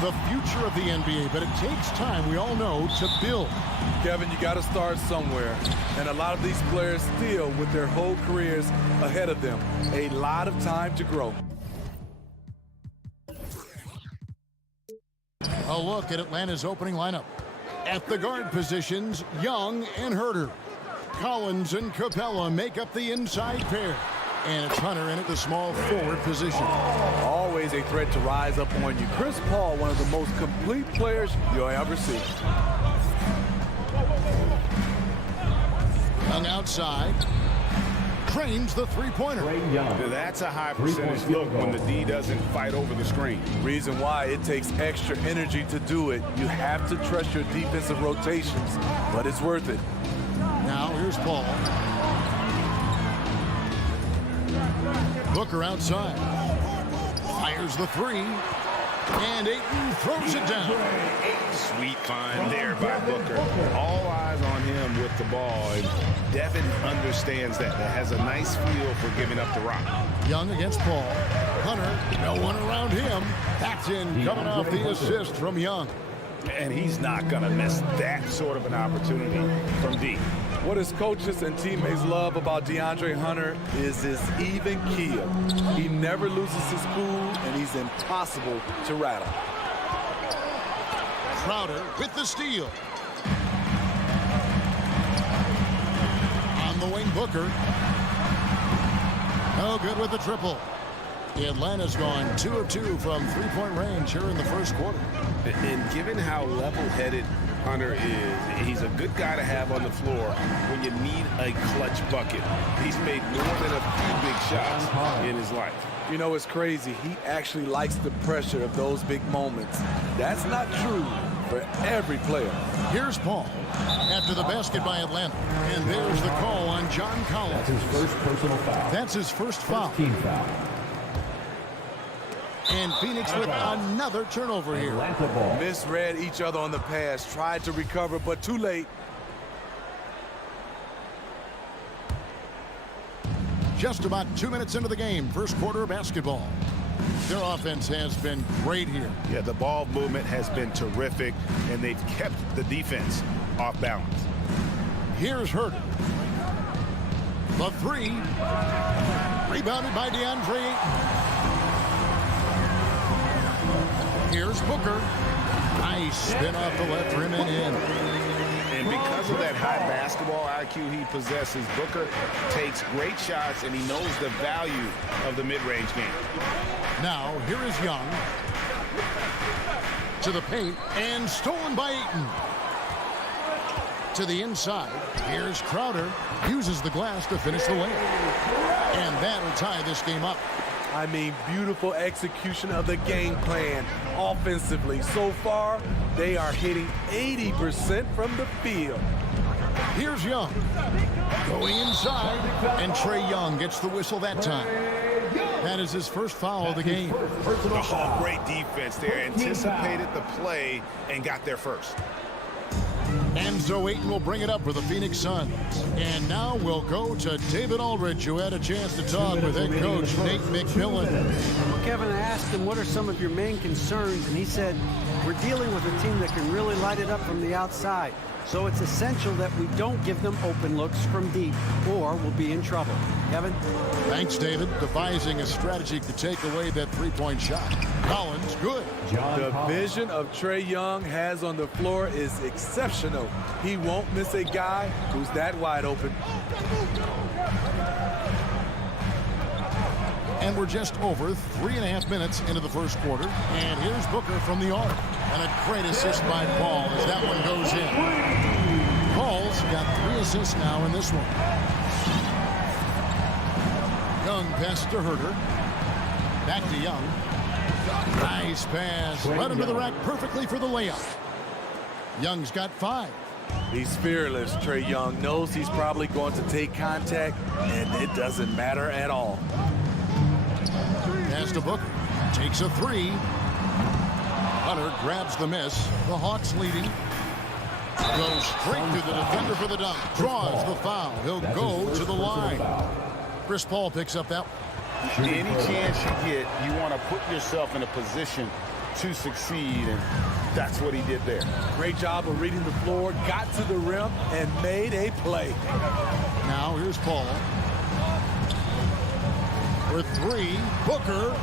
the future of the NBA, but it takes time, we all know, to build. Kevin, you got to start somewhere. And a lot of these players still with their whole careers ahead of them. A lot of time to grow. A look at Atlanta's opening lineup. At the guard positions, Young and Herter. Collins and Capella make up the inside pair. And it's Hunter in at the small forward position. Always a threat to rise up on you. Chris Paul, one of the most complete players you'll ever see. Young outside. Trains the three-pointer. That's a high percentage look when the D doesn't fight over the screen. Reason why it takes extra energy to do it. You have to trust your defensive rotations, but it's worth it. Now here's Paul. Booker outside. Fires the three. And Ayton throws it down. Sweet find there by Booker. All eyes on him with the ball. And Devin understands that. That has a nice feel for giving up the rock. Young against Paul. Hunter, no one around him. That's in, coming off the assist from Young. And he's not going to miss that sort of an opportunity from D. What his coaches and teammates love about DeAndre Hunter is his even keel. He never loses his cool, and he's impossible to rattle. Crowder with the steal. On the wing, Booker. No good with the triple. Atlanta's gone 2 of 2 from three-point range here in the first quarter. And given how level-headed Hunter is, he's a good guy to have on the floor when you need a clutch bucket. He's made more than a few big shots in his life. You know, it's crazy. He actually likes the pressure of those big moments. That's not true for every player. Here's Paul after the basket by Atlanta. And there's the call on John Collins. That's his first personal foul. That's his first foul. Team foul. And Phoenix with another turnover here. Misread each other on the pass, tried to recover, but too late. Just about 2 minutes into the game, first quarter of basketball. Their offense has been great here. Yeah, the ball movement has been terrific, and they've kept the defense off balance. Here's Herter. The three. Rebounded by DeAndre Ayton. Here's Booker. Nice spin off the left rim and in. And because of that high basketball IQ he possesses, Booker takes great shots, and he knows the value of the mid-range game. Now, here is Young. To the paint, and stolen by Ayton. To the inside, here's Crowder. Uses the glass to finish the layup. And that'll tie this game up. I mean, beautiful execution of the game plan offensively. So far, they are hitting 80% from the field. Here's Young. Going inside, and Trae Young gets the whistle that time. That is his first foul of the game. Oh, great defense there. Anticipated the play and got there first. And so Ayton will bring it up for the Phoenix Suns. And now we'll go to David Aldridge, who had a chance to talk with head coach Nate McMillan. Well, Kevin, I asked him, what are some of your main concerns? And he said, we're dealing with a team that can really light it up from the outside. So it's essential that we don't give them open looks from deep, or we'll be in trouble. Kevin? Thanks, David. Devising a strategy to take away that three-point shot. Collins, good. The vision of Trae Young has on the floor is exceptional. He won't miss a guy who's that wide open. And we're just over 3.5 minutes into the first quarter. And here's Booker from the arc. And a great assist by Paul as that one goes in. Paul's got 3 assists now in this one. Young pass to Herter. Back to Young. Nice pass. Right under the rack perfectly for the layup. Young's got 5. He's fearless. Trae Young knows he's probably going to take contact, and it doesn't matter at all. Pass to Booker. Takes a 3. Hunter grabs the miss. The Hawks leading. Goes straight to the defender for the dunk. Draws the foul. He'll go to the line. Chris Paul picks up that one. Any chance you get, you want to put yourself in a position to succeed, and that's what he did there. Great job of reading the floor, got to the rim, and made a play. Now here's Paul. For three, Booker.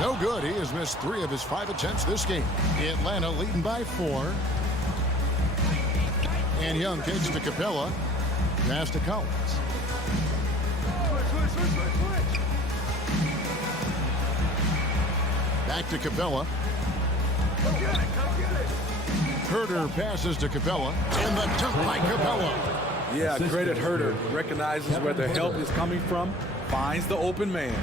No good. He has missed 3 of his 5 attempts this game. Atlanta leading by 4. And Young kicks to Capella. Pass to Collins. Back to Capella. Herter passes to Capella. And the dunk by Capella. Yeah, credit Herter. Recognizes where the help is coming from. Finds the open man.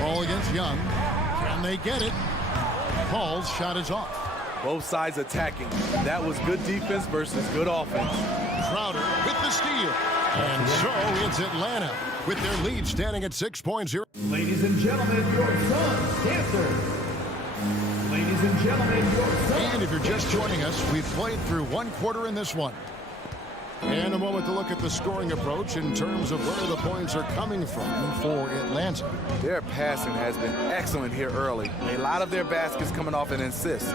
Ball against Young. Can they get it? Paul's shot is off. Both sides attacking. That was good defense versus good offense. Crowder with the steal. And so it's Atlanta with their lead standing at 6.0. Ladies and gentlemen, your Suns dancer. Ladies and gentlemen, your Suns. And if you're just joining us, we've played through 1 quarter in this one. And a moment to look at the scoring approach in terms of where the points are coming from for Atlanta. Their passing has been excellent here early. A lot of their baskets coming off an assist.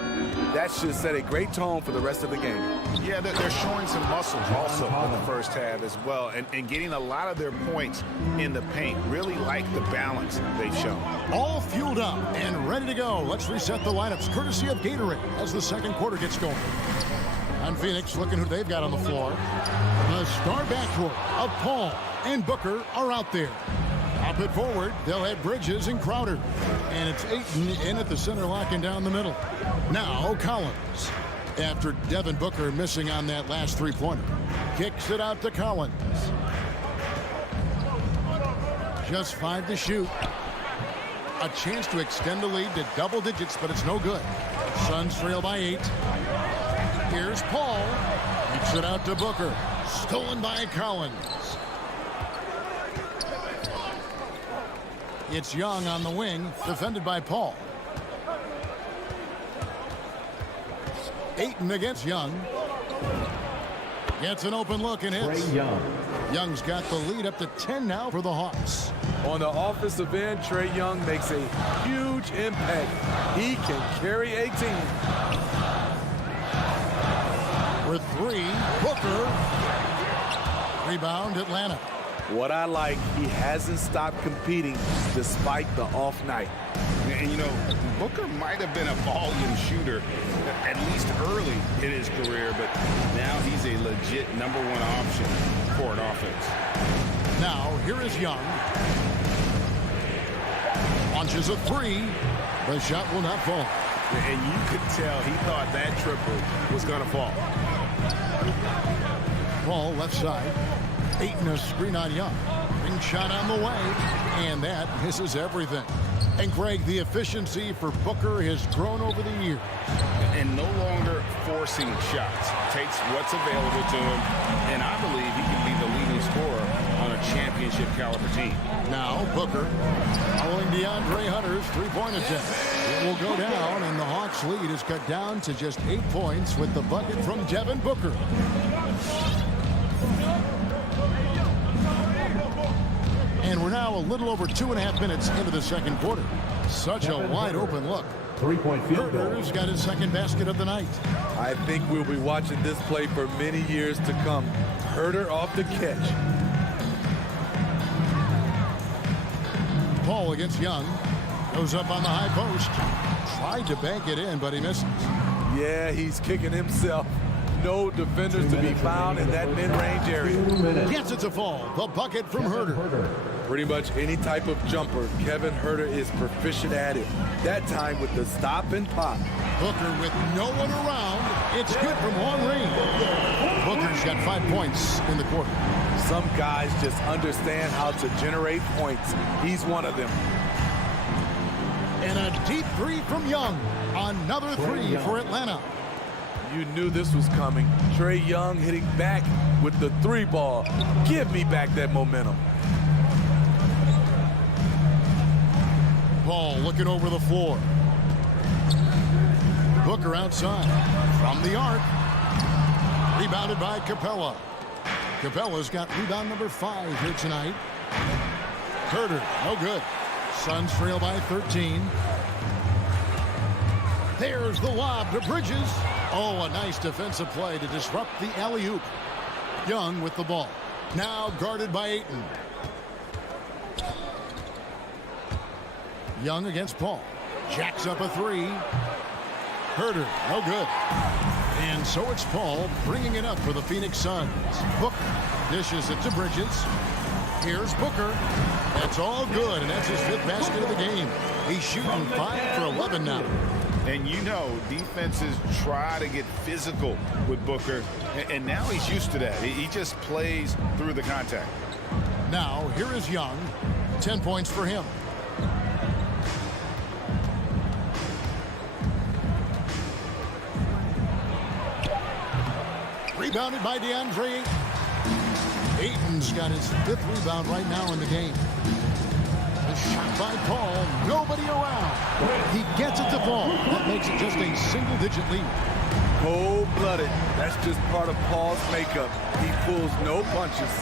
That should set a great tone for the rest of the game. Yeah, they're showing some muscles also in the first half as well, and getting a lot of their points in the paint. Really like the balance they've shown. All fueled up and ready to go. Let's reset the lineups courtesy of Gatorade as the second quarter gets going. On Phoenix, looking who they've got on the floor. The star backcourt of Paul and Booker are out there. Up it forward, they'll have Bridges and Crowder. And it's Ayton in at the center, locking down the middle. Now Collins. After Devin Booker missing on that last three-pointer. Kicks it out to Collins. Just 5 to shoot. A chance to extend the lead to double digits, but it's no good. Suns trail by 8. Here's Paul. Kicks it out to Booker. Stolen by Collins. It's Young on the wing, defended by Paul. Ayton against Young. Gets an open look and hits. Young's got the lead up to 10 now for the Hawks. On the offensive end, Trae Young makes a huge impact. He can carry a team. For 3, Booker. Rebound, Atlanta. What I like, he hasn't stopped competing despite the off night. And, you know, Booker might have been a volume shooter, at least early in his career, but now he's a legit #1 option for an offense. Now, here is Young. Launches a 3. The shot will not fall. And you could tell he thought that triple was going to fall. Paul left side. Ayton a screen on Young. Ring shot on the way. And that misses everything. And Greg, the efficiency for Booker has grown over the years. And no longer forcing shots. Takes what's available to him. And I believe he can be the leading scorer on a championship caliber team. Now Booker following DeAndre Hunter's three-point attempt. It will go down, and the Hawks' lead is cut down to just 8 points with the bucket from Devin Booker. And we're now a little over 2.5 minutes into the second quarter. Such a wide open look. 3-point field goal. Herter's got his second basket of the night. I think we'll be watching this play for many years to come. Herter off the catch. Paul against Young. Goes up on the high post. Tried to bank it in, but he misses. Yeah, he's kicking himself. No defenders to be found in that mid-range area. Gets it to fall. The bucket from Herter. Pretty much any type of jumper, Kevin Herter is proficient at it. That time with the stop and pop. Booker with no one around. It's good from long range. Booker's got 5 points in the quarter. Some guys just understand how to generate points. He's one of them. And a deep 3 from Young. Another 3 for Atlanta. You knew this was coming. Trae Young hitting back with the 3 ball. Give me back that momentum. Paul looking over the floor. Booker outside. From the arc. Rebounded by Capella. Capella's got rebound number 5 here tonight. Herter, no good. Suns trail by 13. There's the lob to Bridges. Oh, a nice defensive play to disrupt the alley-oop. Young with the ball. Now guarded by Ayton. Young against Paul. Jacks up a three. Herter, no good. And so it's Paul bringing it up for the Phoenix Suns. Booker dishes it to Bridges. Here's Booker. That's all good, and that's his 5th basket of the game. He's shooting 5 for 11 now. And you know, defenses try to get physical with Booker, and now he's used to that. He just plays through the contact. Now, here is Young. 10 points for him. Rebounded by DeAndre Ayton. Ayton's got his 5th rebound right now in the game. A shot by Paul. Nobody around. He gets it to Paul. That makes it just a single-digit lead. Cold-blooded. That's just part of Paul's makeup. He pulls no punches.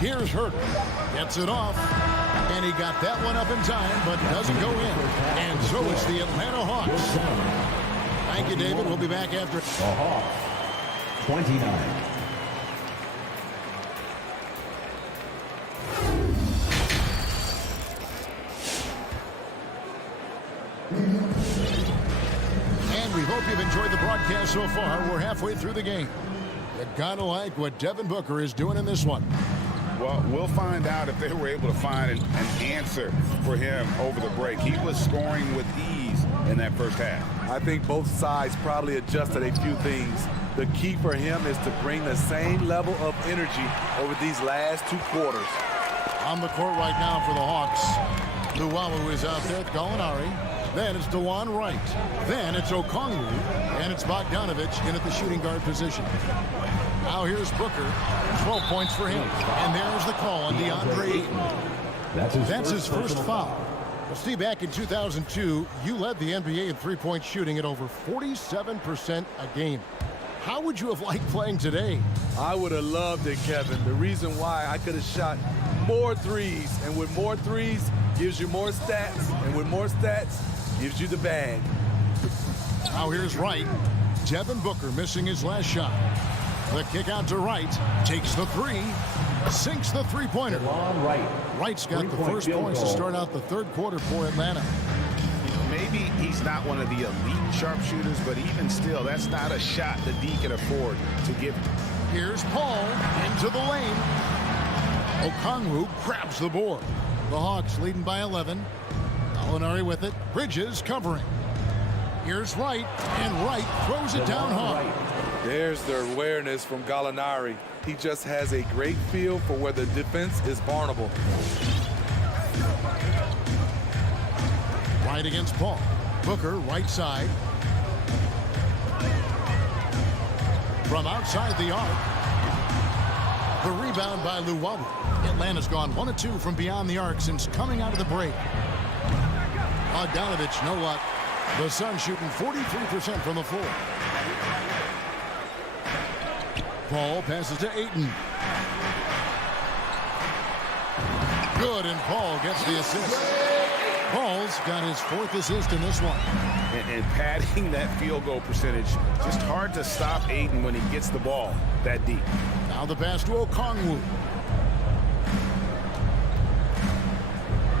Here's Herter. Gets it off. And he got that one up in time, but doesn't go in. And so it's the Atlanta Hawks. Thank you, David. We'll be back after. The Hawks, 29. And we hope you've enjoyed the broadcast so far. We're halfway through the game. You gotta like what Devin Booker is doing in this one. Well, we'll find out if they were able to find an answer for him over the break. He was scoring with ease in that first half. I think both sides probably adjusted a few things. The key for him is to bring the same level of energy over these last 2 quarters. On the court right now for the Hawks. Luwawu is out there. Gallinari. Then it's DeJuan Wright. Then it's Okongwu. And it's Bogdanovich in at the shooting guard position. Now here's Booker. 12 points for him. And there's the call on DeAndre Ayton. That's his first foul. Well, Steve, back in 2002, you led the NBA in three-point shooting at over 47% a game. How would you have liked playing today? I would have loved it, Kevin. The reason why I could have shot more threes, and with more threes gives you more stats, and with more stats gives you the bag. Now here's Wright. Devin Booker missing his last shot. The kick out to Wright. Takes the three. Sinks the three-pointer. Wright's got the first points to start out the third quarter for Atlanta. Maybe he's not one of the elite sharpshooters, but even still, that's not a shot that D can afford to give. Here's Paul into the lane. Okongwu grabs the board. The Hawks leading by 11. Gallinari with it. Bridges covering. Here's Wright, and Wright throws it down hard. There's the awareness from Gallinari. He just has a great feel for where the defense is vulnerable. Wright against Paul. Booker, right side. From outside the arc. The rebound by Luwawu. Atlanta's gone 1 of 2 from beyond the arc since coming out of the break. Bogdanovich, no luck. The Suns shooting 43% from the floor. Paul passes to Ayton. Good, and Paul gets the assist. Paul's got his 4th assist in this one. And padding that field goal percentage, just hard to stop Ayton when he gets the ball that deep. Now the pass to Okongwu.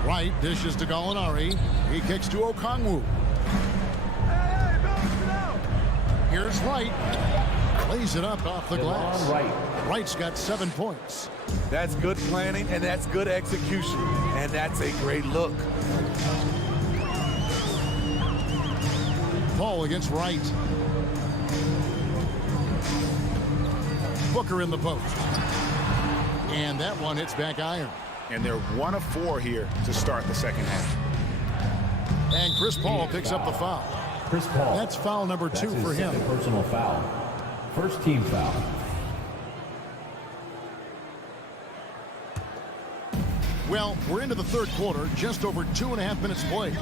Wright dishes to Gallinari. He kicks to Okongwu. Here's Wright. Lays it up off the glass. Wright's got 7 points. That's good planning, and that's good execution. And that's a great look. Paul against Wright. Booker in the post. And that one hits back iron. And they're 1 of 4 here to start the second half. And Chris Paul picks up the foul. Chris Paul. That's foul number 2 for him. Personal foul. First team foul. Well, we're into the third quarter, just over 2.5 minutes played.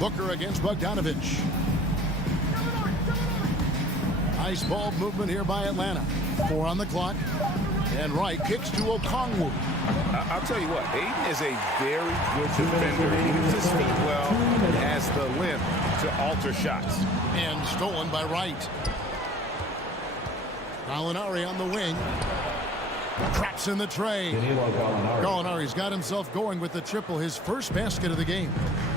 Booker against Bogdanovich. Nice ball movement here by Atlanta. 4 on the clock. And Wright kicks to Okongwu. I'll tell you what, Aiden is a very good defender. He moves his feet well and has the length to alter shots. And stolen by Wright. Gallinari on the wing. Traps in the tray. Gallinari's got himself going with the triple, his first basket of the game.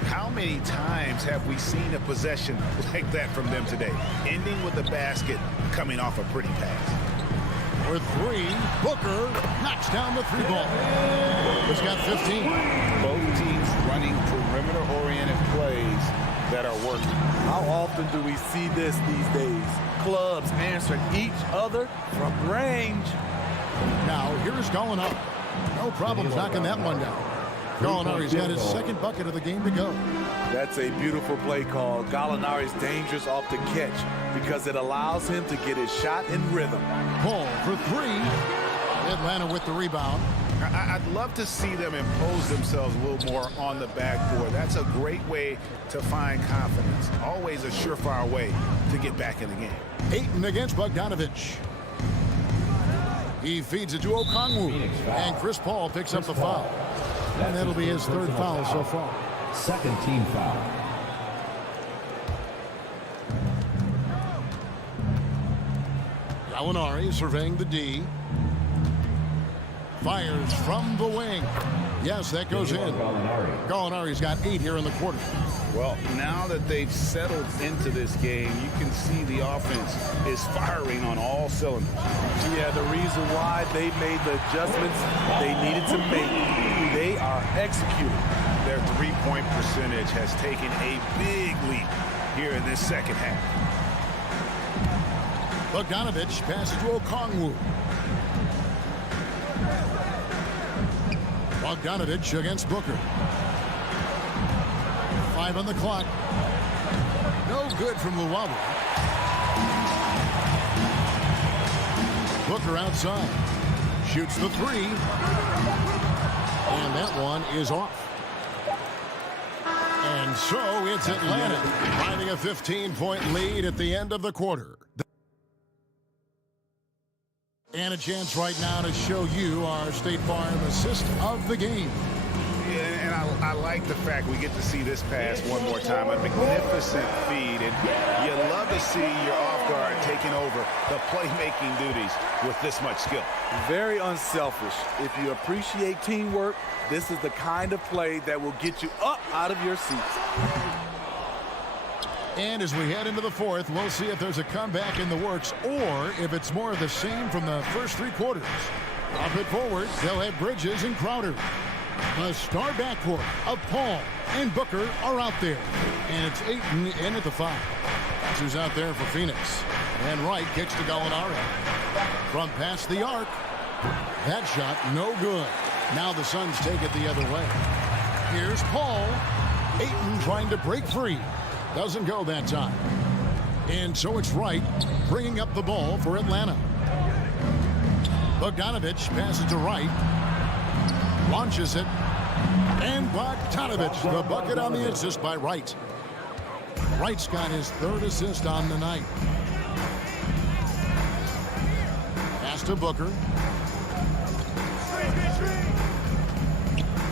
How many times have we seen a possession like that from them today? Ending with a basket, coming off a pretty pass. For 3, Booker knocks down the 3 ball. He's got 15. Both teams running perimeter-oriented plays that are working. How often do we see this these days? Clubs answering each other from range. Now, here's Gallinari. No problems knocking that one down. Gallinari's got his second bucket of the game to go. That's a beautiful play call. Gallinari's dangerous off the catch because it allows him to get his shot in rhythm. Paul for 3. Atlanta with the rebound. I'd love to see them impose themselves a little more on the backboard. That's a great way to find confidence. Always a surefire way to get back in the game. Ayton against Bogdanovich. He feeds it to Okongwu. And Chris Paul picks up the foul. And that'll be his 3rd foul so far. Second team foul. Gallinari surveying the D. Fires from the wing. Yes, that goes in. Gallinari's got 8 here in the quarter. Well, now that they've settled into this game, you can see the offense is firing on all cylinders. Yeah, the reason why they made the adjustments they needed to make. They are executing. Their three-point percentage has taken a big leap here in this second half. Bogdanovich passes to Okongwu. Bogdanovich against Booker. 5 on the clock. No good from Luwawu. Booker outside. Shoots the 3. And that one is off. And so it's Atlanta finding a 15-point lead at the end of the quarter. And a chance right now to show you our State Farm assist of the game. Yeah, and I like the fact we get to see this pass one more time. A magnificent feed, and you love to see your off guard taking over the playmaking duties with this much skill. Very unselfish. If you appreciate teamwork, this is the kind of play that will get you up out of your seats. And as we head into the 4th, we'll see if there's a comeback in the works or if it's more of the same from the first 3 quarters. Up it forward, they'll have Bridges and Crowder. The star backcourt of Paul and Booker are out there. And it's Ayton in at the 5. That's who's out there for Phoenix. And Wright kicks to Gallinari. From past the arc. That shot, no good. Now the Suns take it the other way. Here's Paul. Ayton trying to break free. Doesn't go that time. And so it's Wright bringing up the ball for Atlanta. Bogdanovich passes to Wright. Launches it. And Bogdanovich, the bucket on the assist by Wright. Wright's got his 3rd assist on the night. Pass to Booker.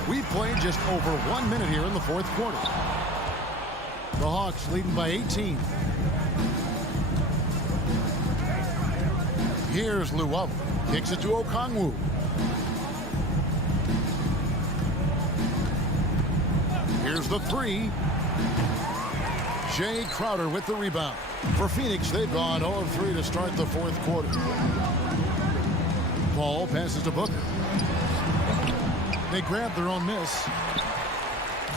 We played just over 1 minute here in the 4th quarter. The Hawks leading by 18. Here's Luwawu. Kicks it to Okongwu. Here's the 3. Jay Crowder with the rebound. For Phoenix, they've gone 0 of 3 to start the 4th quarter. Paul passes to Booker. They grab their own miss.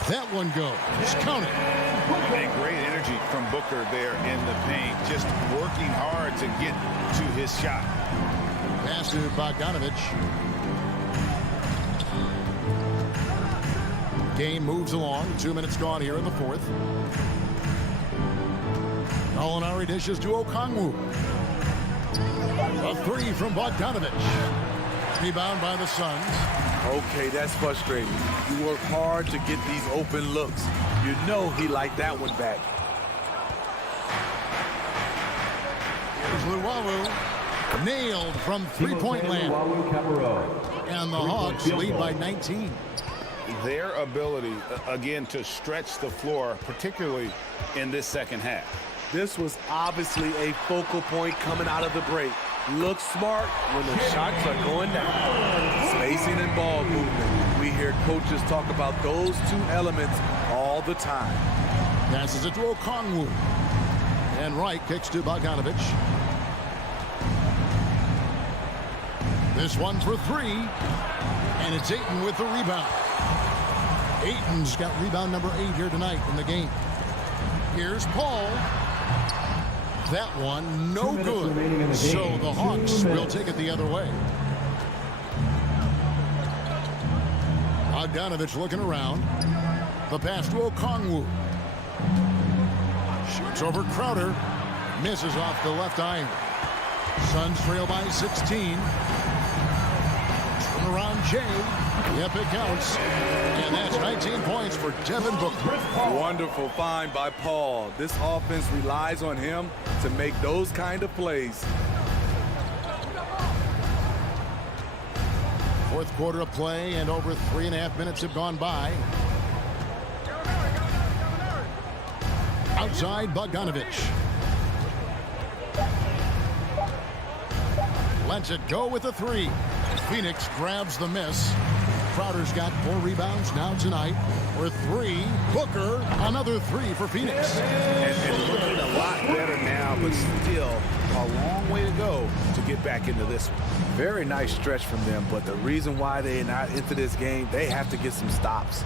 That one goes. Count it. And great energy from Booker there in the paint. Just working hard to get to his shot. Pass to Bogdanovich. Game moves along. 2 minutes gone here in the 4th. Gallinari dishes to Okongwu. A 3 from Bogdanovich. Rebound by the Suns. Okay, that's frustrating. You work hard to get these open looks. You know he liked that one back. Here's Luwawu. Nailed from three-point land. And the Hawks lead by 19. Their ability, again, to stretch the floor, particularly in this second half. This was obviously a focal point coming out of the break. Look smart when the shots are going down. Spacing and ball movement. We hear coaches talk about those two elements all the time. Passes it to Okongwu. And Wright kicks to Bogdanovich. This one for three. And it's Ayton with the rebound. Ayton's got rebound number 8 here tonight in the game. Here's Paul. That one no good. So the Hawks will take it the other way. Bogdanovich looking around. The pass to Okongwu. Shoots over Crowder. Misses off the left iron. Suns trail by 16. Turn around Jay. Yep, it counts. And that's 19 points for Devin Booker. Wonderful find by Paul. This offense relies on him to make those kind of plays. Fourth quarter of play, and over 3.5 minutes have gone by. Outside, Bogdanovich. Lets it go with a three. Phoenix grabs the miss. Crowder's got 4 rebounds now tonight. For 3, Booker, another 3 for Phoenix. And looking a lot better now, but still a long way to go to get back into this one. Very nice stretch from them, but the reason why they're not into this game, they have to get some stops.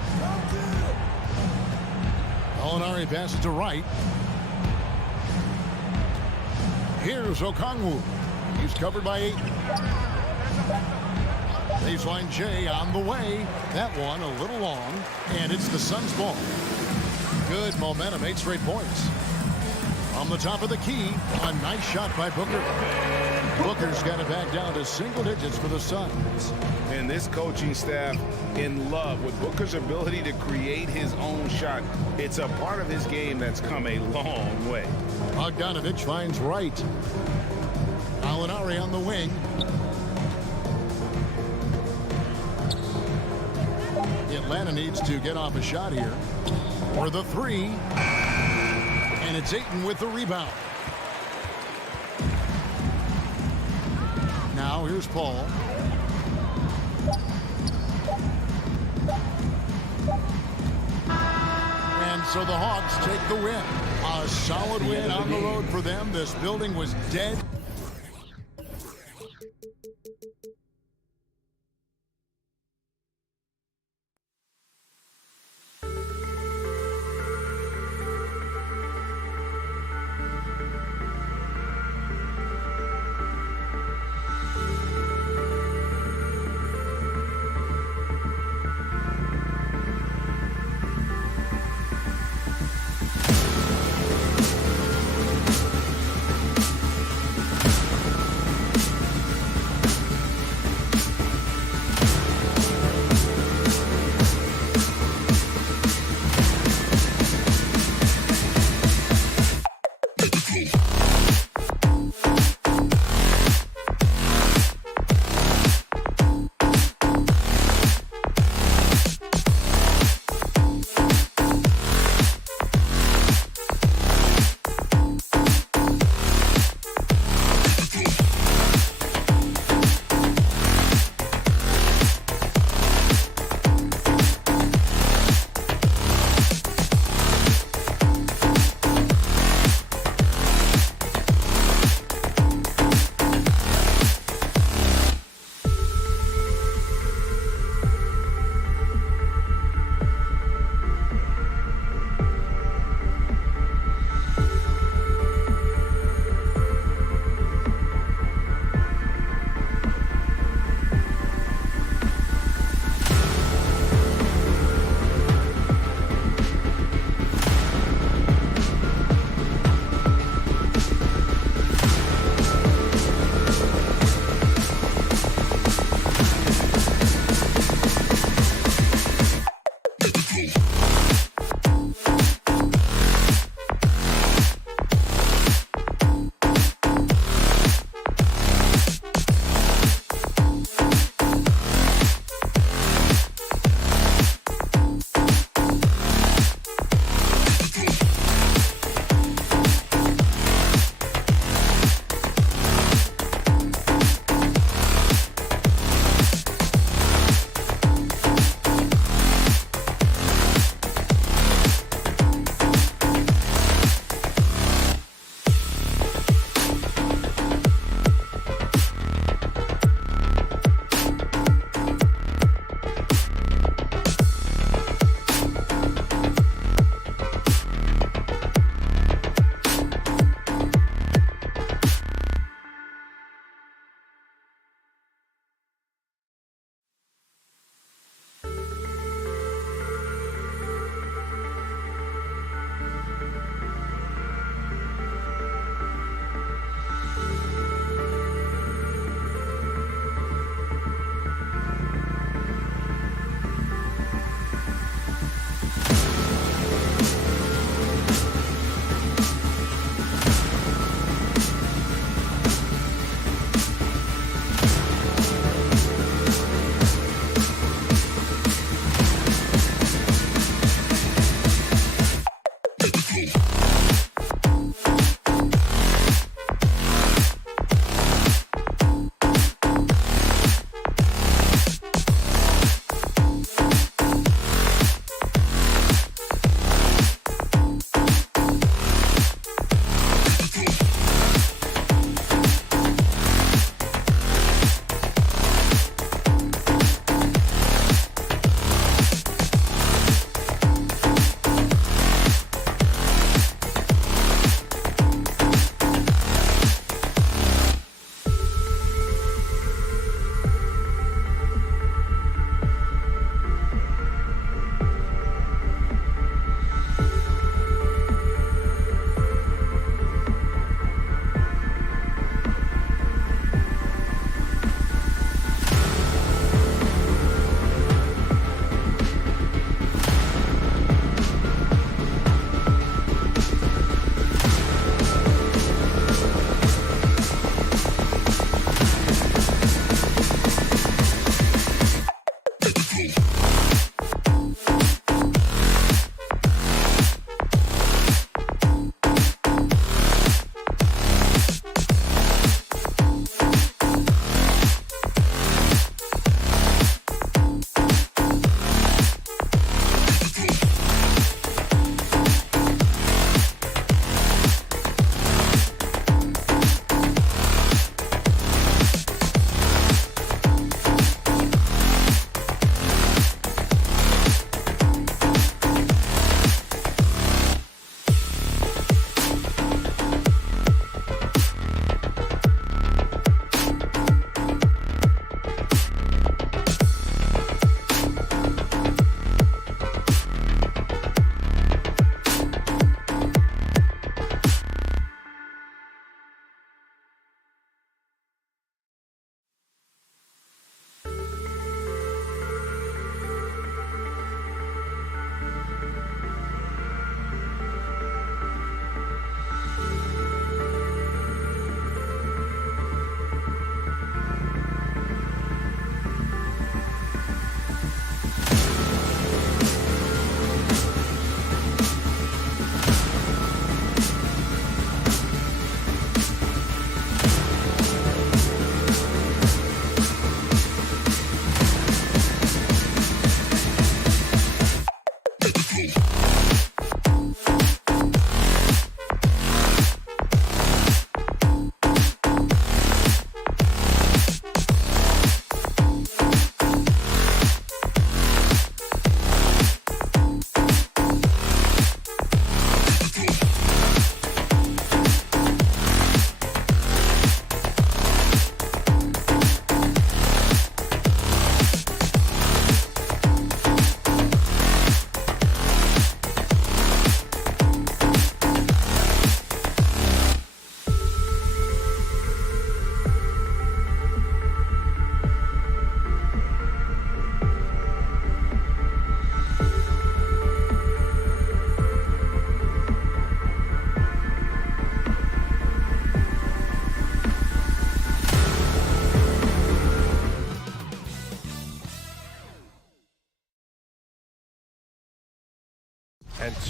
Molinari passes to Wright. Here's Okongwu. He's covered by 8. Baseline Jay on the way. That one a little long, and it's the Suns' ball. Good momentum, 8 straight points. On the top of the key, a nice shot by Booker. Booker's got it back down to single digits for the Suns. And this coaching staff in love with Booker's ability to create his own shot. It's a part of his game that's come a long way. Bogdanovich finds Wright. Molinari on the wing. Atlanta needs to get off a shot here. For the 3. And it's Ayton with the rebound. Now here's Paul. And so the Hawks take the win. A solid win on the road for them. This building was dead.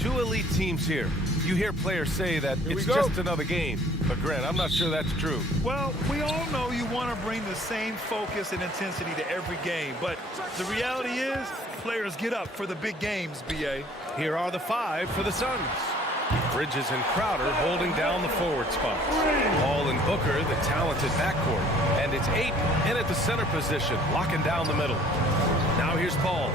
Two elite teams here. You hear players say that it's just another game. But, Grant, I'm not sure that's true. Well, we all know you want to bring the same focus and intensity to every game. But the reality is, players get up for the big games, B.A. Here are the 5 for the Suns. Bridges and Crowder holding down the forward spots. Paul and Booker, the talented backcourt. And it's Ayton in at the center position, locking down the middle. Now here's Paul.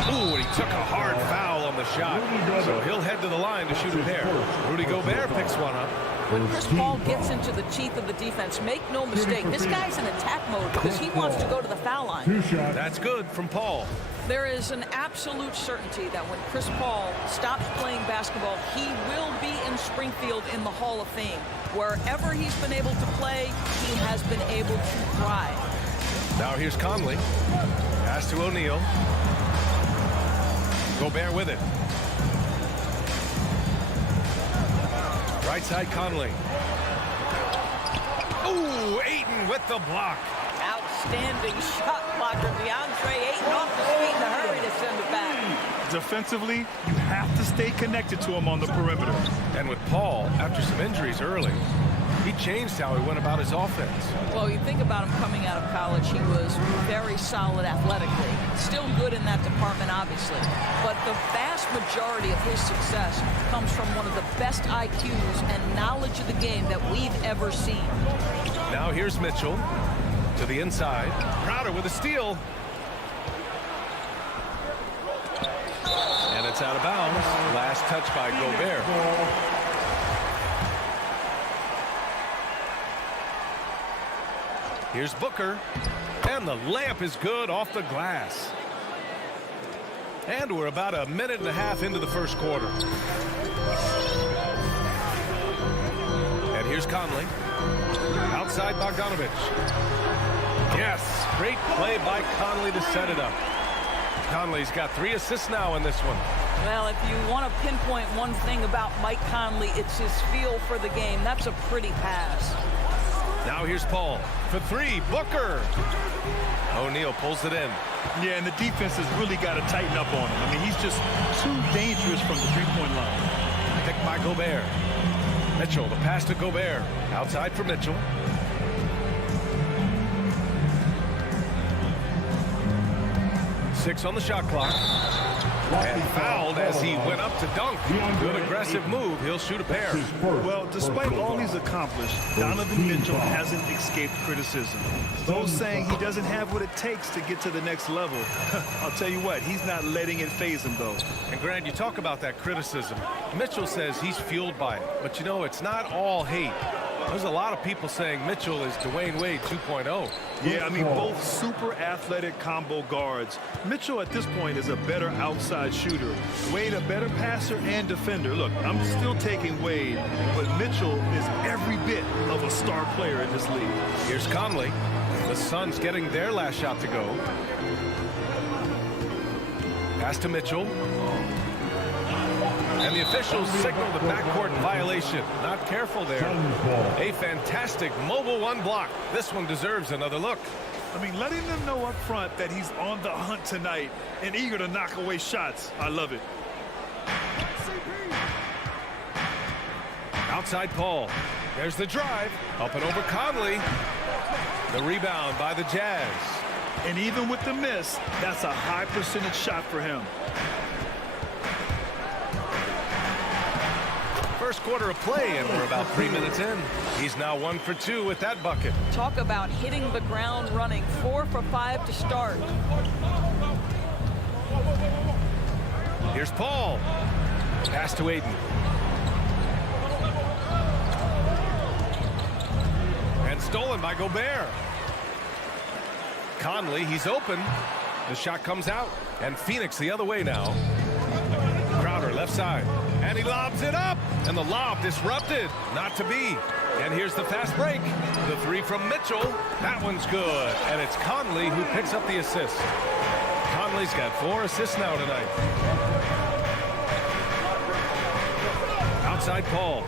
Ooh, and he took a hard foul on the shot. So he'll head to the line to shoot a pair. Rudy Gobert picks one up. When Chris Paul gets into the teeth of the defense, make no mistake, this guy's in attack mode because he wants to go to the foul line. That's good from Paul. There is an absolute certainty that when Chris Paul stops playing basketball, he will be in Springfield in the Hall of Fame. Wherever he's been able to play, he has been able to thrive. Now here's Conley. Pass to O'Neal. Gobert with it. Right side, Conley. Ooh, Ayton with the block. Outstanding shot blocker. DeAndre Ayton off his feet in a hurry to send it back. Defensively, you have to stay connected to him on the perimeter. And with Paul, after some injuries early, he changed how he went about his offense. Well, you think about him coming out of college, he was very solid athletically. Still good in that department, obviously. But the vast majority of his success comes from one of the best IQs and knowledge of the game that we've ever seen. Now here's Mitchell to the inside. Crowder with a steal. And it's out of bounds. Last touch by Gobert. Here's Booker, and the layup is good off the glass. And we're about a minute and a half into the first quarter. And here's Conley. Outside Bogdanovich. Yes, great play by Conley to set it up. Conley's got 3 assists now in this one. Well, if you want to pinpoint one thing about Mike Conley, it's his feel for the game. That's a pretty pass. Now here's Paul for 3. Booker. O'Neal pulls it in. Yeah, and the defense has really got to tighten up on him. I mean, he's just too dangerous from the three-point line. Picked by Gobert. Mitchell, the pass to Gobert. Outside for Mitchell. Six on the shot clock. And fouled as he went up to dunk. Good aggressive move. He'll shoot a pair. Well, despite all he's accomplished, Donovan Mitchell hasn't escaped criticism. Those saying he doesn't have what it takes to get to the next level. I'll tell you what, he's not letting it faze him, though. And, Grant, you talk about that criticism. Mitchell says he's fueled by it. But, you know, it's not all hate. There's a lot of people saying Mitchell is Dwayne Wade 2.0. Yeah, I mean, both super athletic combo guards. Mitchell at this point is a better outside shooter. Wade a better passer and defender. Look, I'm still taking Wade, but Mitchell is every bit of a star player in this league. Here's Conley. The Suns getting their last shot to go. Pass to Mitchell. And the officials signal the backcourt violation. Not careful there. A fantastic mobile one block. This one deserves another look. I mean, letting them know up front that he's on the hunt tonight and eager to knock away shots. I love it. Outside Paul. There's the drive. Up and over Conley. The rebound by the Jazz. And even with the miss, that's a high percentage shot for him. First quarter of play, and we're about 3 minutes in. He's now 1 for 2 with that bucket. Talk about hitting the ground running. 4 for 5 to start. Here's Paul. Pass to Ayton. And stolen by Gobert. Conley, he's open. The shot comes out. And Phoenix the other way now. Crowder left side. And he lobs it up. And the lob disrupted. Not to be. And here's the fast break. The 3 from Mitchell. That one's good. And it's Conley who picks up the assist. Conley's got 4 assists now tonight. Outside Paul.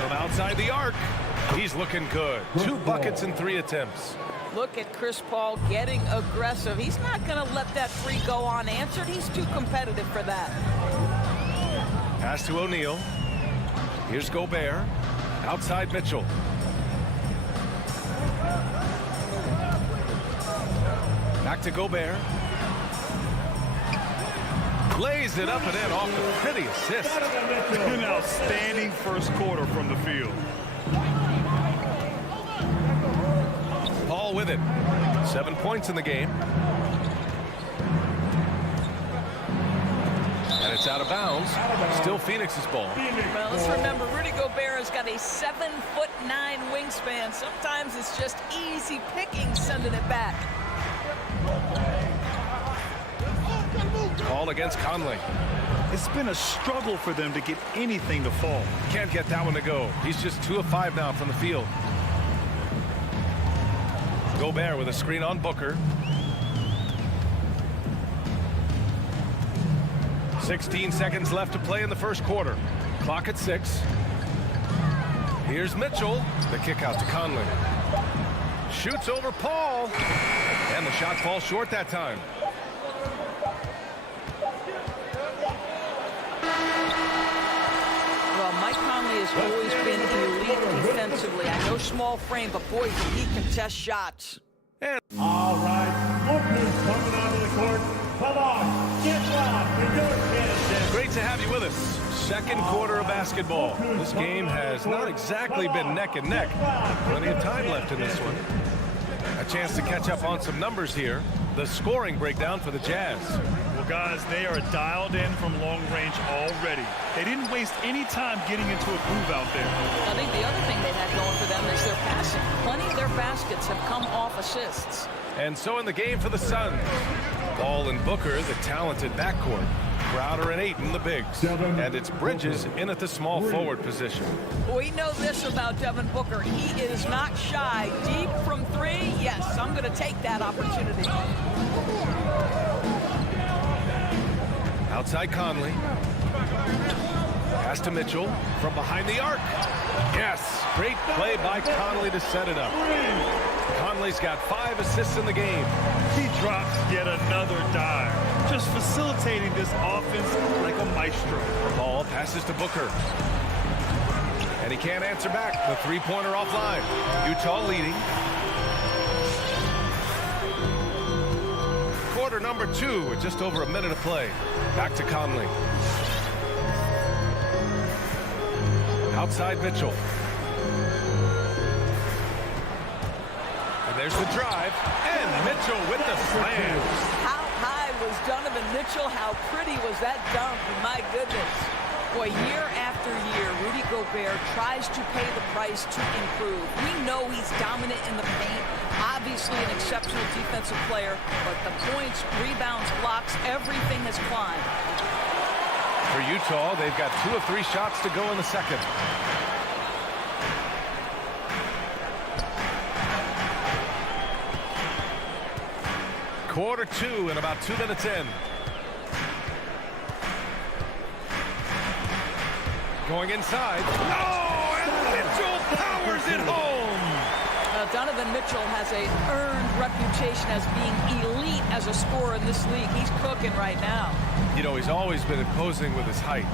From outside the arc. He's looking good. 2 buckets in 3 attempts. Look at Chris Paul getting aggressive. He's not going to let that three go unanswered. He's too competitive for that. Pass to O'Neal. Here's Gobert. Outside Mitchell. Back to Gobert. Lays it up and in off the pretty assist. An outstanding first quarter from the field. Paul with it. 7 points in the game. And it's out of bounds. Still Phoenix's ball. Well, let's remember, Rudy Gobert has got a 7'9" wingspan. Sometimes it's just easy picking sending it back. Ball against Conley. It's been a struggle for them to get anything to fall. Can't get that one to go. He's just 2 of 5 now from the field. Gobert with a screen on Booker. 16 seconds left to play in the first quarter. Clock at 6. Here's Mitchell. The kick out to Conley. Shoots over Paul. And the shot falls short that time. Well, Mike Conley has always been elite defensively. I know small frame, but boy, he contests shots. All right, Booker's coming onto the court. Come on, get loud for your chance. Great to have you with us. Second quarter of basketball. This game has not exactly been neck and neck. Plenty of time left in this one. A chance to catch up on some numbers here. The scoring breakdown for the Jazz. Well, guys, they are dialed in from long range already. They didn't waste any time getting into a groove out there. I think the other thing they've had going for them is their passing. Plenty of their baskets have come off assists. And so in the game for the Suns, Paul and Booker, the talented backcourt. Crowder and Ayton, the bigs. And it's Bridges in at the small forward position. We know this about Devin Booker. He is not shy. Deep from three, yes, I'm going to take that opportunity. Outside Conley. Pass to Mitchell from behind the arc. Yes, great play by Conley to set it up. Conley's got 5 assists in the game. He drops yet another dive, just facilitating this offense like a maestro. Ball passes to Booker. And he can't answer back. The three-pointer offline. Utah leading. Quarter number 2 with just over a minute of play. Back to Conley. Outside Mitchell. And there's the drive. And Mitchell with the slam. How high was Donovan Mitchell? How pretty was that dunk? My goodness. Boy, year after year, Rudy Gobert tries to pay the price to improve. We know he's dominant in the paint, obviously an exceptional defensive player, but the points, rebounds, blocks, everything has climbed. For Utah, they've got 2 of 3 shots to go in the second. Quarter 2 and about 2 minutes in. Going inside. Oh, and Mitchell powers it home. Donovan Mitchell has an earned reputation as being elite as a scorer in this league. He's cooking right now. You know, he's always been imposing with his height.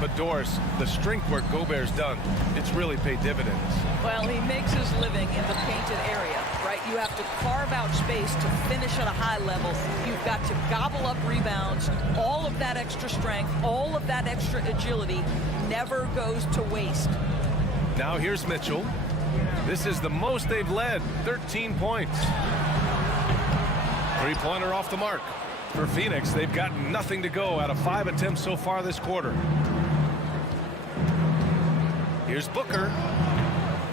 But Doris, the strength work Gobert's done, it's really paid dividends. Well, he makes his living in the painted area, right? You have to carve out space to finish at a high level. You've got to gobble up rebounds. All of that extra strength, all of that extra agility never goes to waste. Now here's Mitchell. This is the most they've led, 13 points. Three-pointer off the mark. For Phoenix, they've got nothing to go out of 5 attempts so far this quarter. Here's Booker.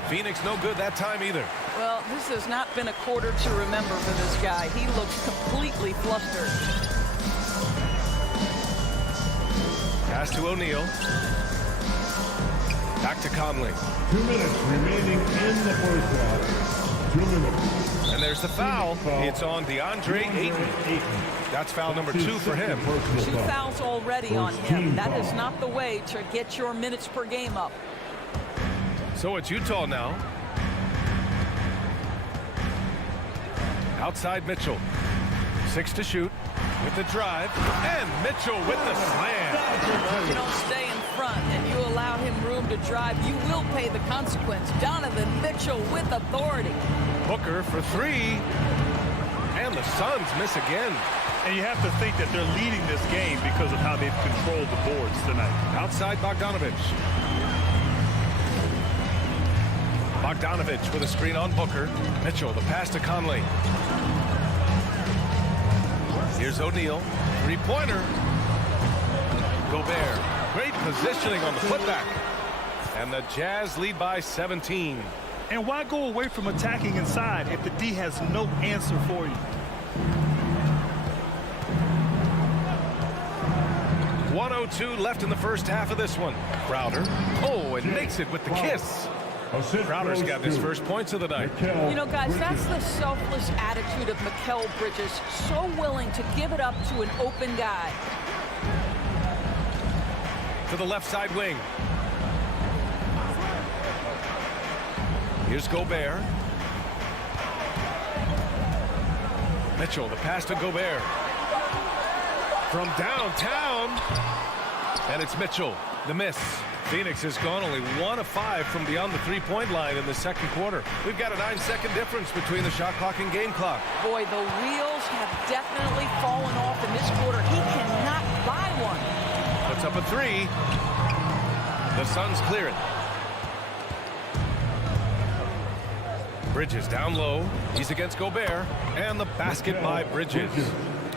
Phoenix no good that time either. Well, this has not been a quarter to remember for this guy. He looks completely flustered. Pass to O'Neal. Back to Conley. 2 minutes remaining in the first half. 2 minutes. And there's the foul. It's on DeAndre Ayton. That's foul number 2 for him. 2 fouls already on him. That is not the way to get your minutes per game up. So it's Utah now. Outside Mitchell. 6 to shoot with the drive. And Mitchell with the slam. If you don't stay in front and you allow him room to drive, you will pay the consequence. Donovan Mitchell with authority. Booker for 3. And the Suns miss again. And you have to think that they're leading this game because of how they've controlled the boards tonight. Outside Bogdanovich. Bogdanovich with a screen on Booker. Mitchell, the pass to Conley. Here's O'Neal. Three-pointer. Gobert. Great positioning on the putback. And the Jazz lead by 17. And why go away from attacking inside if the D has no answer for you? 1:02 left in the first half of this one. Crowder. Oh, and makes it with the kiss. Crowder's got his first points of the night. You know, guys, that's the selfless attitude of Mikal Bridges. So willing to give it up to an open guy. To the left side wing. Here's Gobert. Mitchell, the pass to Gobert. From downtown. And it's Mitchell, the miss. Phoenix has gone only 1 of 5 from beyond the three-point line in the second quarter. We've got a 9-second difference between the shot clock and game clock. Boy, the wheels have definitely fallen off in this quarter. He cannot buy one. Puts up a 3. The Suns clear it. Bridges down low. He's against Gobert. And the basket by Bridges.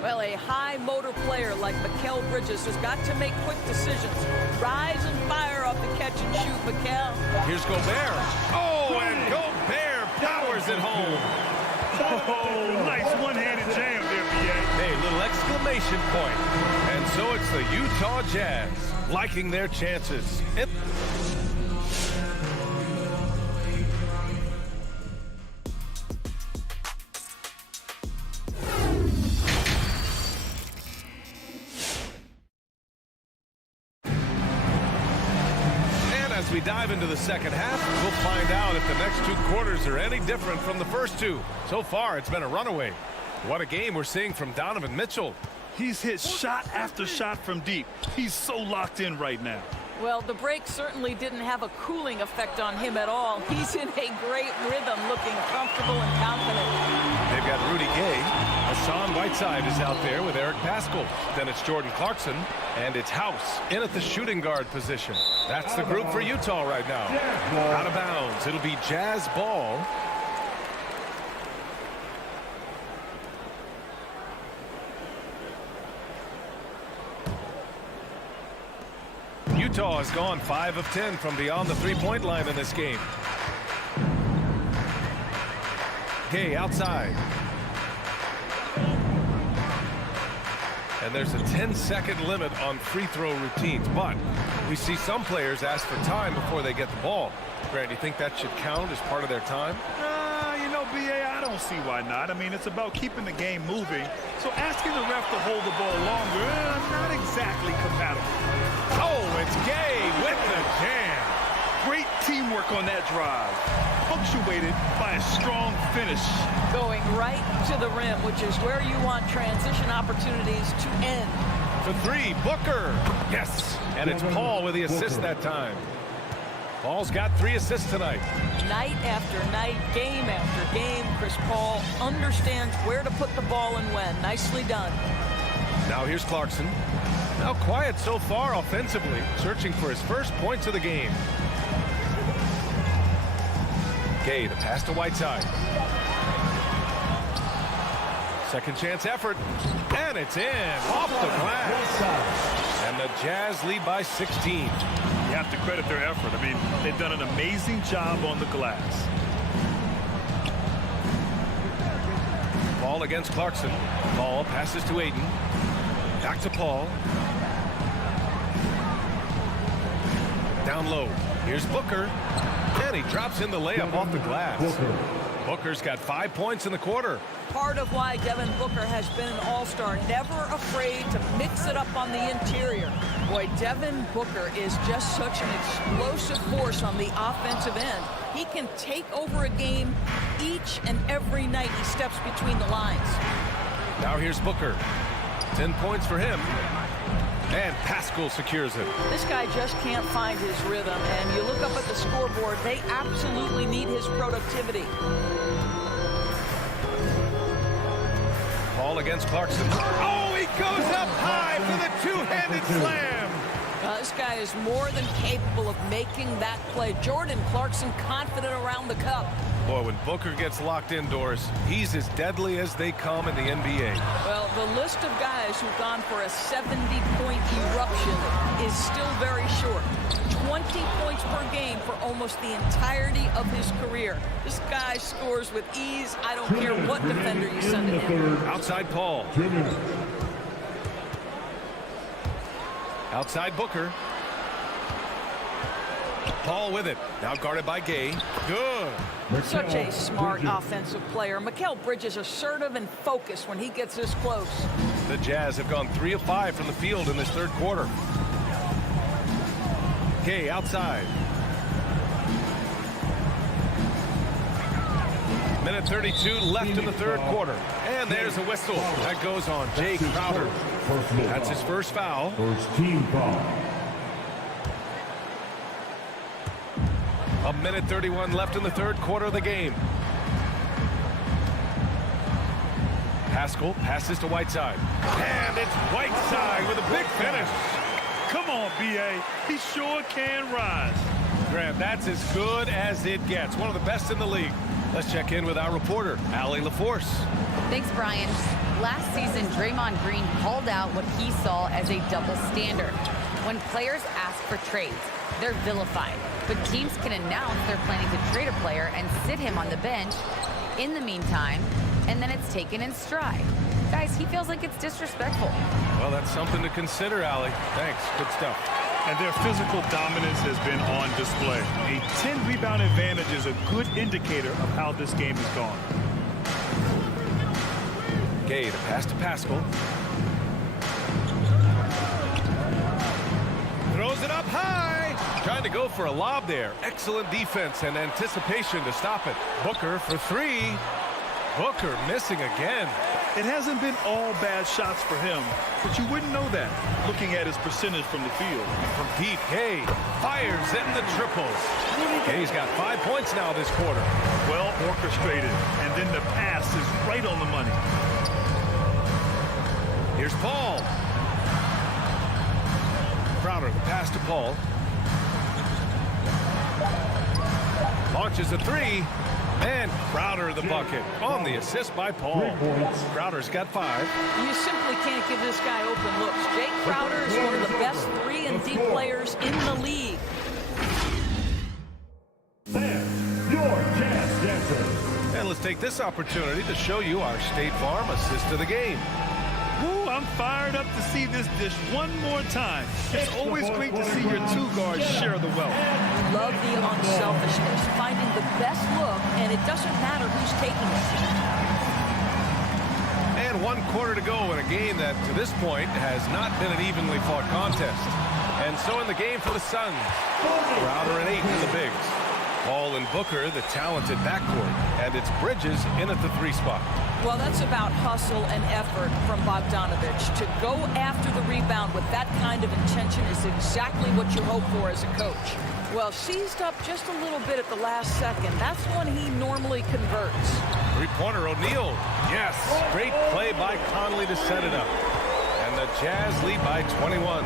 Well, a high motor player like Mikal Bridges has got to make quick decisions. Rise and fire off the catch and shoot, Mikal. Here's Gobert. Oh, and Gobert powers it home. Oh, nice one-handed jam there, B.A. Hey, little exclamation point. And so it's the Utah Jazz liking their chances. As we dive into the second half, we'll find out if the next 2 quarters are any different from the first 2. So far, it's been a runaway. What a game we're seeing from Donovan Mitchell. He's hit shot after shot from deep. He's so locked in right now. Well, the break certainly didn't have a cooling effect on him at all. He's in a great rhythm, looking comfortable and confident. They've got Rudy Gay. Hassan Whiteside is out there with Eric Paschall. Then it's Jordan Clarkson. And it's House in at the shooting guard position. That's the group for Utah right now. Out of bounds. It'll be Jazz ball. Utah has gone 5 of 10 from beyond the three-point line in this game. Gay outside. And there's a 10-second limit on free throw routines, but we see some players ask for time before they get the ball. Grant, do you think that should count as part of their time? You know, B.A., I don't see why not. I mean, it's about keeping the game moving. So asking the ref to hold the ball longer, not exactly compatible. Oh, it's Gay with the jam. Great teamwork on that drive. Punctuated by a strong finish. Going right to the rim, which is where you want transition opportunities to end. For 3, Booker. Yes. And it's Paul with the assist that time. Paul's got 3 assists tonight. Night after night, game after game, Chris Paul understands where to put the ball and when. Nicely done. Now here's Clarkson. Now quiet so far offensively, searching for his first points of the game. Gay, the pass to Whiteside. Second chance effort. And it's in. Off the glass. And the Jazz lead by 16. You have to credit their effort. I mean, they've done an amazing job on the glass. Paul against Clarkson. Paul passes to Ayton. Back to Paul. Down low. Here's Booker. And he drops in the layup off the glass. Booker's got 5 points in the quarter. Part of why Devin Booker has been an all-star, never afraid to mix it up on the interior. Boy, Devin Booker is just such an explosive force on the offensive end. He can take over a game each and every night he steps between the lines. Now here's Booker. 10 points for him. And Pascal secures it. This guy just can't find his rhythm, and you look up at the scoreboard, they absolutely need his productivity. Ball against Clarkson. Oh, he goes up high for the two-handed slam. This guy is more than capable of making that play. Jordan Clarkson confident around the cup. Boy, when Booker gets locked indoors, he's as deadly as they come in the NBA. Well, the list of guys who've gone for a 70-point eruption is still very short. 20 points per game for almost the entirety of his career. This guy scores with ease. I don't care what defender you send at him. Outside Paul. Outside Booker. Paul with it. Now guarded by Gay. Good. Such a smart offensive player. Mikal Bridges assertive and focused when he gets this close. The Jazz have gone 3 of 5 from the field in this third quarter. Gay outside. Minute 32 left in the third quarter. And there's a whistle. That goes on Jay Crowder. That's his first foul. First team foul. A minute 31 left in the third quarter of the game. Pascal passes to Whiteside. And it's Whiteside with a big finish. Come on, B.A. He sure can rise. Grant, that's as good as it gets. One of the best in the league. Let's check in with our reporter, Allie LaForce. Thanks, Brian. Last season, Draymond Green called out what he saw as a double standard. When players ask for trades, they're vilified. But teams can announce they're planning to trade a player and sit him on the bench in the meantime, and then it's taken in stride. Guys, he feels like it's disrespectful. Well, that's something to consider, Allie. Thanks. Good stuff. And their physical dominance has been on display. A 10-rebound advantage is a good indicator of how this game has gone. Gay to pass to Pascal. Throws it up high. Trying to go for a lob there. Excellent defense and anticipation to stop it. Booker for three. Booker missing again. It hasn't been all bad shots for him, but you wouldn't know that looking at his percentage from the field. From deep, Gay fires in the triples. Gay's got 5 points now this quarter. Well orchestrated, and then the pass is right on the money. Here's Paul. Crowder, the pass to Paul. Launches a three. And Crowder the bucket on the assist by Paul. Crowder's got 5. You simply can't give this guy open looks. Jake Crowder is one of the best 3-and-D players in the league. Sam, your Jazz Dancer. And let's take this opportunity to show you our State Farm assist of the game. Woo, I'm fired up to see this dish one more time. It's always great to see your two guards share the wealth. Love the unselfishness, finding the best look, and it doesn't matter who's taking it. And 1 quarter to go in a game that, to this point, has not been an evenly fought contest. And so in the game for the Suns, Crowder and Ayton in the bigs. Paul and Booker, the talented backcourt, and it's Bridges in at the 3 spot. Well, that's about hustle and effort from Bogdanovich. To go after the rebound with that kind of intention is exactly what you hope for as a coach. Well, seized up just a little bit at the last second. That's when he normally converts. 3-pointer O'Neal. Yes, great play by Conley to set it up. And the Jazz lead by 21.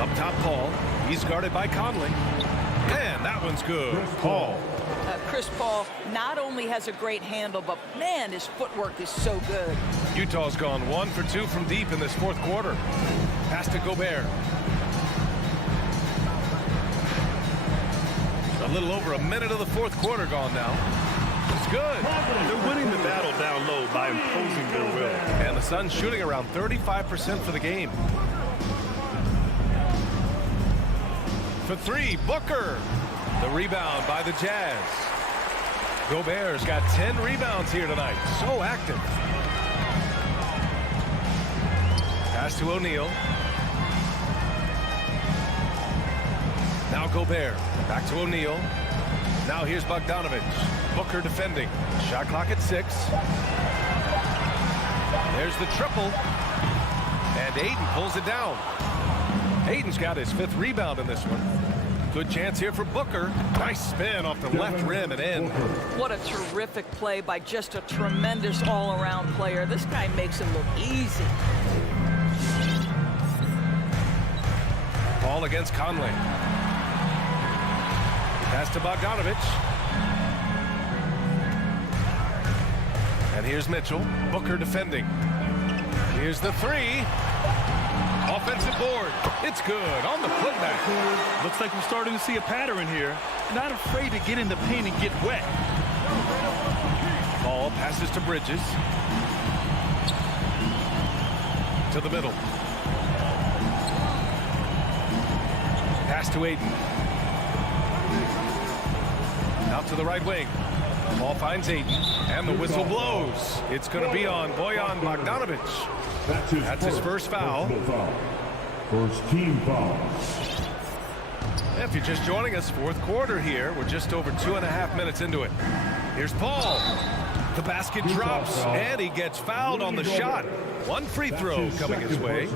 Up top, Paul. He's guarded by Conley. And that one's good. Paul. Chris Paul not only has a great handle, but man, his footwork is so good. Utah's gone 1 for 2 from deep in this fourth quarter. Pass to Gobert. A little over a minute of the fourth quarter gone now. It's good. They're winning the battle down low by imposing their will. And the Suns shooting around 35% for the game. For 3, Booker. The rebound by the Jazz. Gobert's got 10 rebounds here tonight. So active. Pass to O'Neal. Now Gobert. Back to O'Neal. Now here's Bogdanovich. Booker defending. Shot clock at 6. There's the triple. And Ayton pulls it down. Ayton's got his 5th rebound in this one. Good chance here for Booker. Nice spin off the left rim and in. What a terrific play by just a tremendous all-around player. This guy makes it look easy. Ball against Conley. Pass to Bogdanovich. And here's Mitchell. Booker defending. Here's the 3. Offensive board. It's good on the putback. Looks like we're starting to see a pattern here. Not afraid to get in the paint and get wet. Ball passes to Bridges. To the middle. Pass to Ayton. Out to the right wing. Ball finds Ayton, and the whistle blows. It's going to be on Bojan Bogdanovich. That's his first foul. First team foul. If you're just joining us, 4th quarter here. We're just over 2.5 minutes into it. Here's Paul. The basket drops, and he gets fouled on the shot. 1 free throw coming his way.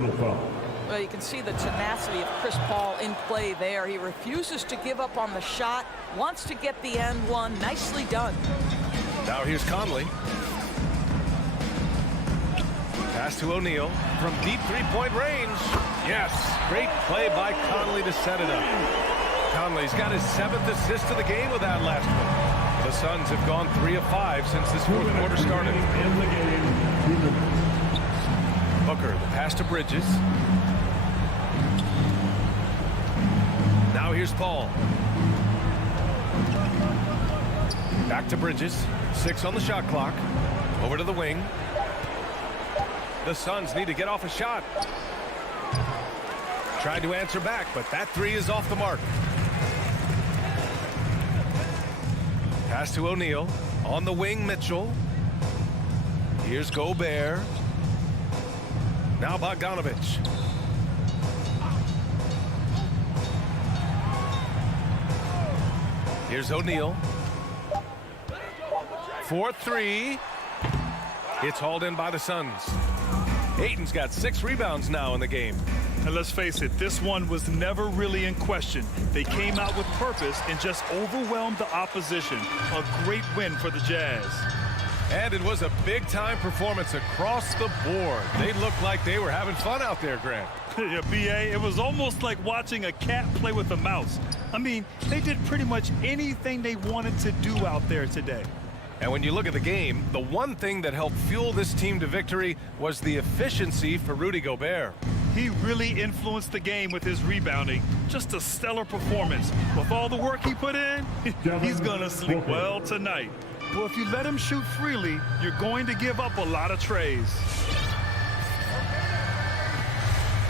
Well, you can see the tenacity of Chris Paul in play there. He refuses to give up on the shot, wants to get the end one. Nicely done. Now here's Conley. Pass to O'Neal from deep 3-point range. Yes, great play by Conley to set it up. Conley's got his 7th assist of the game with that last one. The Suns have gone 3 of 5 since this 4th quarter started. Booker, the pass to Bridges. Now here's Paul. Back to Bridges. 6 on the shot clock. Over to the wing. The Suns need to get off a shot. Tried to answer back, but that 3 is off the mark. Pass to O'Neal. On the wing, Mitchell. Here's Gobert. Now Bogdanovich. Here's O'Neal. 4-3. It's hauled in by the Suns. Ayton's got 6 rebounds now in the game. And let's face it, this one was never really in question. They came out with purpose and just overwhelmed the opposition. A great win for the Jazz. And it was a big-time performance across the board. They looked like they were having fun out there, Grant. Yeah, B.A., it was almost like watching a cat play with a mouse. I mean, they did pretty much anything they wanted to do out there today. And when you look at the game, the one thing that helped fuel this team to victory was the efficiency for Rudy Gobert. He really influenced the game with his rebounding. Just a stellar performance. With all the work he put in, he's going to sleep well tonight. Well, if you let him shoot freely, you're going to give up a lot of trays.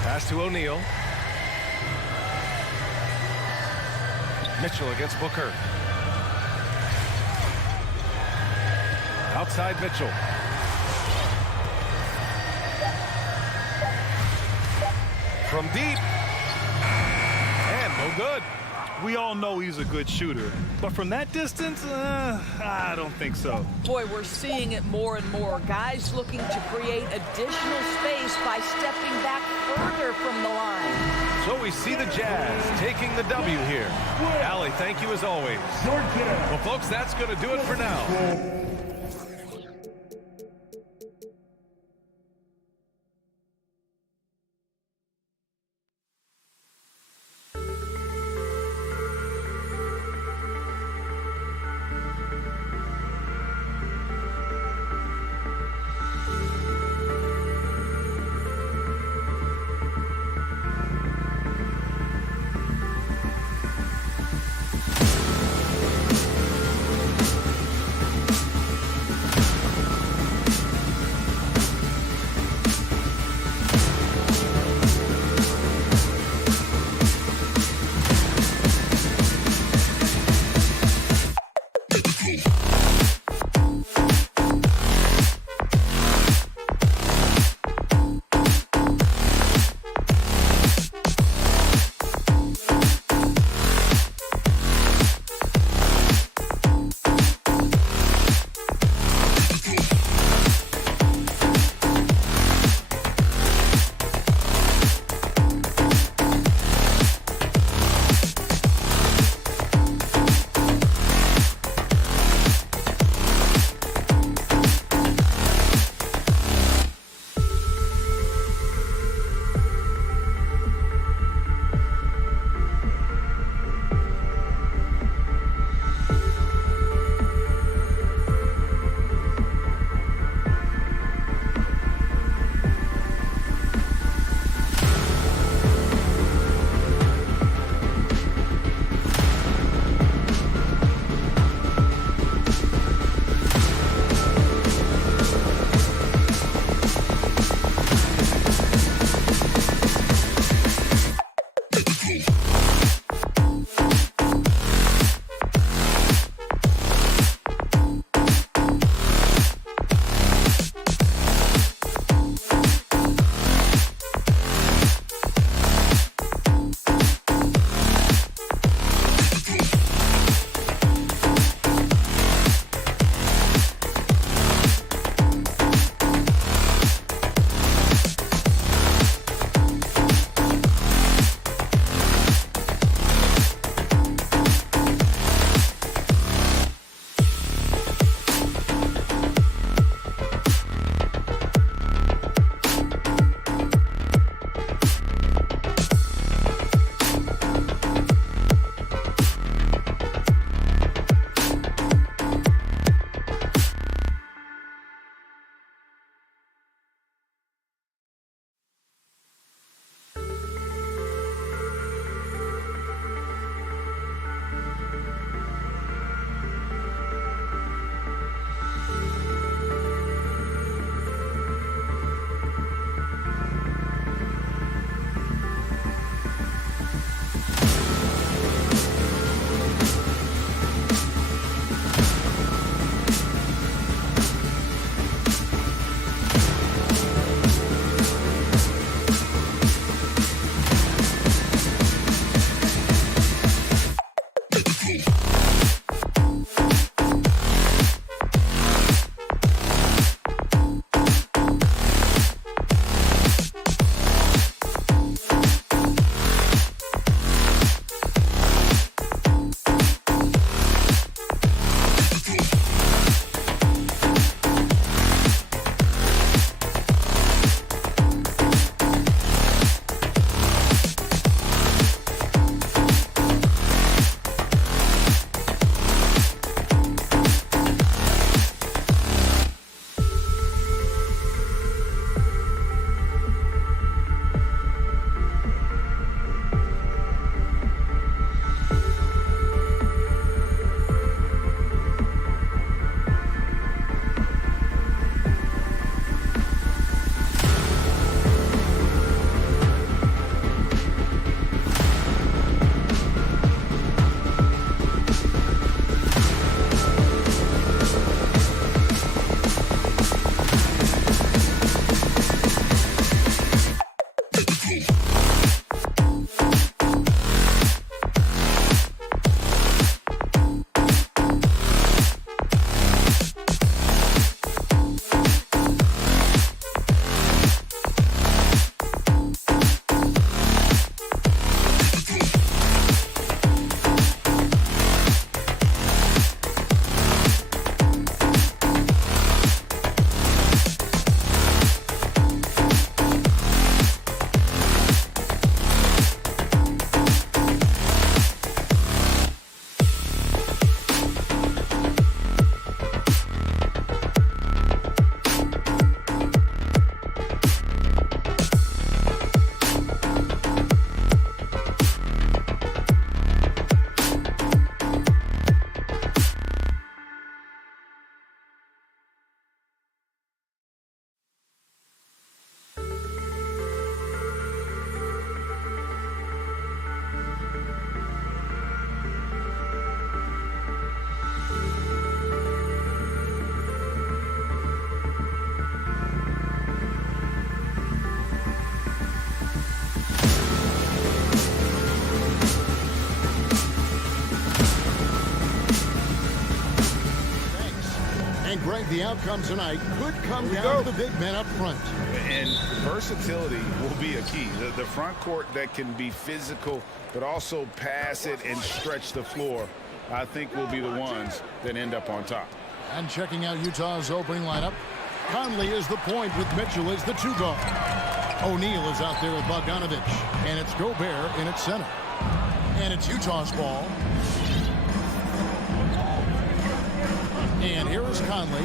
Pass to O'Neal. Mitchell against Booker. Outside Mitchell. From deep. And no good. We all know he's a good shooter, but from that distance, I don't think so. Boy, we're seeing it more and more. Guys looking to create additional space by stepping back further from the line. So we see the Jazz taking the W here. Allie, thank you as always. Well, folks, that's going to do it for now. Greg, the outcome tonight could come down to the big men up front. And versatility will be a key. The front court that can be physical, but also pass it and stretch the floor, I think will be the ones that end up on top. And checking out Utah's opening lineup, Conley is the point with Mitchell as the 2 guard. O'Neal is out there with Bogdanovich, and it's Gobert in its center. And it's Utah's ball. And here is Conley.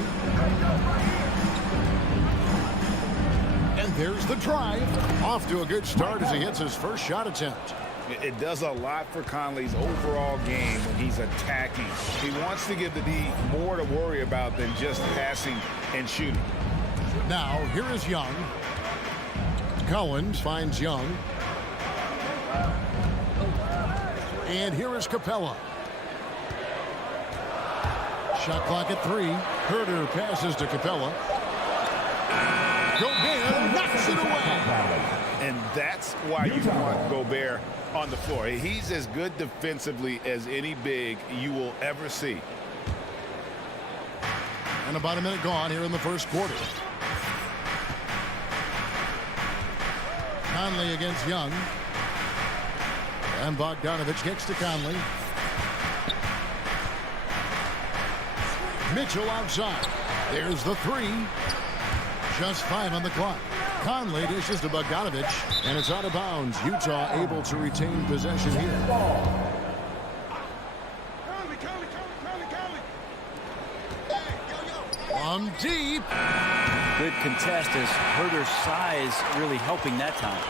And there's the drive. Off to a good start as he hits his first shot attempt. It does a lot for Conley's overall game when he's attacking. He wants to give the D more to worry about than just passing and shooting. Now, here is Young. Collins finds Young. And here is Capella. Shot clock at 3. Herter passes to Capella. Gobert knocks it away. And that's why you want Gobert on the floor. He's as good defensively as any big you will ever see. And about a minute gone here in the first quarter. Conley against Young. And Bogdanovich kicks to Conley. Mitchell outside. There's the 3. Just 5 on the clock. Conley dishes to Bogdanovich, and it's out of bounds. Utah able to retain possession here. From deep. Good contest as Herter's size really helping that time.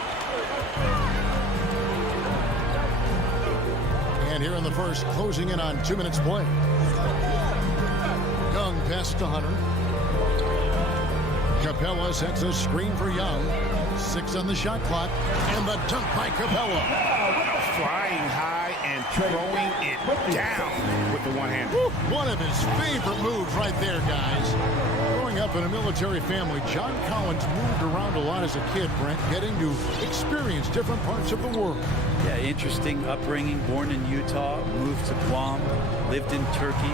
And here in the first, closing in on 2 minutes play. Young passes to Hunter. Capella sets a screen for Young. 6 on the shot clock. And the dunk by Capella. Flying high and throwing it down with the one-hand. One of his favorite moves right there, guys. Growing up in a military family, John Collins moved around a lot as a kid, Brent, getting to experience different parts of the world. Yeah, interesting upbringing. Born in Utah, moved to Guam, lived in Turkey,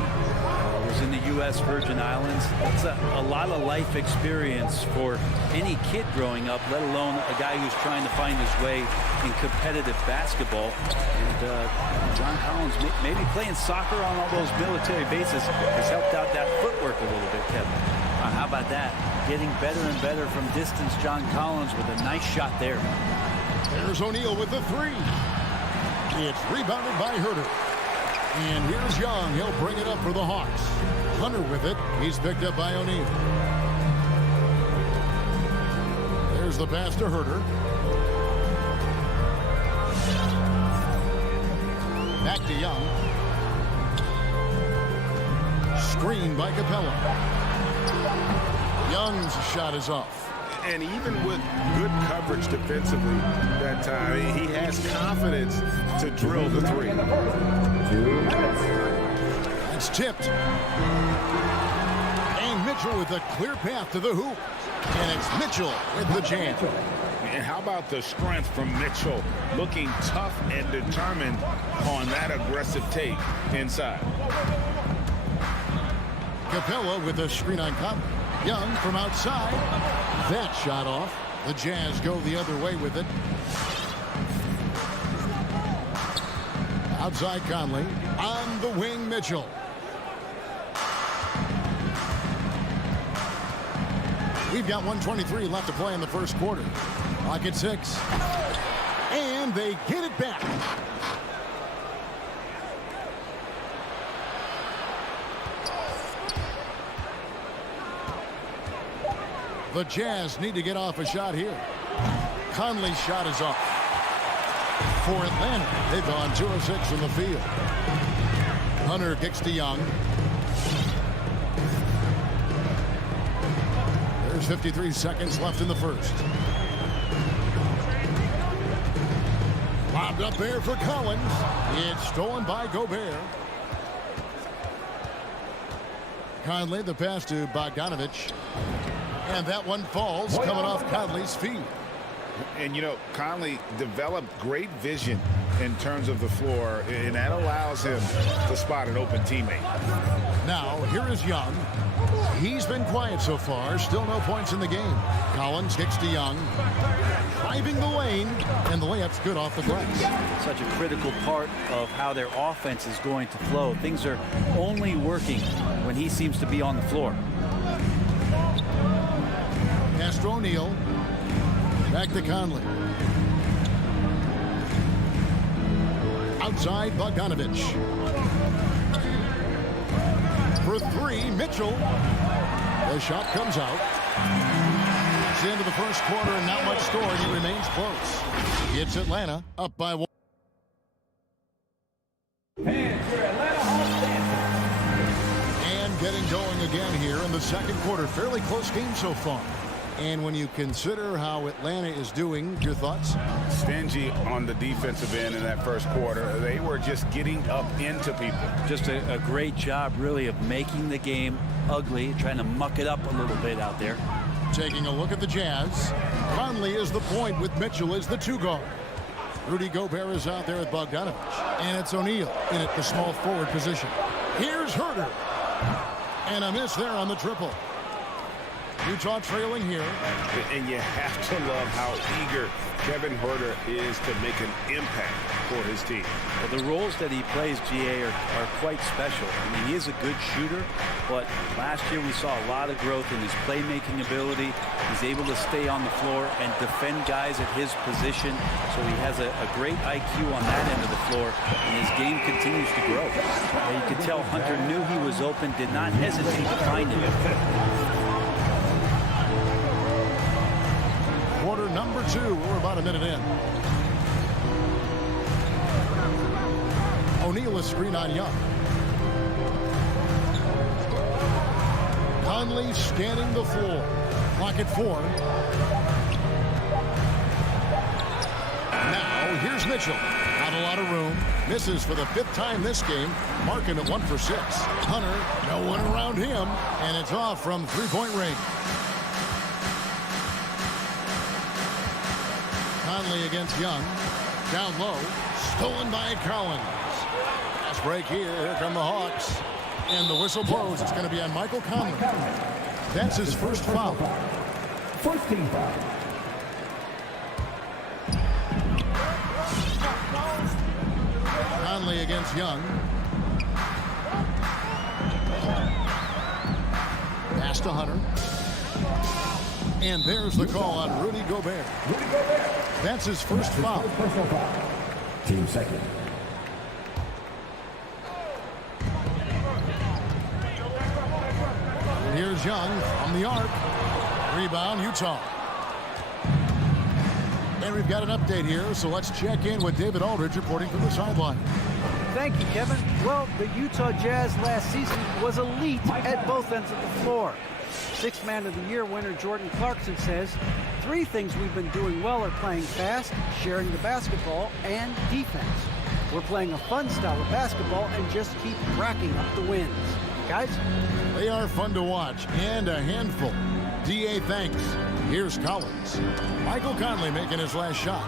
was in the U.S. Virgin Islands. It's a lot of life experience for any kid growing up, let alone a guy who's trying to find his way in competitive basketball. And John Collins, maybe playing soccer on all those military bases has helped out that footwork a little bit, Kevin. How about that? Getting better and better from distance, John Collins with a nice shot there. There's O'Neal with the 3. It's rebounded by Herter. And here's Young. He'll bring it up for the Hawks. Hunter with it. He's picked up by O'Neal. There's the pass to Herter. Back to Young. Screen by Capella. Young's shot is off. And even with good coverage defensively that time, he has confidence to drill the 3. It's tipped. And Mitchell with a clear path to the hoop. And it's Mitchell with the jam. And how about the strength from Mitchell, looking tough and determined on that aggressive take inside. Capella with a screen on Conley. Young from outside. That shot off. The Jazz go the other way with it. Outside Conley. On the wing, Mitchell. We've got 1:23 left to play in the first quarter. Clock at 6. And they get it back. The Jazz need to get off a shot here. Conley's shot is off. For Atlanta, they've gone 2 of 6 from the field. Hunter kicks to Young. There's 53 seconds left in the first. Lobbed up there for Collins. It's stolen by Gobert. Conley, the pass to Bogdanovich. And that one falls, coming off Conley's feet. And, you know, Conley developed great vision in terms of the floor, and that allows him to spot an open teammate. Now, here is Young. He's been quiet so far. Still no points in the game. Collins kicks to Young. Driving the lane, and the layup's good off the glass. Such a critical part of how their offense is going to flow. Things are only working when he seems to be on the floor. Castro O'Neal. Back to Conley. Outside, Bogdanovich. For three, Mitchell. The shot comes out. It's the end of the first quarter and not much scoring. It remains close. It's Atlanta up by one. And getting going again here in the second quarter. Fairly close game so far. And when you consider how Atlanta is doing, your thoughts? Stingy on the defensive end in that first quarter. They were just getting up into people. Just a great job, really, of making the game ugly, trying to muck it up a little bit out there. Taking a look at the Jazz. Conley is the point with Mitchell as the two guard. Rudy Gobert is out there with Bogdanovich. And it's O'Neal in at the small forward position. Here's Herter. And a miss there on the triple. Utah trailing here. And you have to love how eager Kevin Herter is to make an impact for his team. Well, the roles that he plays, GA, are quite special. I mean, he is a good shooter, but last year we saw a lot of growth in his playmaking ability. He's able to stay on the floor and defend guys at his position, so he has a great IQ on that end of the floor, and his game continues to grow. And you can tell Hunter knew he was open, did not hesitate to find him. Quarter number 2. We're about a minute in. O'Neal is screen on Young. Conley scanning the floor. Clock at 4. Now here's Mitchell. Not a lot of room. Misses for the 5th time this game. Marking at 1 for 6. Hunter, no one around him. And it's off from three-point range. Conley against Young. Down low. Stolen by Collins. Fast break here. Here come the Hawks. And the whistle blows. It's going to be on Michael Conley. That's his first foul. First team foul. Conley against Young. Pass to Hunter. And there's the call on Rudy Gobert. That's his first foul. Team second. And here's Young from the arc. Rebound, Utah. And we've got an update here, so let's check in with David Aldridge reporting from the sideline. Thank you, Kevin. Well, the Utah Jazz last season was elite at both ends of the floor. Sixth Man of the Year winner Jordan Clarkson says, 3 things we've been doing well are playing fast, sharing the basketball, and defense. We're playing a fun style of basketball and just keep racking up the wins. Guys? They are fun to watch and a handful. DA thanks. Here's Collins. Michael Conley making his last shot.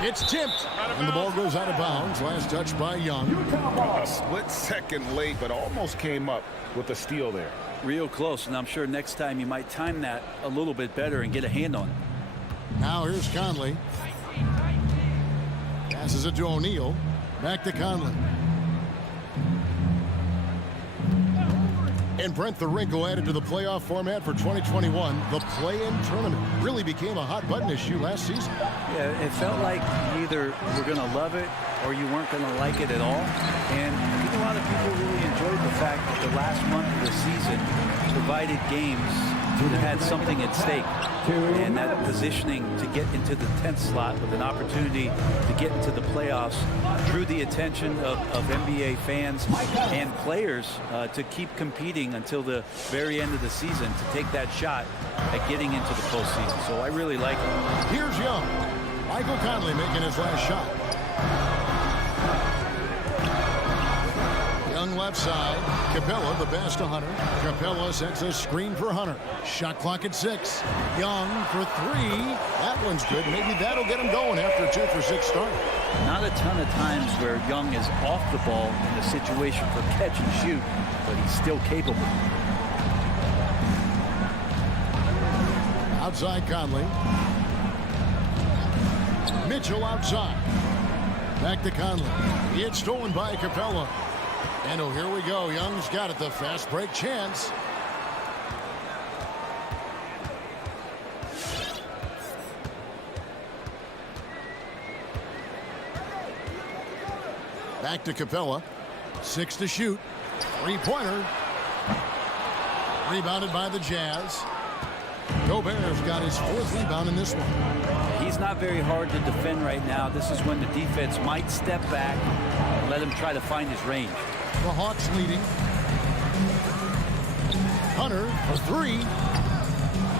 It's tipped, and the ball goes out of bounds. Last touch by Young. A split second late, but almost came up with a steal there. Real close, and I'm sure next time you might time that a little bit better and get a hand on it. Now here's Conley. Passes it to O'Neal. Back to Conley. And Brent, the wrinkle added to the playoff format for 2021, the play-in tournament really became a hot-button issue last season. Yeah, it felt like you either were going to love it or you weren't going to like it at all. And I think a lot of people really enjoyed the fact that the last month of the season provided games that had something at stake. And that positioning to get into the 10th slot with an opportunity to get into the playoffs drew the attention of NBA fans and players to keep competing until the very end of the season to take that shot at getting into the postseason. So I really like it. Here's Young. Michael Conley making his last shot. Young Young left side. Capella, the pass to Hunter. Capella sets a screen for Hunter. Shot clock at 6. Young for 3. That one's good. Maybe that'll get him going after a 2-for-6 start. Not a ton of times where Young is off the ball in a situation for catch and shoot, but he's still capable. Outside Conley. Mitchell outside. Back to Conley. It's stolen by Capella. And oh, here we go. Young's got it. The fast break chance. Back to Capella. 6 to shoot. 3-pointer. Rebounded by the Jazz. Gobert's got his 4th rebound in this one. He's not very hard to defend right now. This is when the defense might step back and let him try to find his range. The Hawks leading. Hunter for 3.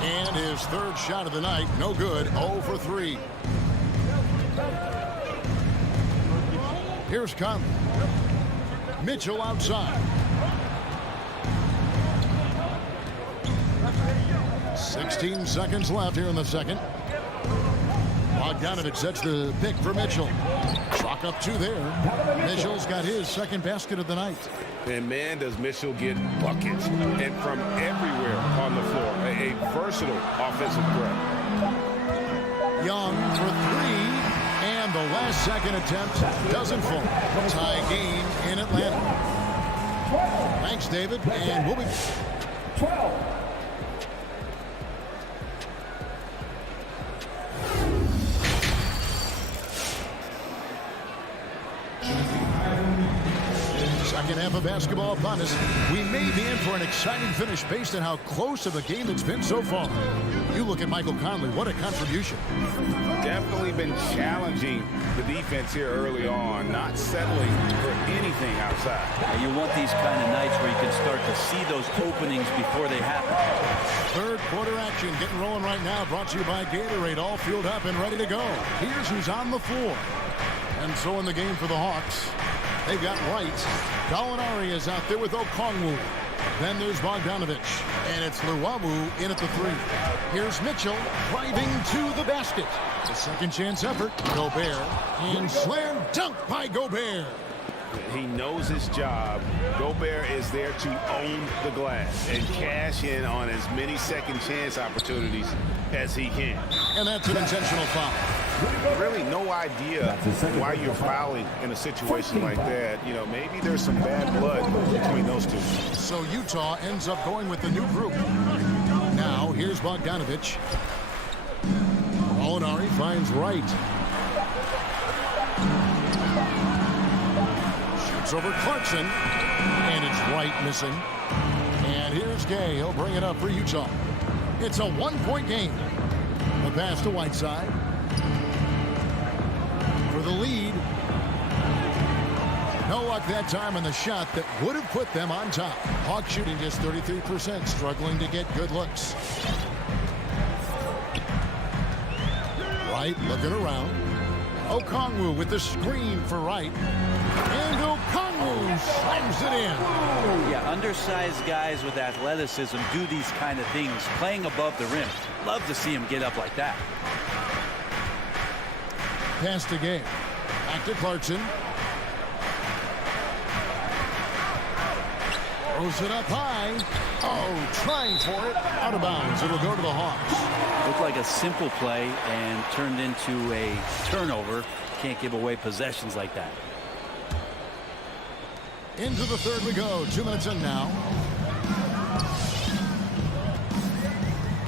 And his 3rd shot of the night. No good. 0 for 3. Here's Conley. Mitchell outside. 16 seconds left here in the second. Bogdanović sets the pick for Mitchell. Chalk up 2 there. Mitchell's got his 2nd basket of the night. And man, does Mitchell get buckets and from everywhere on the floor. A versatile offensive threat. Young for 3. And the last second attempt doesn't fall. Tie game in Atlanta. Thanks, David. And we'll be 12. Second half of basketball upon us. We may be in for an exciting finish based on how close of a game it's been so far. You look at Michael Conley. What a contribution. Definitely been challenging the defense here early on, not settling for anything outside. And you want these kind of nights where you can start to see those openings before they happen. 3rd quarter action getting rolling right now. Brought to you by Gatorade. All fueled up and ready to go. Here's who's on the floor. And so in the game for the Hawks, they've got Wright. Gallinari is out there with Okongwu. Then there's Bogdanović. And it's Luwawu in at the 3. Here's Mitchell driving to the basket. A second chance effort. Gobert. And slam dunk by Gobert. He knows his job. Gobert is there to own the glass and cash in on as many second chance opportunities as he can. And that's an intentional foul. Really no idea why you're fouling in a situation like that. You know, maybe there's some bad blood between those two. So Utah ends up going with the new group. Now here's Bogdanović. Gallinari finds Wright. Shoots over Clarkson. And it's Wright missing. And here's Gay. He'll bring it up for Utah. It's a 1-point game. The pass to Whiteside. For the lead. No luck that time on the shot that would have put them on top. Hawks shooting just 33%, struggling to get good looks. Wright looking around. Okongwu with the screen for Wright. And Okongwu slams it in. Yeah, undersized guys with athleticism do these kind of things, playing above the rim. Love to see him get up like that. Pass to Gay. Back to Clarkson. Throws it up high. Oh, trying for it. Out of bounds. It'll go to the Hawks. Looked like a simple play and turned into a turnover. Can't give away possessions like that. Into the 3rd we go. 2 minutes in now.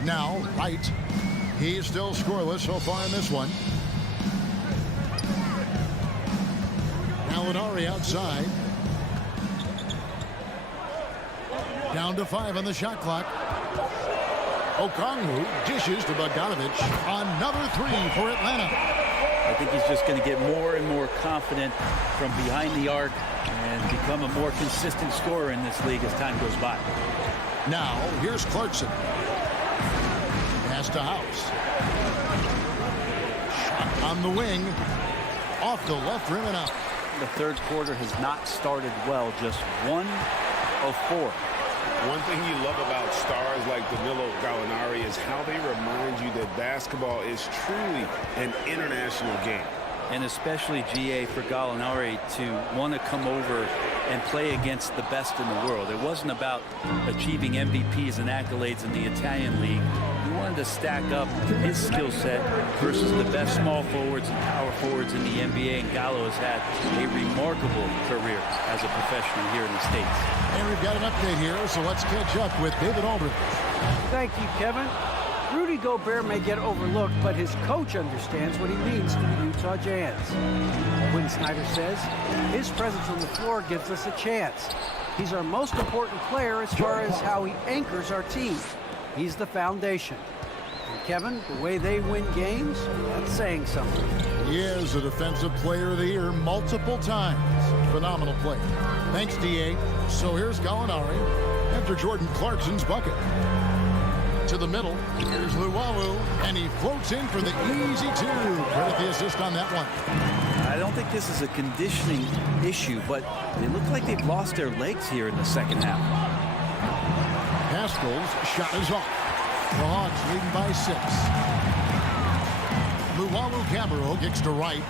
Now, Wright. He's still scoreless so far in this one. Gallinari outside. Down to 5 on the shot clock. Okongwu dishes to Bogdanović. Another 3 for Atlanta. I think he's just going to get more and more confident from behind the arc and become a more consistent scorer in this league as time goes by. Now, here's Clarkson. Pass to House. Shot on the wing. Off the left rim and out. The third quarter has not started well, just 1 of 4. One thing you love about stars like Danilo Gallinari is how they remind you that basketball is truly an international game. And especially, GA, for Gallinari to want to come over and play against the best in the world. It wasn't about achieving MVPs and accolades in the Italian league. He wanted to stack up his skill set versus the best small forwards and power forwards in the NBA, and Gallo has had a remarkable career as a professional here in the States. And we've got an update here, so let's catch up with David Aldridge. Thank you, Kevin. Rudy Gobert may get overlooked, but his coach understands what he means to the Utah Jazz. Quinn Snyder says his presence on the floor gives us a chance. He's our most important player as far as how he anchors our team. He's the foundation. And Kevin, the way they win games, that's saying something. He is a Defensive Player of the Year multiple times. Phenomenal play. Thanks, D.A. So here's Gallinari after Jordan Clarkson's bucket. To the middle, here's Luwawu, and he floats in for the easy two. Credit the assist on that one. I don't think this is a conditioning issue, but they look like they've lost their legs here in the second half. Haskell's shot is off. The Hawks leading by 6. Luwawu-Cabarrot kicks to right.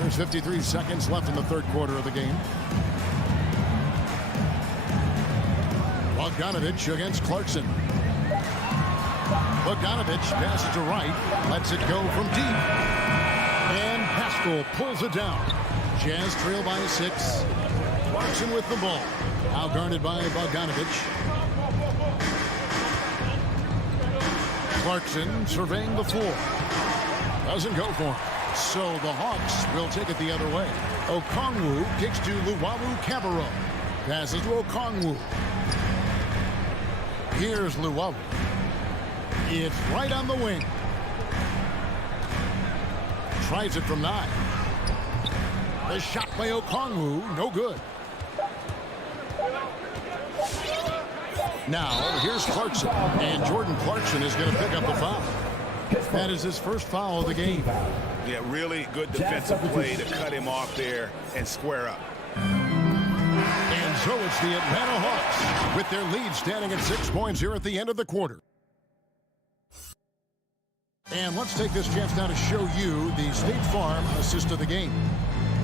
There's 53 seconds left in the third quarter of the game. Bogdanovich against Clarkson. Bogdanovich passes to right, lets it go from deep. And Haskell pulls it down. Jazz trail by 6. Clarkson with the ball. Now guarded by Bogdanovich. Clarkson surveying the floor. Doesn't go for him. So the Hawks will take it the other way. Okongwu kicks to Luwawu-Cabarrot. Passes to Okongwu. Here's Luwawu. It's right on the wing. Tries it from 9. The shot by Okongwu, no good. Now, here's Clarkson. And Jordan Clarkson is going to pick up the foul. That is his first foul of the game. Yeah, really good defensive play to cut him off there and square up. And so it's the Atlanta Hawks with their lead standing at 6 points here at the end of the quarter. And let's take this chance now to show you the State Farm assist of the game.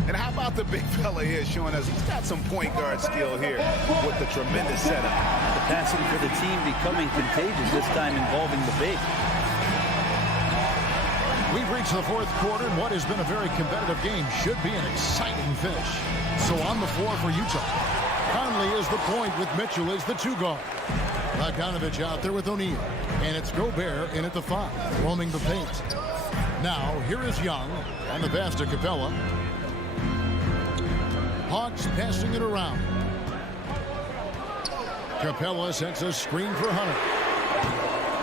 And how about the big fella here showing us he's got some point guard skill here with the tremendous setup. The passing for the team becoming contagious, this time involving the big. We've reached the fourth quarter, and what has been a very competitive game should be an exciting finish. So on the floor for Utah, Conley is the point with Mitchell as the 2 guard. Bogdanovich out there with O'Neal, and it's Gobert in at the 5, roaming the paint. Now here is Young and the pass to Capella. Hawks passing it around. Capella sets a screen for Hunter.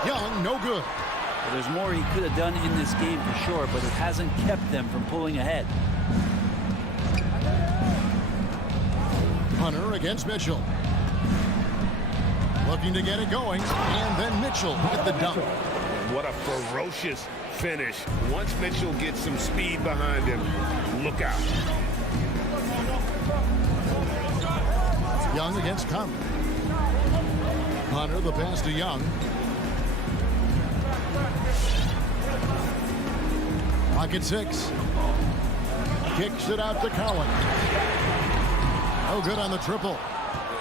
Young, no good. Well, there's more he could have done in this game for sure, but it hasn't kept them from pulling ahead. Hunter against Mitchell. Looking to get it going, and then Mitchell with the dunk. What a ferocious finish. Once Mitchell gets some speed behind him, look out. Young against Conley. Hunter, the pass to Young. Pocket 6. Kicks it out to Collins. No good on the triple.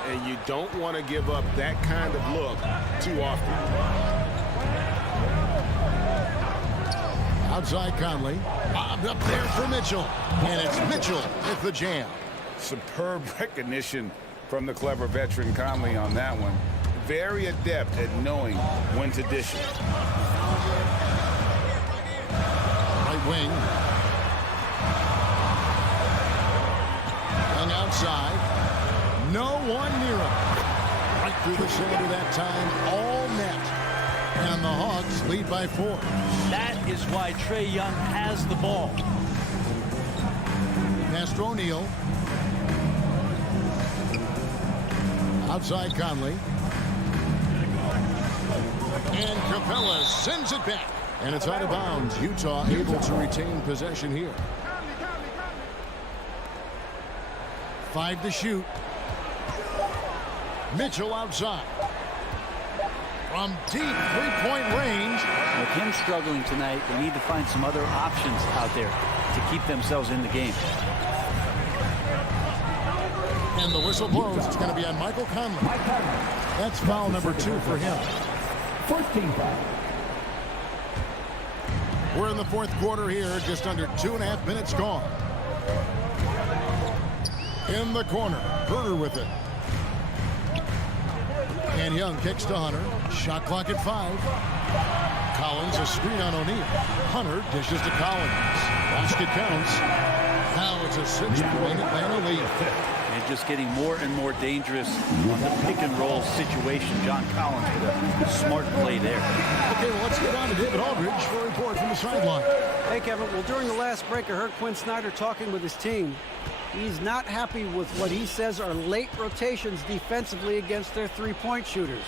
And you don't want to give up that kind of look too often. Outside Conley. Bobbed up there for Mitchell. And it's Mitchell with the jam. Superb recognition from the clever veteran Conley on that one. Very adept at knowing when to dish it. Right wing. Young outside. No one near him. Right through the center that time. All net. And the Hawks lead by 4. That is why Trae Young has the ball. Pass to O'Neal. Outside Conley. And Capella sends it back. And it's out of bounds. Utah able to retain possession here. 5 to shoot. Mitchell outside. From deep three-point range. With him struggling tonight, they need to find some other options out there to keep themselves in the game. And the whistle blows. It's going to be on Michael Conley. That's foul number 2 for him. 14 foul. We're in the fourth quarter here. Just under 2.5 minutes gone. In the corner. Herter with it. And Young kicks to Hunter. Shot clock at 5. Collins a screen on O'Neal. Hunter dishes to Collins. Basket counts. Now it's a 6-point Atlanta lead. And just getting more and more dangerous on the pick and roll situation. John Collins with a smart play there. Okay, well, let's get on to David Aldridge for a report from the sideline. Hey, Kevin. Well, during the last break, I heard Quinn Snyder talking with his team. He's not happy with what he says are late rotations defensively against their three-point shooters.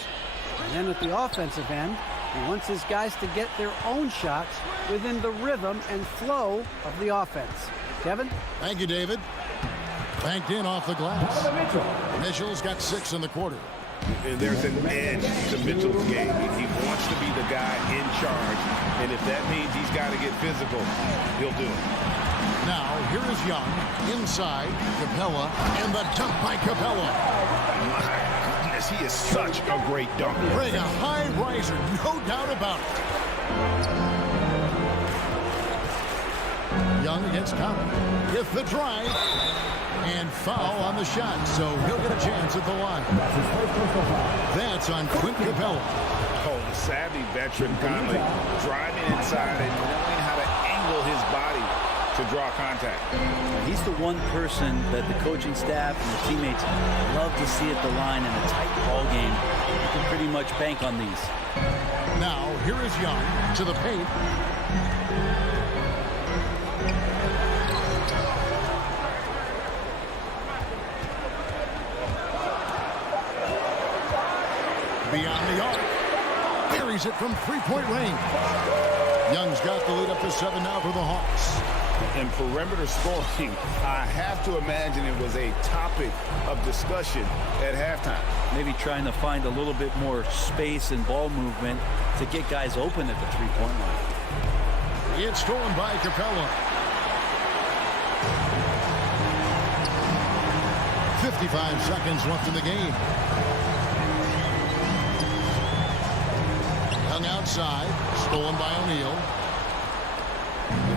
And then at the offensive end, he wants his guys to get their own shots within the rhythm and flow of the offense. Kevin? Thank you, David. Banked in off the glass. Mitchell's got 6 in the quarter. And there's an edge to Mitchell's game. He wants to be the guy in charge. And if that means he's got to get physical, he'll do it. Now, here is Young. Inside, Capella. And the dunk by Capella. My goodness, he is such a great dunker. Greg, a high riser, no doubt about it. Young against Conley. With the drive. And foul on the shot, so he'll get a chance at the line. That's on Clint Capella. Oh, the savvy veteran Conley driving inside and knowing how to angle his body to draw contact. He's the one person that the coaching staff and the teammates love to see at the line in a tight ball game. You can pretty much bank on these. Now, here is Young to the paint. Beyond the arc. Buries it from three-point range. Young's got the lead up to 7 now for the Hawks. And perimeter scoring, I have to imagine it was a topic of discussion at halftime. Maybe trying to find a little bit more space and ball movement to get guys open at the three-point line. It's stolen by Capella. 55 seconds left in the game. Young outside, stolen by O'Neal.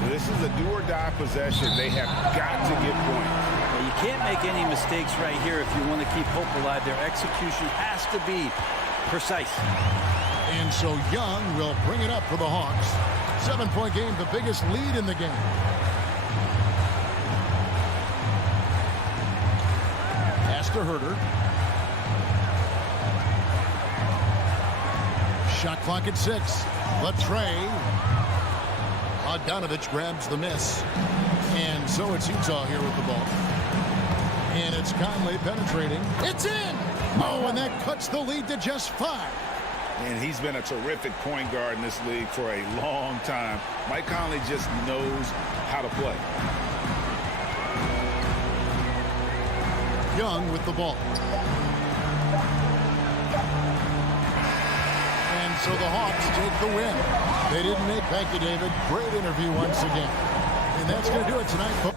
This is a do-or-die possession. They have got to get points. Well, you can't make any mistakes right here if you want to keep hope alive. Their execution has to be precise. And so Young will bring it up for the Hawks. 7-point game, the biggest lead in the game. Pass to Herter. Shot clock at 6. The tray. Bogdanovich grabs the miss. And so it's Utah here with the ball. And it's Conley penetrating. It's in! Oh, and that cuts the lead to just 5. And he's been a terrific point guard in this league for a long time. Mike Conley just knows how to play. Young with the ball. And so the Hawks take the win. They didn't make. Thank you, David. Great interview once again. And that's going to do it tonight.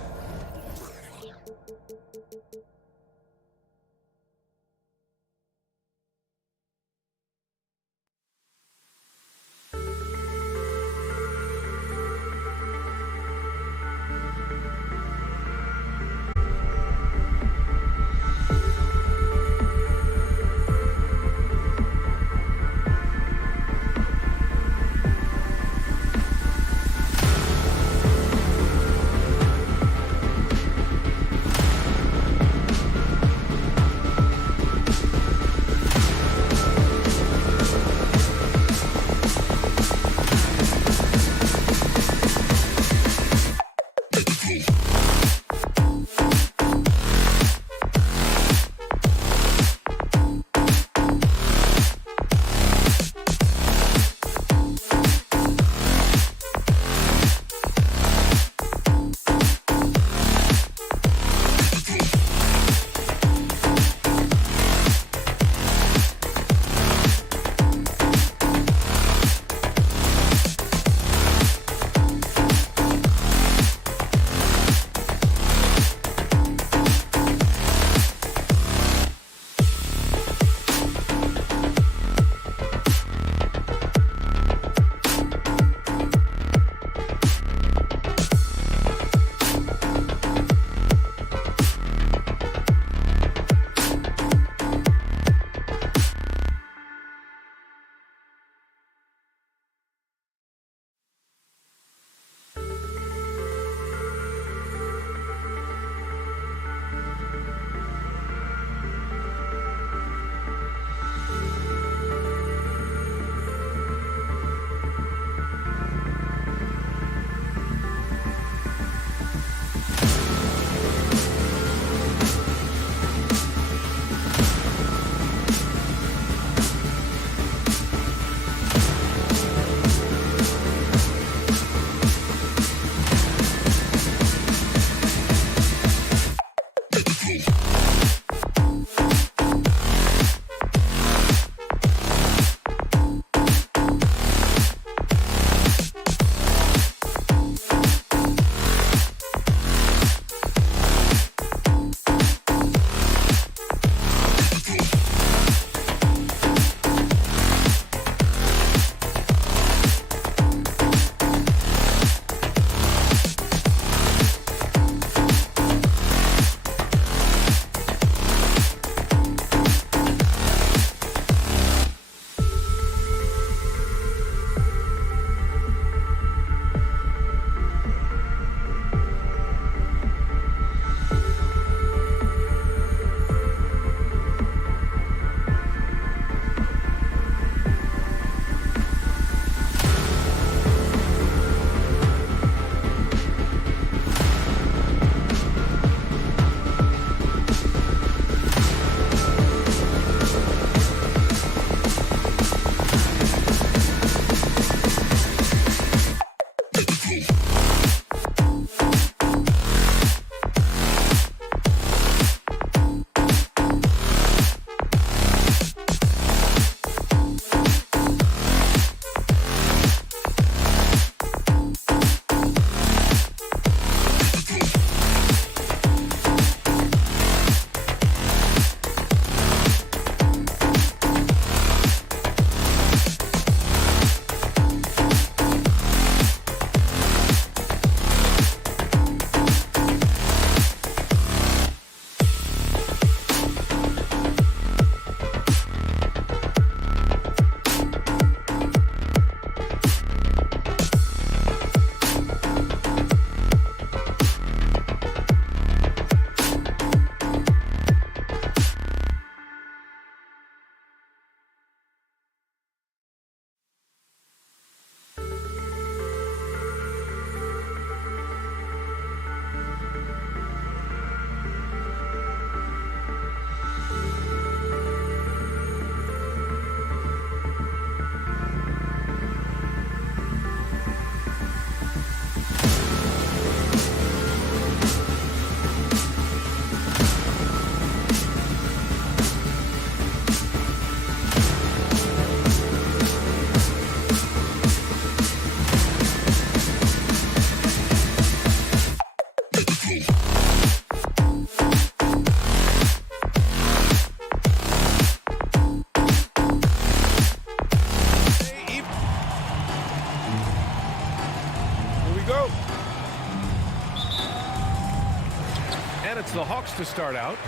And it's the Hawks to start out.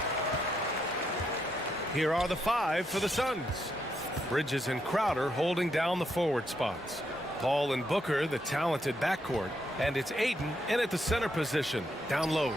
Here are the 5 for the Suns. Bridges and Crowder holding down the forward spots. Paul and Booker, the talented backcourt. And it's Ayton in at the center position, down low.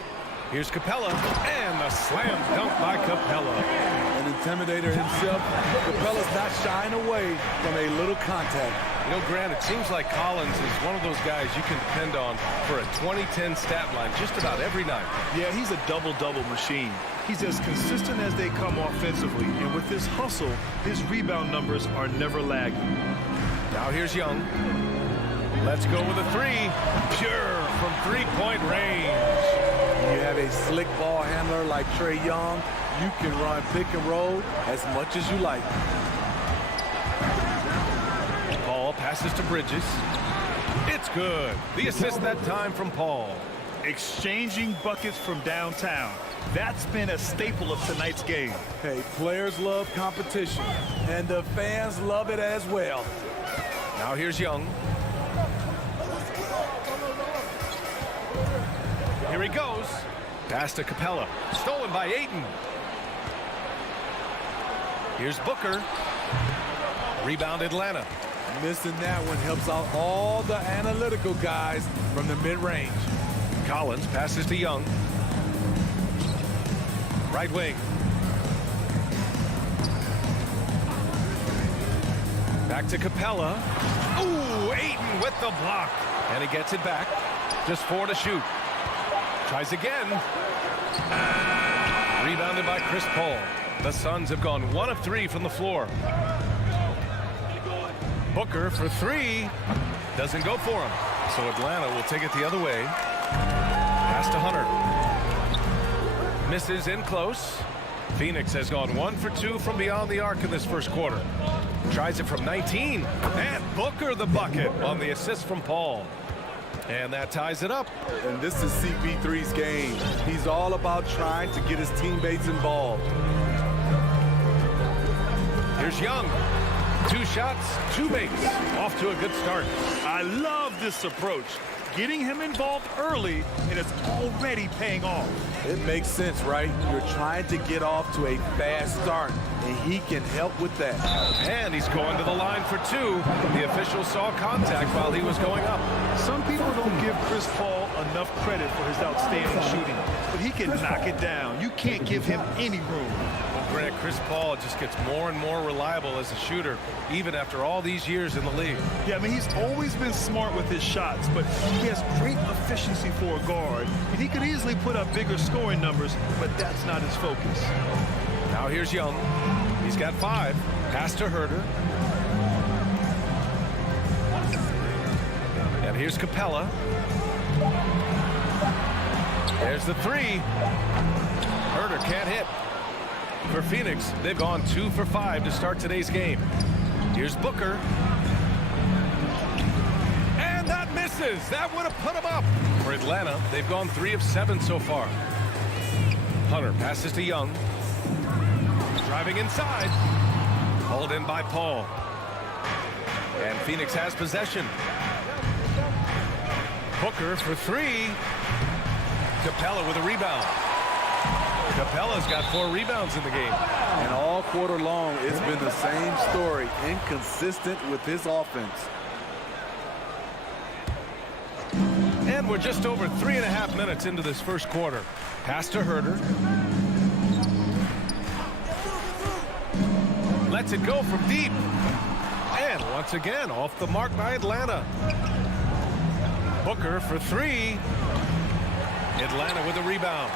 Here's Capella, and a slam dunk by Capella. An intimidator himself, Capella's not shying away from a little contact. You know, Grant, it seems like Collins is one of those guys you can depend on for a 2010 stat line just about every night. Yeah, he's a double-double machine. He's as consistent as they come offensively, and with his hustle, his rebound numbers are never lagging. Now here's Young. Let's go with a 3. Pure from three-point range. When you have a slick ball handler like Trae Young, you can run pick and roll as much as you like. Paul passes to Bridges. It's good. The assist that time from Paul. Exchanging buckets from downtown. That's been a staple of tonight's game. Hey, players love competition, and the fans love it as well. Now here's Young. Here he goes. Pass to Capella. Stolen by Ayton. Here's Booker. Rebound Atlanta. Missing that one helps out all the analytical guys from the mid-range. Collins passes to Young. Right wing. Back to Capella. Ooh, Ayton with the block. And he gets it back. Just 4 to shoot. Tries again. Rebounded by Chris Paul. The Suns have gone 1 of 3 from the floor. Booker for 3. Doesn't go for him. So Atlanta will take it the other way. Pass to Hunter. Misses in close. Phoenix has gone 1 for 2 from beyond the arc in this first quarter. Tries it from 19. And Booker the bucket on the assist from Paul. And that ties it up. And this is CP3's game. He's all about trying to get his teammates involved. Here's Young. 2 shots, 2 makes. Off to a good start. I love this approach. Getting him involved early, and it's already paying off. It makes sense, right? You're trying to get off to a fast start, and he can help with that. And he's going to the line for 2. The official saw contact while he was going up. Some people don't give Chris Paul enough credit for his outstanding shooting, but he can knock it down. You can't give him any room. Well, Grant, Chris Paul just gets more and more reliable as a shooter, even after all these years in the league. Yeah, I mean, he's always been smart with his shots, but he has great efficiency for a guard, and he could easily put up bigger scoring numbers, but that's not his focus. Now here's Young. He's got 5. Pass to Herter. And here's Capella. There's the 3. Herter can't hit. For Phoenix, they've gone 2 for 5 to start today's game. Here's Booker. And that misses. That would have put him up. For Atlanta, they've gone 3 of 7 so far. Hunter passes to Young. Driving inside. Hauled in by Paul. And Phoenix has possession. Booker for 3. Capella with a rebound. Capella's got 4 rebounds in the game. And all quarter long, it's been the same story. Inconsistent with his offense. And we're just over 3.5 minutes into this first quarter. Pass to Herter. Lets it go from deep. And once again, off the mark by Atlanta. Booker for 3. Atlanta with a rebound.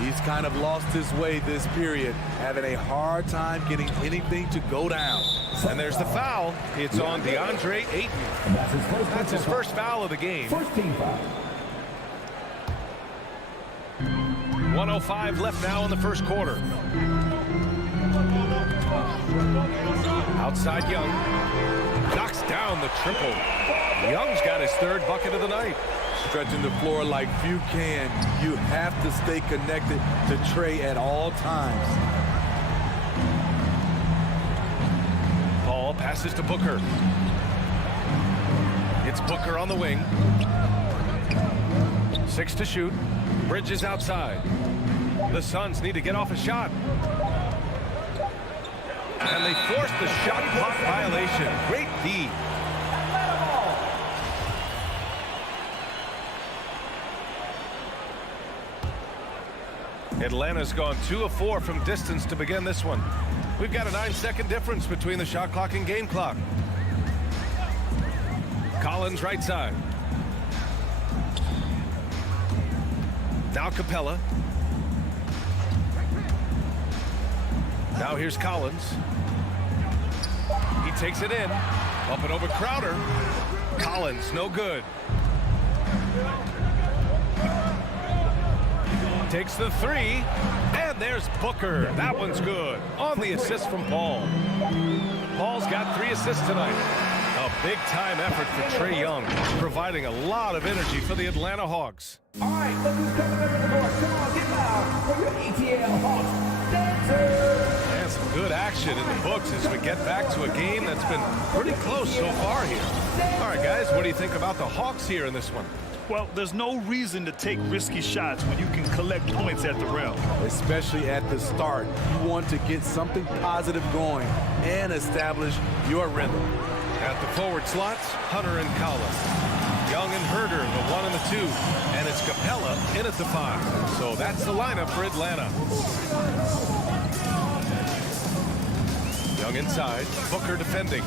He's kind of lost his way this period, having a hard time getting anything to go down. And there's the foul. It's on DeAndre Ayton. That's his first foul of the game. 1:05 left now in the first quarter. Outside Young. Knocks down the triple. Young's got his 3rd bucket of the night. Stretching the floor like few can. You have to stay connected to Trae at all times. Paul passes to Booker. It's Booker on the wing. 6 to shoot. Bridges outside. The Suns need to get off a shot. And they force the shot clock violation. Great D. Atlanta's gone 2 of 4 from distance to begin this one. We've got a 9-second difference between the shot clock and game clock. Collins right side. Now Capella. Now here's Collins. He takes it in. Up and over Crowder. Collins, no good. Takes the 3. And there's Booker. That one's good. On the assist from Paul. Paul's got 3 assists tonight. A big-time effort for Trae Young, providing a lot of energy for the Atlanta Hawks. All right, look who's coming up in the court. Come on, get loud for your ATL Hawks dancers. And some good action in the books as we get back to a game that's been pretty close so far here. All right, guys, what do you think about the Hawks here in this one? Well, there's no reason to take risky shots when you can collect points at the rim. Especially at the start. You want to get something positive going and establish your rhythm. At the forward slots, Hunter and Collins. Young and Herder, the 1 and the 2. And it's Capella in at the 5. So that's the lineup for Atlanta. Young inside. Booker defending.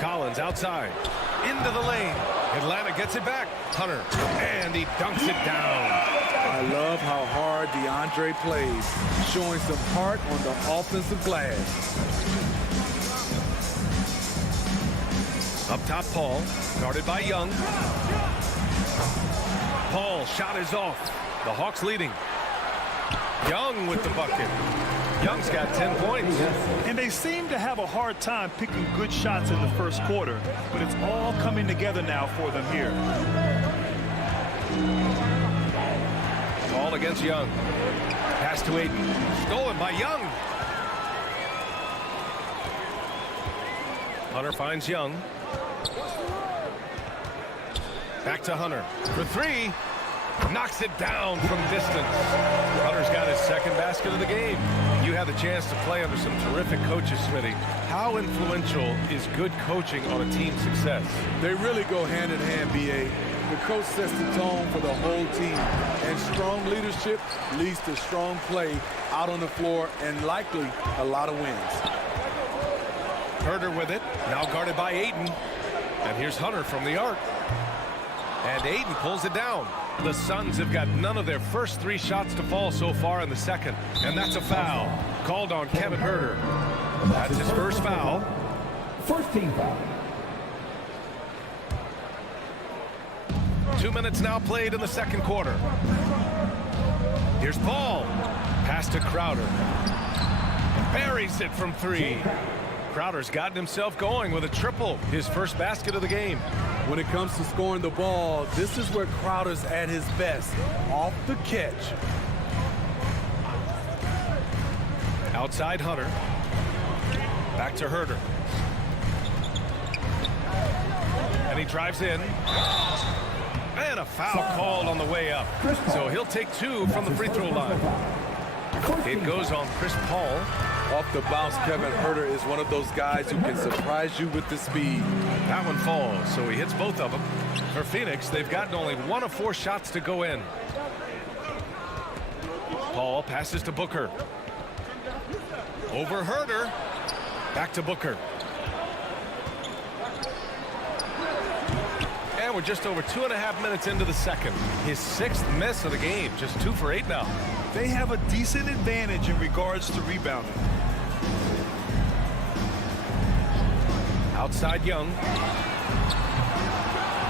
Collins outside. Into the lane. Atlanta gets it back. Hunter. And he dunks it down. I love how hard DeAndre plays, showing some heart on the offensive glass. Up top, Paul. Guarded by Young. Paul, shot is off. The Hawks leading. Young with the bucket. Young's got 10 points. And they seem to have a hard time picking good shots in the first quarter, but it's all coming together now for them here. Ball against Young. Pass to Aiden. Stolen by Young. Hunter finds Young. Back to Hunter for 3. Knocks it down from distance. Hunter's got his second basket of the game. You had the chance to play under some terrific coaches, Smitty. How influential is good coaching on a team's success? They really go hand in hand, B.A. The coach sets the tone for the whole team. And strong leadership leads to strong play out on the floor and likely a lot of wins. Herder with it. Now guarded by Aiden. And here's Hunter from the arc. And Aiden pulls it down. The Suns have got none of their first 3 shots to fall so far in the second. And that's a foul. Called on Kevin Herder. That's his first foul. First team foul. 2 minutes now played in the second quarter. Here's Paul. Pass to Crowder. Buries it from 3. Crowder's gotten himself going with a triple. His first basket of the game. When it comes to scoring the ball, this is where Crowder's at his best. Off the catch. Outside Hunter. Back to Herder. And he drives in. And a foul called on the way up. So he'll take 2 from the free throw line. It goes on Chris Paul. Off the bounce, Kevin Herder is one of those guys who can surprise you with the speed. That one falls, so he hits both of them. For Phoenix, they've gotten only 1 of 4 shots to go in. Paul passes to Booker. Over Herder. Back to Booker. And we're just over 2.5 minutes into the second. His 6th miss of the game. Just 2 for 8 now. They have a decent advantage in regards to rebounding. Outside Young.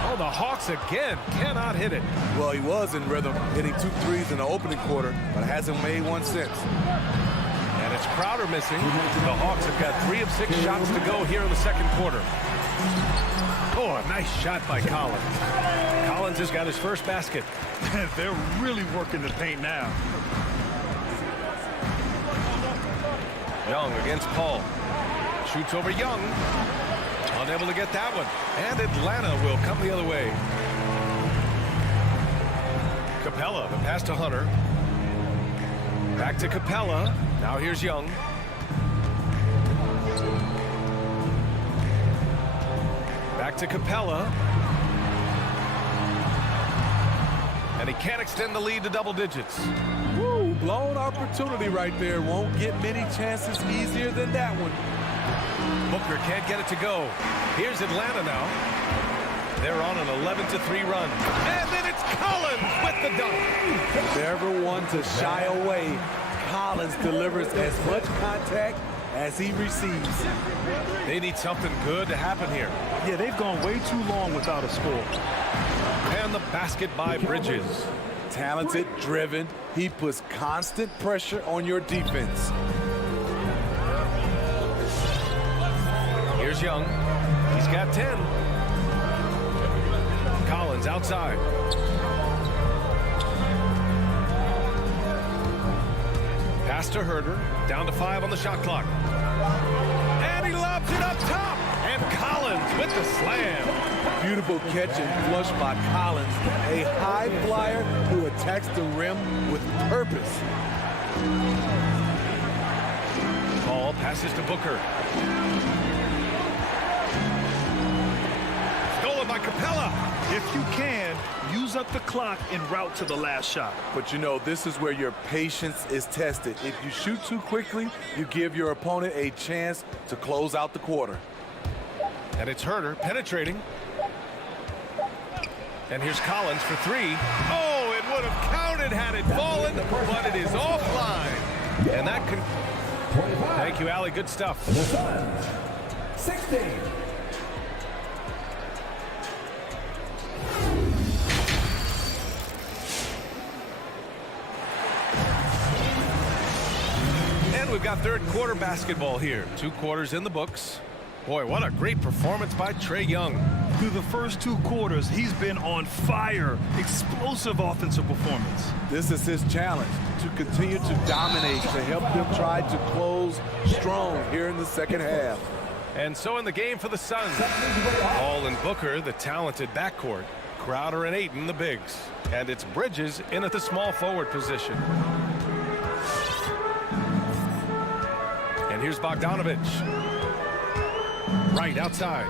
Oh, the Hawks again cannot hit it. Well, he was in rhythm, hitting 2 threes in the opening quarter, but hasn't made one since. And it's Crowder missing. The Hawks have got 3 of 6 shots to go here in the second quarter. Oh, a nice shot by Collins. Collins has got his first basket. They're really working the paint now. Young against Paul. Shoots over Young. Unable to get that one. And Atlanta will come the other way. Capella, the pass to Hunter. Back to Capella. Now here's Young. Back to Capella. And he can't extend the lead to double digits. Woo, blown opportunity right there. Won't get many chances easier than that one. Booker can't get it to go. Here's Atlanta now. They're on an 11-3 run. And then it's Collins with the dunk. Never one to shy away. Collins delivers as much contact as he receives. They need something good to happen here. Yeah, they've gone way too long without a score. And the basket by Bridges. Talented, driven. He puts constant pressure on your defense. Here's Young. He's got 10. Collins outside. Pass to Herder. Down to 5 on the shot clock. And he lobs it up top. And Collins with the slam. Beautiful catch and flush by Collins. A high flyer who attacks the rim with purpose. Ball passes to Booker. Stolen by Capella. If you can, use up the clock en route to the last shot. But you know, this is where your patience is tested. If you shoot too quickly, you give your opponent a chance to close out the quarter. And it's Herder penetrating. And here's Collins for 3. Oh, it would have counted had it fallen, but it is offline. And that can... Thank you, Allie. Good stuff. 16. And we've got third quarter basketball here. 2 quarters in the books. Boy, what a great performance by Trae Young. Through the first 2 quarters, he's been on fire. Explosive offensive performance. This is his challenge, to continue to dominate, to help them try to close strong here in the second half. And so in the game for the Suns, Hall and Booker, the talented backcourt. Crowder and Ayton, the bigs. And it's Bridges in at the small forward position. And here's Bogdanovich. Right outside.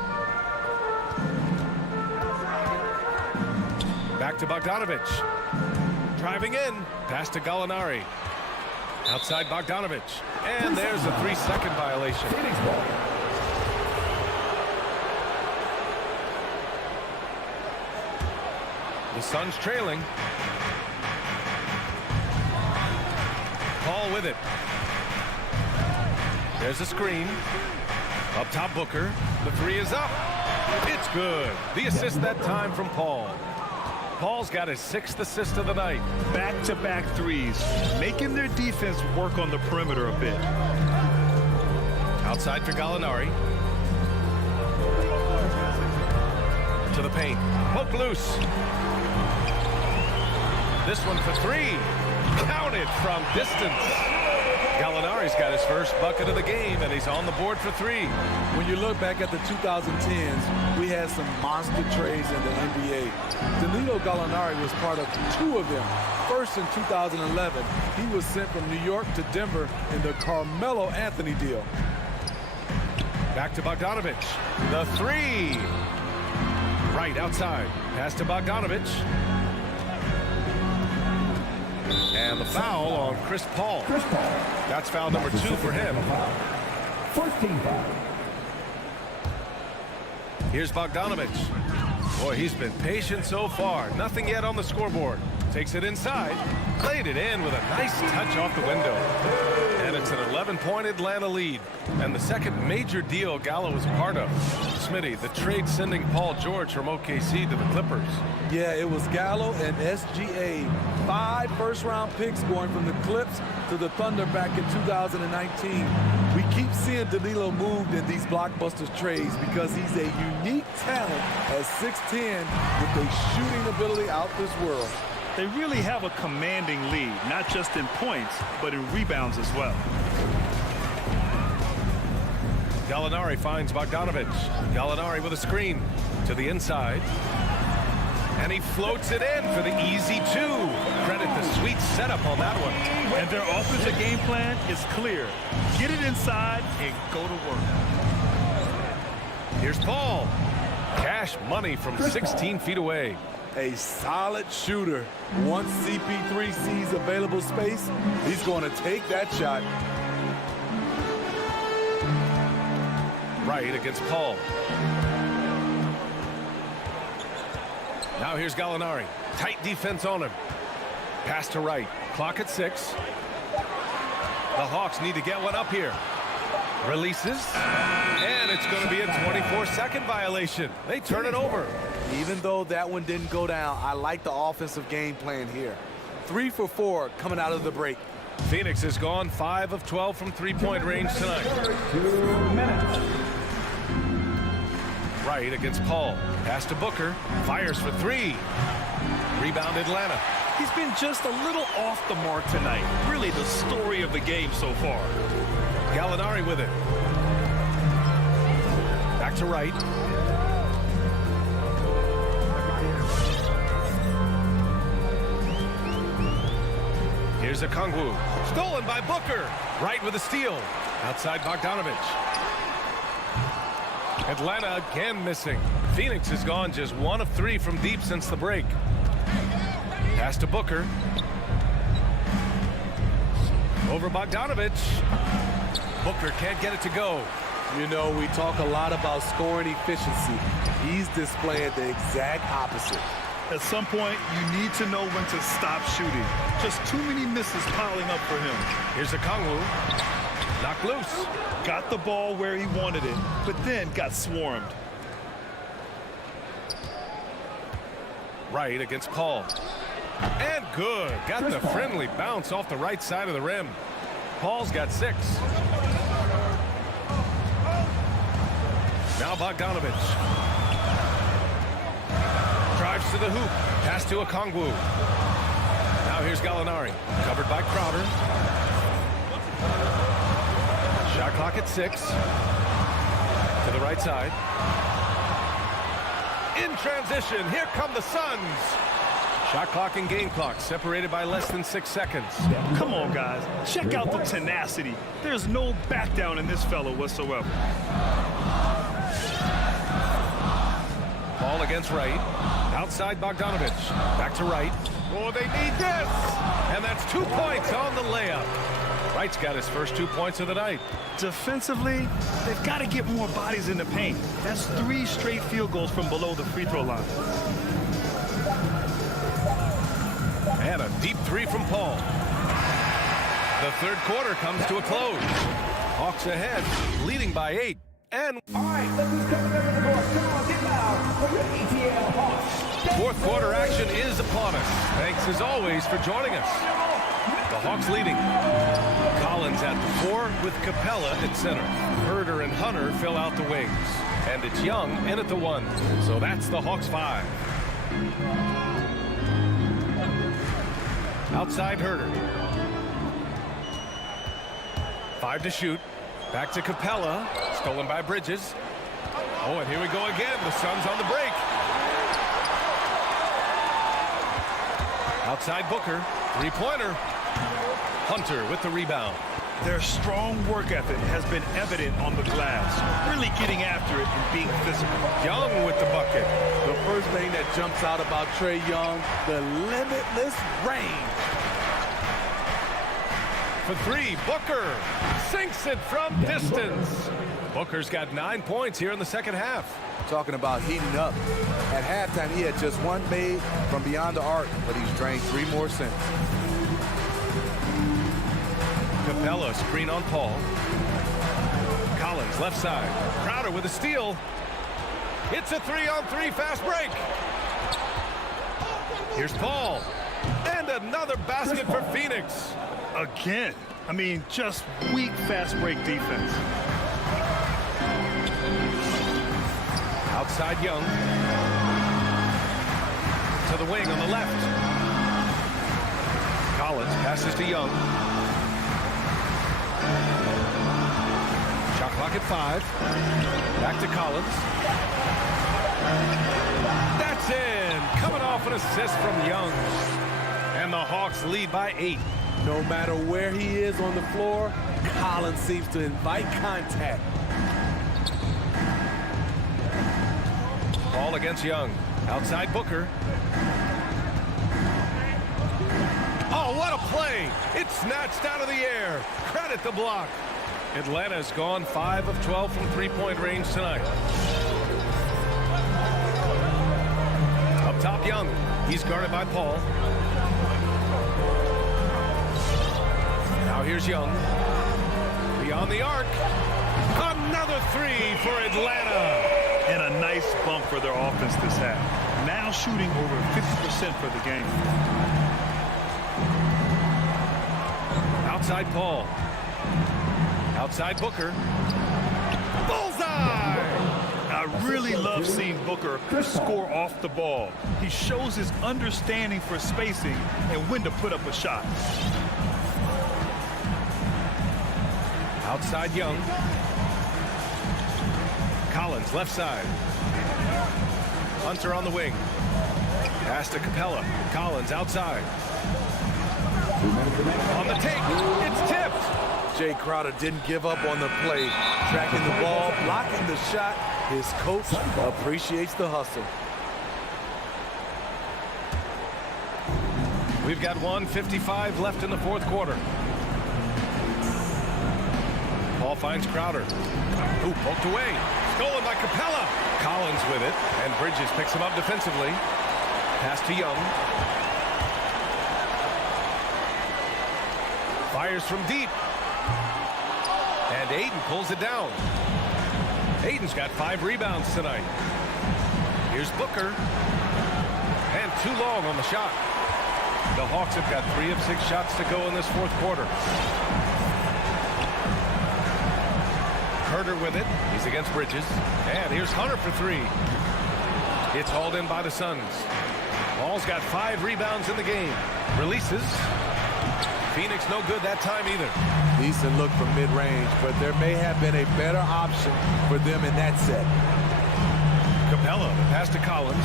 Back to Bogdanovich. Driving in. Pass to Gallinari. Outside Bogdanovich. And there's a 3-second violation. The Suns trailing. Paul with it. There's a screen. Up top, Booker. The 3 is up. It's good. The assist that time from Paul. Paul's got his 6th assist of the night. Back-to-back threes, making their defense work on the perimeter a bit. Outside for Gallinari. To the paint. Poke loose. This one for 3. Counted from distance. Gallinari's got his first bucket of the game, and he's on the board for 3. When you look back at the 2010s, we had some monster trades in the NBA. Danilo Gallinari was part of 2 of them. First in 2011, he was sent from New York to Denver in the Carmelo Anthony deal. Back to Bogdanovich. The 3. Right outside. Pass to Bogdanovich. And the foul on Chris Paul. That's foul number 2 for him. First team foul. Here's Bogdanovich. Boy, he's been patient so far. Nothing yet on the scoreboard. Takes it inside. Played it in with a nice touch off the window. And it's an 11-point Atlanta lead. And the second major deal Gallo was a part of. Smitty, the trade sending Paul George from OKC to the Clippers. Yeah, it was Gallo and SGA. 5 first-round picks going from the Clips to the Thunder back in 2019. We keep seeing Danilo moved in these blockbuster trades because he's a unique talent at 6'10" with a shooting ability out this world. They really have a commanding lead, not just in points, but in rebounds as well. Gallinari finds Bogdanovich. Gallinari with a screen to the inside. And he floats it in for the easy 2. Sweet setup on that one. And their offensive game plan is clear. Get it inside and go to work. Here's Paul. Cash money from 16 feet away. A solid shooter. Once CP3 sees available space, he's going to take that shot. Right against Paul. Now here's Gallinari. Tight defense on him. Pass to right. Clock at 6. The Hawks need to get one up here. Releases. And it's going to be a 24-second violation. They turn it over. Even though that one didn't go down, I like the offensive game plan here. 3 for 4 coming out of the break. Phoenix has gone 5 of 12 from three-point range tonight. 2 minutes. Right against Paul. Pass to Booker. Fires for 3. Rebound Atlanta. He's been just a little off the mark tonight. Really the story of the game so far. Gallinari with it. Back to right. Here's a Kongwu. Stolen by Booker. Right with a steal. Outside Bogdanovich. Atlanta again missing. Phoenix has gone just 1 of 3 from deep since the break. Pass to Booker. Over Bogdanovich. Booker can't get it to go. You know, we talk a lot about scoring efficiency. He's displaying the exact opposite. At some point, you need to know when to stop shooting. Just too many misses piling up for him. Here's a Kongwu. Knocked loose. Got the ball where he wanted it, but then got swarmed. Right against Paul. And good. Got the friendly bounce off the right side of the rim. Paul's got 6. Now Bogdanovich. Drives to the hoop. Pass to a Kongwu. Now here's Gallinari. Covered by Crowder. Shot clock at 6. To the right side. In transition. Here come the Suns. Shot clock and game clock separated by less than 6 seconds. Come on, guys. Check out the tenacity. There's no back down in this fella whatsoever. Ball against right. Outside Bogdanovich. Back to right. Oh, they need this! And that's 2 points on the layup. Wright's got his first 2 points of the night. Defensively, they've got to get more bodies in the paint. That's 3 straight field goals from below the free throw line. And a deep 3 from Paul. The third quarter comes to a close. Hawks ahead, leading by 8. And All right, look who's coming over the court. Come on, get loud for your ETL Hawks. fourth quarter action is upon us. Thanks as always for joining us. The Hawks leading. Collins at the 4 with Capella at center. Herder and Hunter fill out the wings. And it's Young in at the 1. So that's the Hawks 5. Outside Herder. 5 to shoot. Back to Capella. Stolen by Bridges. Oh, and here we go again. The Suns on the break. Outside Booker. 3-pointer. Hunter with the rebound. Their strong work ethic has been evident on the glass. Really getting after it and being physical. Young with the bucket. The first thing that jumps out about Trae Young, the limitless range. For 3, Booker sinks it from distance. Booker's got 9 points here in the second half. Talking about heating up. At halftime, he had just 1 made from beyond the arc, but he's drained 3 more since. Capella screen on Paul. Collins left side. Crowder with a steal. It's a 3-on-3 fast break. Here's Paul. And another basket for Phoenix. Again, I mean, just weak fast break defense. Outside Young. To the wing on the left. Collins passes to Young. Shot clock at 5. Back to Collins. That's in. Coming off an assist from Young. And the Hawks lead by 8. No matter where he is on the floor, Collins seems to invite contact. Ball against Young. Outside Booker. Oh, what a play! It's snatched out of the air. Credit the block. Atlanta's gone 5 of 12 from three-point range tonight. Up top, Young. He's guarded by Paul. Now here's Young. Beyond the arc. Another three for Atlanta. And a nice bump for their offense this half. Now shooting over 50% for the game. Outside Paul. Outside Booker. Bullseye! I really love seeing Booker score off the ball. He shows his understanding for spacing and when to put up a shot. Outside Young. Collins left side. Hunter on the wing. Pass to Capella. Collins outside. On the take. It's tipped. Jay Crowder didn't give up on the play. Tracking the ball, blocking the shot. His coach appreciates the hustle. We've got 1:55 left in the fourth quarter. Paul finds Crowder. Ooh, poked away. Stolen by Capella. Collins with it, and Bridges picks him up defensively. Pass to Young. Fires from deep. And Aiden pulls it down. Aiden's got 5 rebounds tonight. Here's Booker. And too long on the shot. The Hawks have got 3 of 6 shots to go in this fourth quarter. Herter with it. He's against Bridges. And here's Hunter for 3. It's hauled in by the Suns. Ball's got 5 rebounds in the game. Releases. Phoenix no good that time either. Decent look from mid-range, but there may have been a better option for them in that set. Capella, pass to Collins.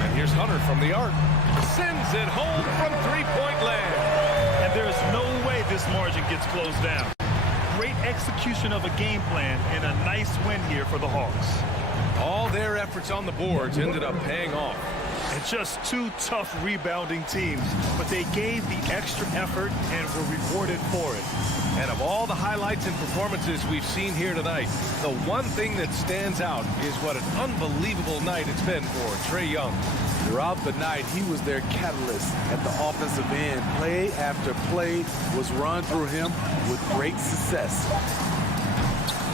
And here's Hunter from the arc. Sends it home from three-point land. And there's no way this margin gets closed down. Great execution of a game plan and a nice win here for the Hawks. All their efforts on the boards ended up paying off. And just 2 tough rebounding teams, but they gave the extra effort and were rewarded for it. And of all the highlights and performances we've seen here tonight, the one thing that stands out is what an unbelievable night it's been for Trae Young. Throughout the night, he was their catalyst at the offensive end. Play after play was run through him with great success.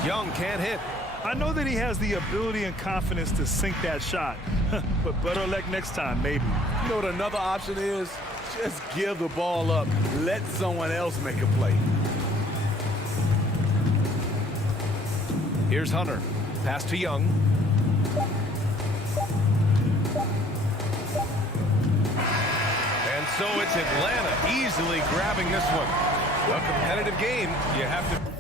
Young can't hit. I know that he has the ability and confidence to sink that shot, but better luck next time, maybe. You know what another option is? Just give the ball up. Let someone else make a play. Here's Hunter. Pass to Young. And so it's Atlanta easily grabbing this one. A competitive game, you have to...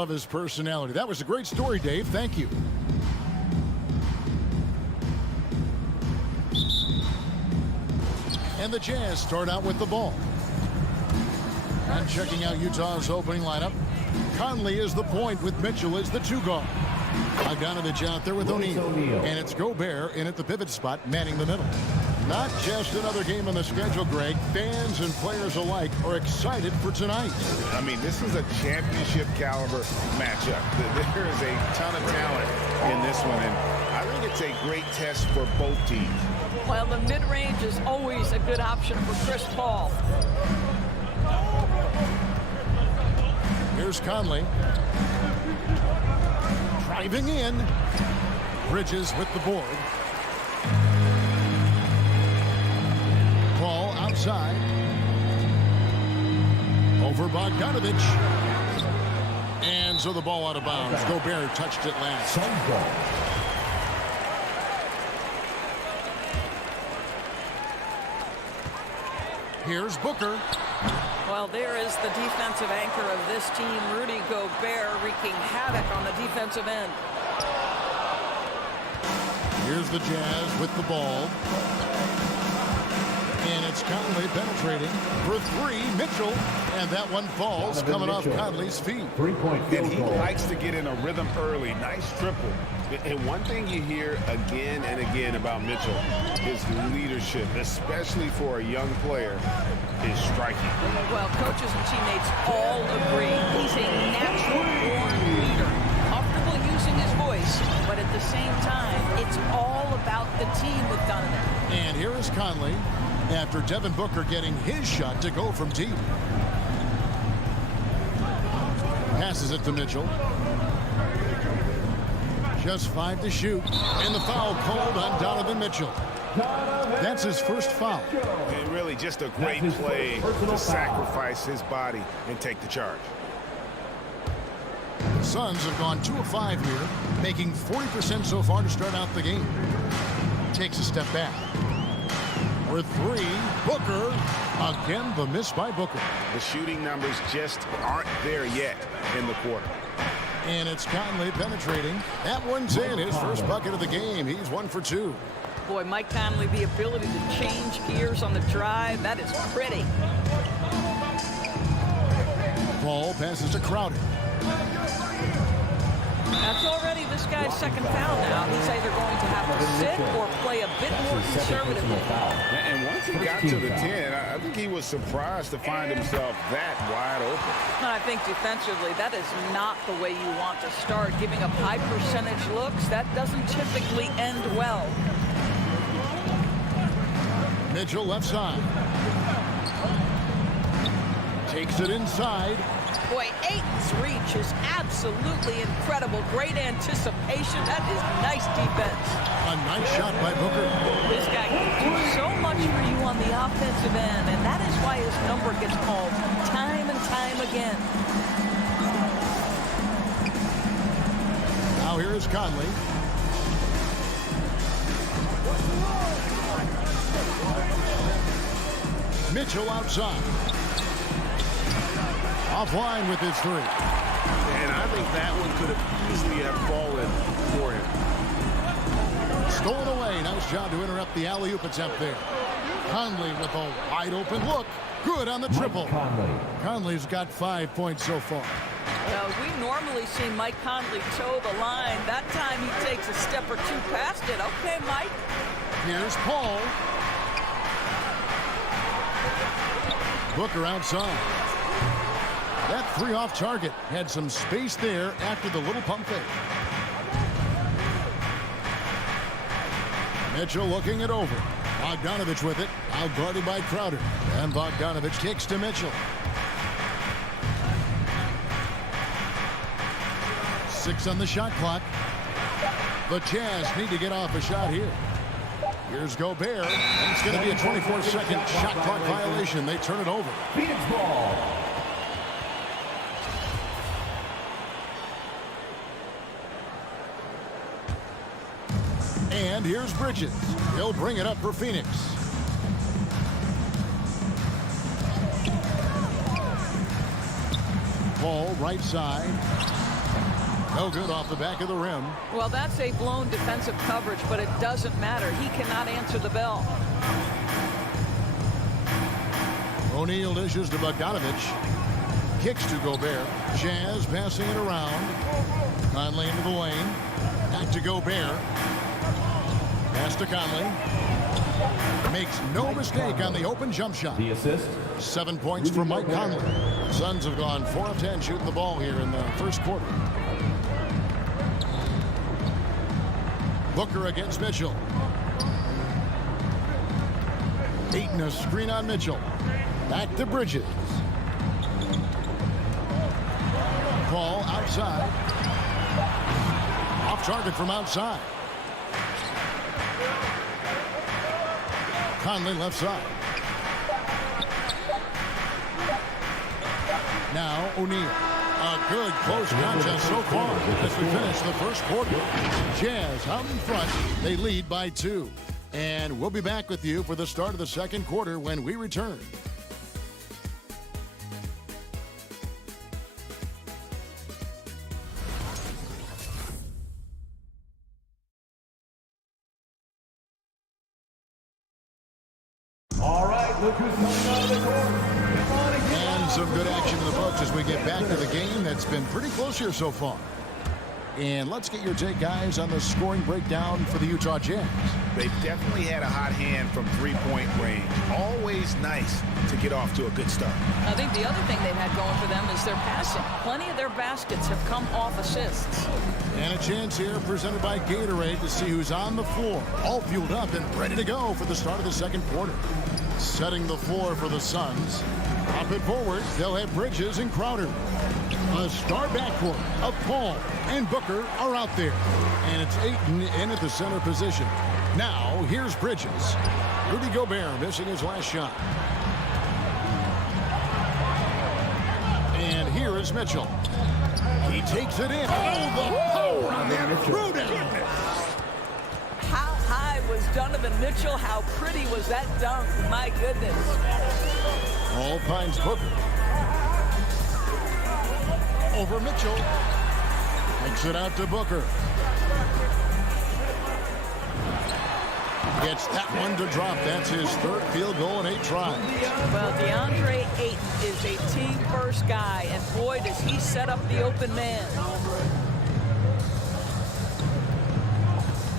love his personality. That was a great story, Dave. Thank you. And the Jazz start out with the ball. And checking out Utah's opening lineup, Conley is the point with Mitchell as the 2 guard. Bogdanovich out there with O'Neal. And it's Gobert in at the pivot spot, manning the middle. Not just another game on the schedule, Greg. Fans and players alike are excited for tonight. I mean, this is a championship caliber matchup. There is a ton of talent in this one, and I think it's a great test for both teams. Well, the mid-range is always a good option for Chris Paul. Here's Conley. Driving in. Bridges with the board. Paul outside. Over Bogdanovich. And so the ball out of bounds. Gobert touched it last. Here's Booker. Well, there is the defensive anchor of this team, Rudy Gobert, wreaking havoc on the defensive end. Here's the Jazz with the ball. And it's Conley penetrating for 3. Mitchell. And that one falls coming off Conley's feet. And he likes to get in a rhythm early. Nice triple. And one thing you hear again and again about Mitchell is leadership, especially for a young player, is striking. Well, coaches and teammates all agree he's a natural-born leader, comfortable using his voice, but at the same time, it's all about the team with Donovan. And here is Conley after Devin Booker getting his shot to go from deep. Passes it to Mitchell. Just 5 to shoot. And the foul called on Donovan Mitchell. That's his first foul. And really just a great play to sacrifice his body and take the charge. The Suns have gone 2 of 5 here, making 40% so far to start out the game. Takes a step back. For 3, Booker. Again, the miss by Booker. The shooting numbers just aren't there yet in the quarter. And it's Conley penetrating. That one's in. His first bucket of the game. He's 1 for 2. Boy, Mike Conley, the ability to change gears on the drive, that is pretty. Paul passes to Crowder. That's already this guy's second foul now. He's either going to have to sit or play a bit more conservatively. And once he got to the 10, I think he was surprised to find himself that wide open. I think defensively, that is not the way you want to start. Giving up high percentage looks, that doesn't typically end well. Mitchell left side. Takes it inside. Boy, Ayton's reach is absolutely incredible. Great anticipation. That is nice defense. A nice shot by Booker. This guy can do so much for you on the offensive end, and that is why his number gets called time and time again. Now here is Conley. Mitchell outside. Offline with his 3. And I think that one could have easily have fallen for him. Stolen away. Nice job to interrupt the alley-oop attempt there. Conley with a wide-open look. Good on the triple. Conley's got 5 points so far. Well, we normally see Mike Conley toe the line. That time he takes a step or 2 past it. Okay, Mike. Here's Paul. Booker outside. That 3 off target. Had some space there after the little pump fake. Mitchell looking it over. Bogdanovich with it. Out guarded by Crowder. And Bogdanovich kicks to Mitchell. 6 on the shot clock. The Jazz need to get off a shot here. Here's Gobert. And it's going to be a 24-second shot clock violation. They turn it over. Phoenix ball. And here's Bridges. He'll bring it up for Phoenix. Paul right side. No good off the back of the rim. Well, that's a blown defensive coverage, but it doesn't matter. He cannot answer the bell. O'Neal dishes to Bogdanovich. Kicks to Gobert. Jazz passing it around. Conley into the lane. Back to Gobert. Pass to Conley. Makes no mistake on the open jump shot. The assist. 7 points for Mike Conley. Suns have gone 4 of 10 shooting the ball here in the first quarter. Booker against Mitchell. Ayton a screen on Mitchell. Back to Bridges. Ball outside. Off target from outside. Conley left side. Now O'Neal. A good close contest so far as we finish the first quarter. Jazz out in front. They lead by 2. And we'll be back with you for the start of the second quarter when we return. All right, look who's coming out of the court. Come on and get And some good action in the books as we get back to the game that's been pretty close here so far. And let's get your take, guys, on the scoring breakdown for the Utah Jazz. They've definitely had a hot hand from three-point range. Always nice to get off to a good start. I think the other thing they've had going for them is their passing. Plenty of their baskets have come off assists. And a chance here presented by Gatorade to see who's on the floor. All fueled up and ready to go for the start of the second quarter. Setting the floor for the Suns. Pop it forward. They'll have Bridges and Crowder. A star backcourt of Paul and Booker are out there. And it's Ayton in at the center position. Now, here's Bridges. Rudy Gobert missing his last shot. And here is Mitchell. He takes it in. Oh, the power on that. Rudy. How high was Donovan Mitchell? How pretty was that dunk? My goodness. All finds Booker. Over Mitchell. Takes it out to Booker. Gets that one to drop. That's his third field goal in 8 tries. Well, DeAndre Ayton is a team-first guy, and boy, does he set up the open man.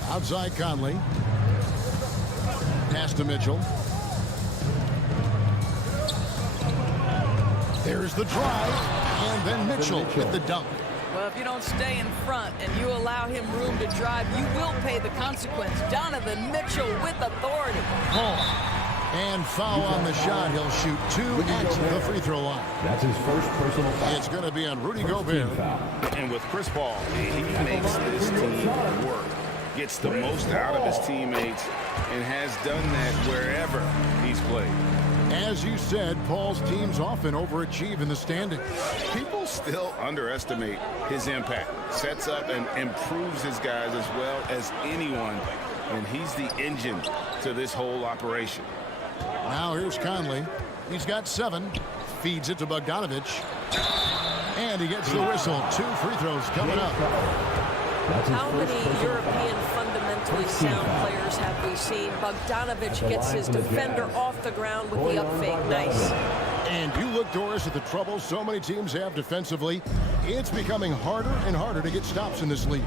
Outside Conley. Pass to Mitchell. There's the drive, and then Mitchell with the dunk. Well, if you don't stay in front and you allow him room to drive, you will pay the consequence. Donovan Mitchell with authority. Paul. And foul on the shot. He'll shoot 2 at the free throw line. That's his first personal foul. It's going to be on Rudy Gobert. And with Chris Paul, he makes this team work. Gets the most out of his teammates and has done that wherever he's played. As you said, Paul's teams often overachieve in the standings. People still underestimate his impact. Sets up and improves his guys as well as anyone. And he's the engine to this whole operation. Now here's Conley. He's got 7. Feeds it to Bogdanovich. And he gets the whistle. 2 free throws coming up. How many European fundamentally sound players have we seen? Bogdanovich gets his defender off the ground with the up fake. Nice. And you look, Doris, at the trouble so many teams have defensively. It's becoming harder and harder to get stops in this league.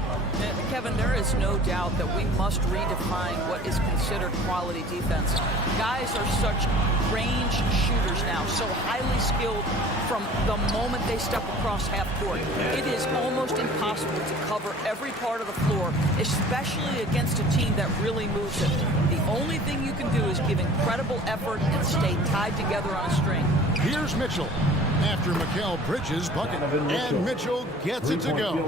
Kevin, there is no doubt that we must redefine what is considered quality defense. Guys are such range shooters now, so highly skilled from the moment they step across half court. It is almost impossible to cover every part of the floor, especially against a team that really moves it. The only thing you can do is give incredible effort and stay tied together on a string. Here's Mitchell after Mikal Bridges' bucket. And Mitchell gets it to go.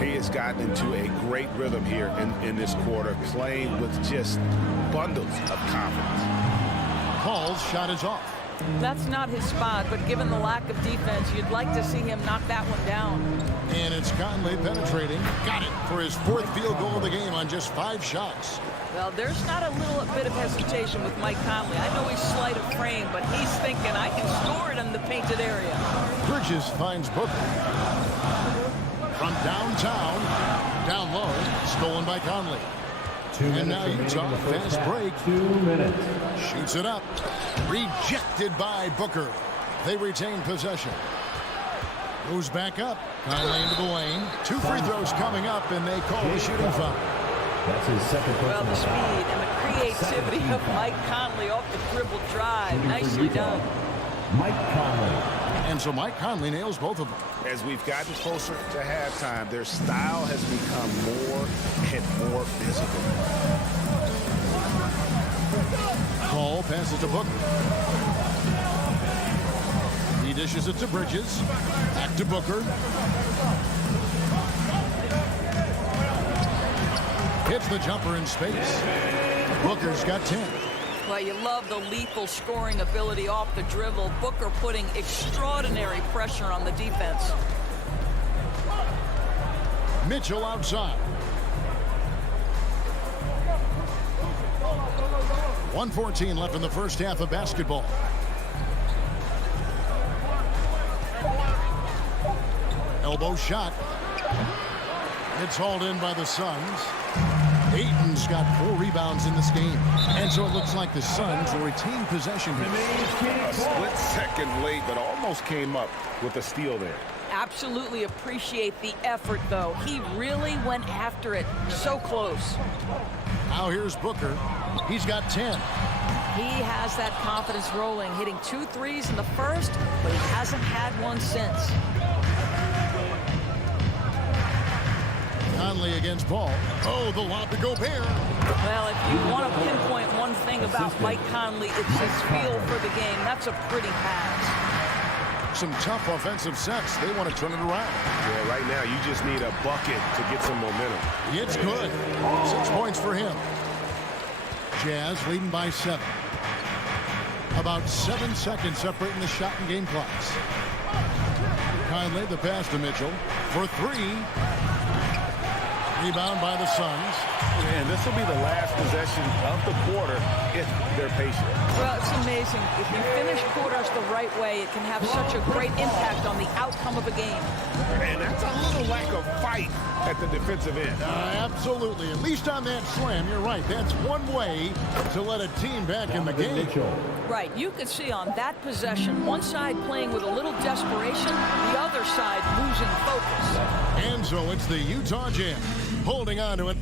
He has gotten into a great rhythm here in this quarter, playing with just bundles of confidence. Paul's shot is off. That's not his spot, but given the lack of defense, you'd like to see him knock that one down. And it's Conley penetrating. Got it for his 4th field goal of the game on just 5 shots. Well, there's not a little bit of hesitation with Mike Conley. I know he's slight of frame, but he's thinking, I can score it in the painted area. Bridges finds Booker. From downtown, down low, stolen by Conley. And now Utah, fast break. 2 minutes. Shoots it up. Rejected by Booker. They retain possession. Moves back up. Conley into the lane. 2 free throws coming up, and they call the shooting foul. That's his second Well, personal the speed and the creativity of Mike Conley off the dribble drive. Nicely done. Mike Conley. And so Mike Conley nails both of them. As we've gotten closer to halftime, their style has become more and more physical. Paul passes to Booker. He dishes it to Bridges. Back to Booker. Hits the jumper in space. Booker's got 10. Well, you love the lethal scoring ability off the dribble. Booker putting extraordinary pressure on the defense. Mitchell outside. 1:14 left in the first half of basketball. Elbow shot. It's hauled in by the Suns. Ayton's got 4 rebounds in this game. And so it looks like the Suns will retain possession here. A split second late, but almost came up with a steal there. Absolutely appreciate the effort, though. He really went after it. So close. Now here's Booker. He's got 10. He has that confidence rolling, hitting 2 threes in the first, but he hasn't had one since. Conley against Paul. Oh, the lob to Gobert. Well, if you want to pinpoint one thing about Mike Conley, it's his feel for the game. That's a pretty pass. Some tough offensive sets. They want to turn it around. Yeah, right now you just need a bucket to get some momentum. It's good. 6 points for him. Jazz leading by 7. About 7 seconds separating the shot and game clocks. Conley, the pass to Mitchell for 3. Rebound by the Suns. And this will be the last possession of the quarter if they're patient. Well, it's amazing. If you finish quarters the right way, it can have such a great impact on the outcome of a game. And that's a little lack of fight at the defensive end. Absolutely. At least on that slam, you're right. That's one way to let a team back in the game. Right. You could see on that possession, one side playing with a little desperation, the other side losing focus. And so it's the Utah Jazz holding on to it.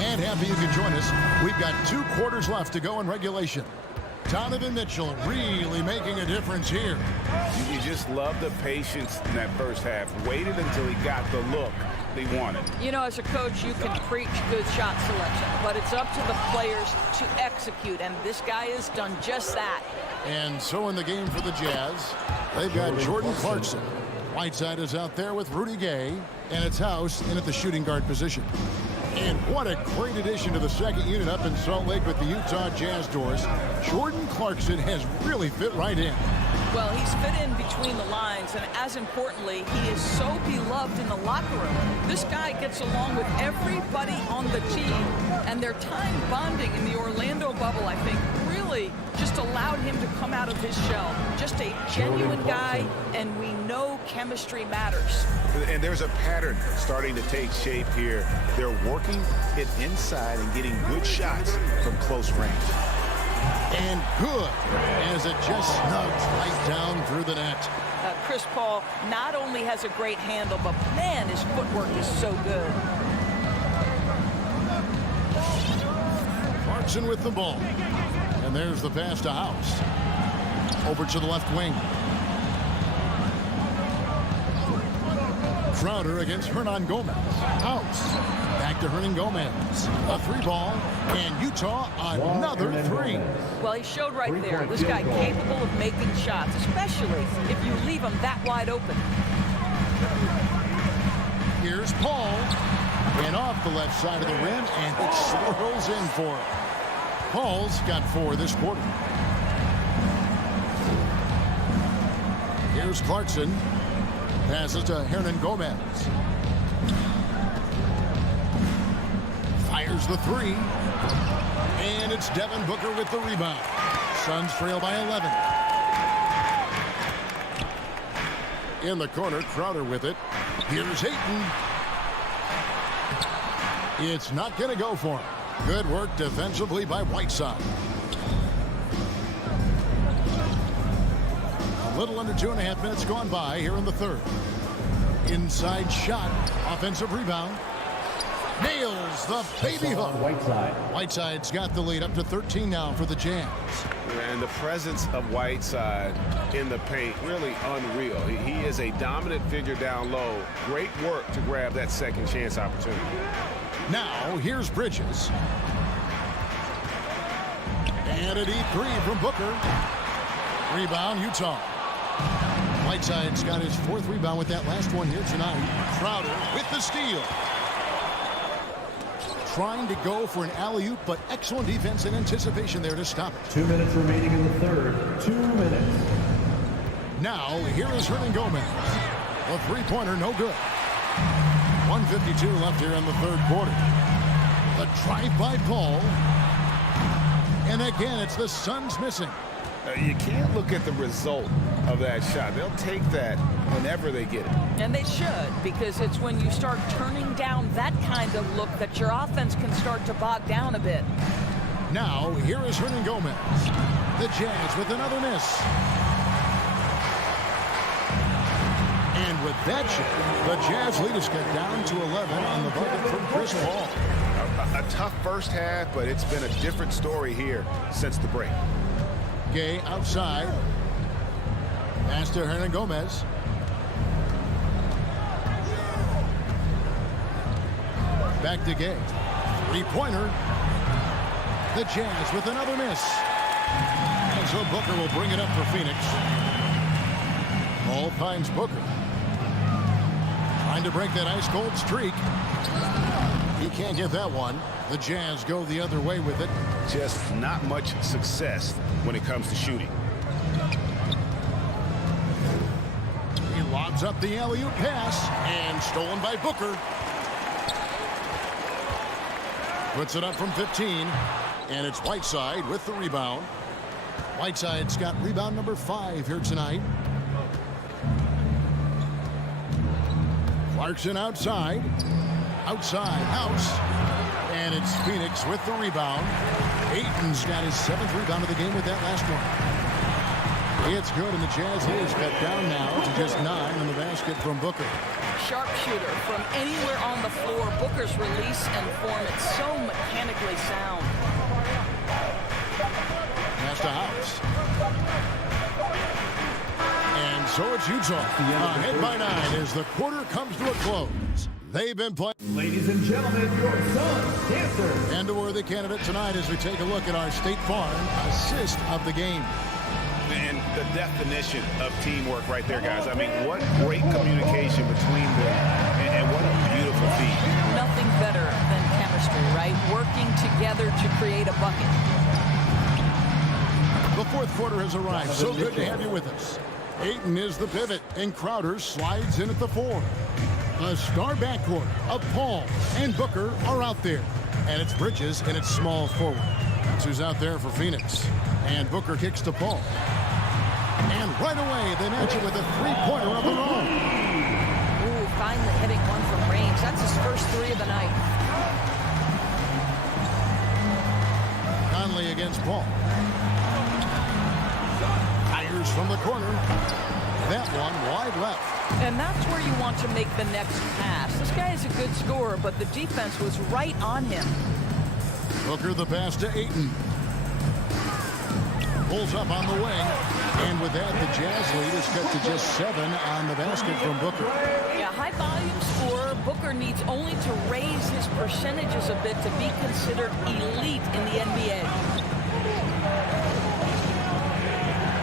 And happy you could join us. We've got 2 quarters left to go in regulation. Donovan Mitchell really making a difference here. You just love the patience in that first half. Waited until he got the look they wanted. You know, as a coach, you can preach good shot selection, but it's up to the players to execute, and this guy has done just that. And so in the game for the Jazz, they've got Jordan Clarkson. Whiteside is out there with Rudy Gay, and it's House in at the shooting guard position. And what a great addition to the second unit up in Salt Lake with the Utah Jazz doors. Jordan Clarkson has really fit right in. Well, he's fit in between the lines, and as importantly, he is so beloved in the locker room. This guy gets along with everybody on the team, and their time bonding in the Orlando bubble, I think, really just allowed him to come out of his shell. Just a genuine guy, and we know chemistry matters. And there's a pattern starting to take shape here. They're working it inside and getting good shots from close range. And good, as it just snugs right down through the net. Chris Paul not only has a great handle, but man, his footwork is so good. Clarkson with the ball. And there's the pass to House. Over to the left wing. Crowder against Hernan Gomez. House. Back to Hernan Gomez. A 3 ball. And Utah another 3. Well, he showed right there. This guy capable of making shots, especially if you leave him that wide open. Here's Paul. And off the left side of the rim. And it swirls in for him. Paul's got 4 this quarter. Here's Clarkson. Passes to Hernan Gomez. Fires the three. And it's Devin Booker with the rebound. Suns trail by 11. In the corner, Crowder with it. Here's Ayton. It's not going to go for him. Good work defensively by Whiteside. A little under 2.5 minutes gone by here in the third. Inside shot. Offensive rebound. Nails the baby hook. Whiteside's got the lead up to 13 now for the Jazz. And the presence of Whiteside in the paint, really unreal. He is a dominant figure down low. Great work to grab that second chance opportunity. Now, here's Bridges. And a deep three from Booker. Rebound, Utah. Whiteside's got his fourth rebound with that last one here tonight. Crowder with the steal. Trying to go for an alley-oop, but excellent defense and anticipation there to stop it. 2 minutes remaining in the third. 2 minutes. Now, here is Hernan Gomez. A three-pointer, no good. 1:52 left here in the third quarter. The drive by Paul. And again, it's the Suns missing. You can't look at the result of that shot. They'll take that whenever they get it. And they should, because it's when you start turning down that kind of look that your offense can start to bog down a bit. Now, here is Hernan Gomez. The Jazz with another miss. And with that shot, the Jazz lead is cut down to 11 on the bucket from Chris Paul. A tough first half, but it's been a different story here since the break. Gay outside. Pass to Hernan Gomez. Back to Gay. Three-pointer. The Jazz with another miss. And so Booker will bring it up for Phoenix. Paul finds Booker. Trying to break that ice-cold streak. He can't get that one. The Jazz go the other way with it. Just not much success when it comes to shooting. He lobs up the alley-oop pass and stolen by Booker. Puts it up from 15, and it's Whiteside with the rebound. Whiteside's got rebound number 5 here tonight. Clarkson outside. Outside, House. And it's Phoenix with the rebound. Ayton's got his 7th rebound of the game with that last one. It's good, and the Jazz is cut down now to just 9 on the basket from Booker. Sharpshooter from anywhere on the floor. Booker's release and form, it's so mechanically sound. Pass to House. And so it's Utah. Ahead by 9 as the quarter comes to a close. They've been playing. Ladies and gentlemen, your Suns dancer. And a worthy candidate tonight as we take a look at our State Farm assist of the game. And the definition of teamwork right there, guys. I mean, what great communication between them, and what a beautiful feat. Nothing better than chemistry, right? Working together to create a bucket. The fourth quarter has arrived. So good to have you with us. Ayton is the pivot, and Crowder slides in at the 4. A star backcourt of Paul and Booker are out there. And it's Bridges in its small forward. That's who's out there for Phoenix. And Booker kicks to Paul. And right away, they match it with a three-pointer of their own. Ooh, finally hitting one from range. That's his first 3 of the night. Conley against Paul. Fires from the corner. That one wide left. And that's where you want to make the next pass. This guy is a good scorer, but the defense was right on him. Booker the pass to Ayton. Pulls up on the wing. And with that, the Jazz lead is cut to just 7 on the basket from Booker. Yeah, high volume scorer. Booker needs only to raise his percentages a bit to be considered elite in the NBA.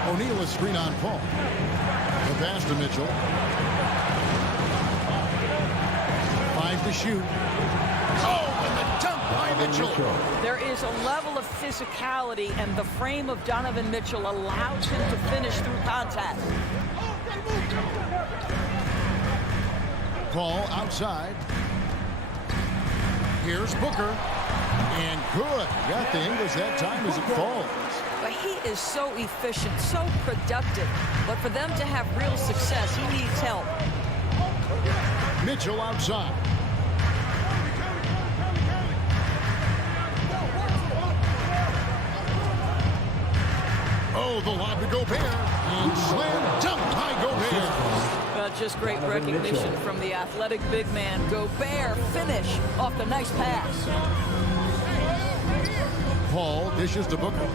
O'Neal is screen on Paul. The pass to Mitchell. 5 to shoot. Oh, and the dunk by Mitchell. There is a level of physicality, and the frame of Donovan Mitchell allows him to finish through contact. Paul outside. Here's Booker. And good. Got the English that time as it falls. But he is so efficient, so productive. But for them to have real success, he needs help. Mitchell outside. Oh, the lob to Gobert. And slam dunk by Gobert. Just great recognition from the athletic big man. Gobert finish off the nice pass. Paul dishes to Booker.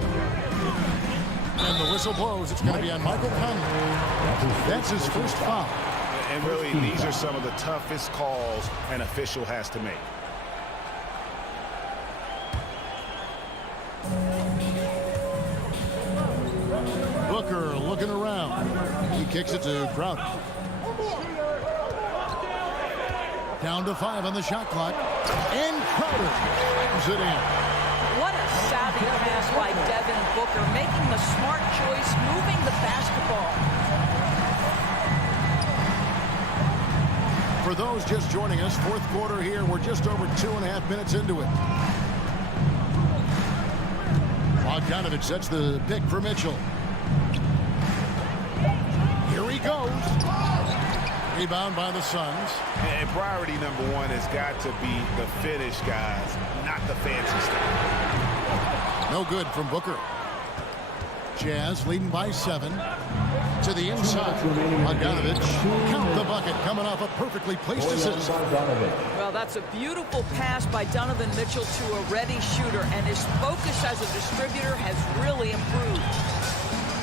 And the whistle blows. It's going to be on Michael Conley. That's his first foul. And really, these are some of the toughest calls an official has to make. Booker looking around. He kicks it to Crowder. Down to 5 on the shot clock. And Crowder brings it in. What a savvy pass by Devin Booker, making the smart choice, moving the basketball. For those just joining us, fourth quarter here. We're just over 2.5 minutes into it. Bogdanovich sets the pick for Mitchell. Here he goes. Rebound by the Suns. And priority number one has got to be the finish, guys, not the fancy stuff. No good from Booker. Jazz leading by 7. To the inside. Bogdanovich. Count the bucket coming off a perfectly placed assist. Well, that's a beautiful pass by Donovan Mitchell to a ready shooter, and his focus as a distributor has really improved.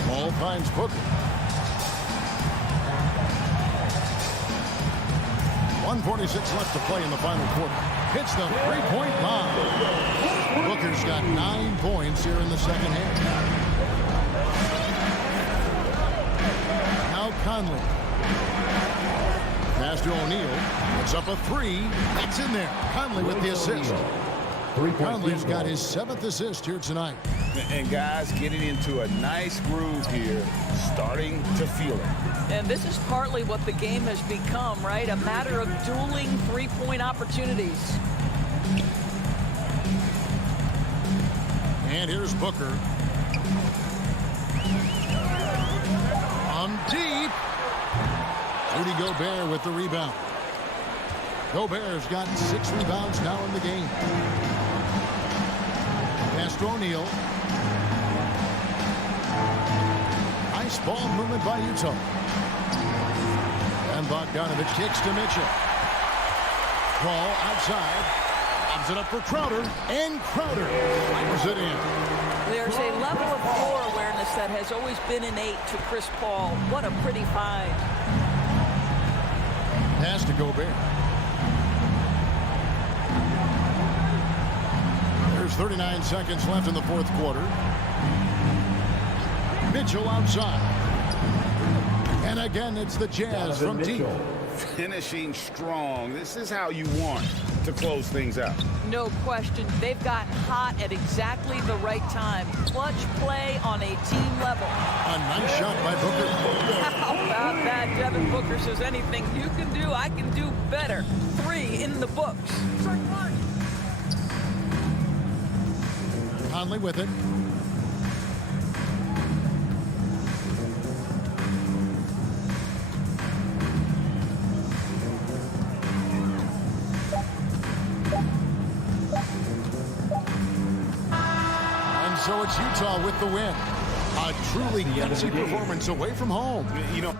Ball finds Booker. 1:46 left to play in the final quarter. Hits the three-point bomb. Booker's got 9 points here in the second half. Now Conley. Pass to O'Neal. Puts up a 3. That's in there. Conley with the assist. Conley's got his 7th assist here tonight. And guys, getting into a nice groove here, starting to feel it. And this is partly what the game has become, right? A matter of dueling three-point opportunities. And here's Booker. On deep. Rudy Gobert with the rebound. Gobert's got 6 rebounds now in the game. Pass to O'Neal. Nice ball movement by Utah. And Bogdanovich kicks to Mitchell. Ball outside. Gives it up for Crowder. And Crowder fires it in. There's a level of floor awareness that has always been innate to Chris Paul. What a pretty find. Pass to Gobert. There's 39 seconds left in the fourth quarter. Mitchell outside. And again, it's the Jazz from deep. Finishing strong. This is how you want to close things out. No question. They've gotten hot at exactly the right time. Clutch play on a team level. A nice shot by Booker. How about that? Devin Booker says anything you can do, I can do better. 3 in the books. Conley with it. And so it's Utah with the win. A truly gutsy performance away from home. You know,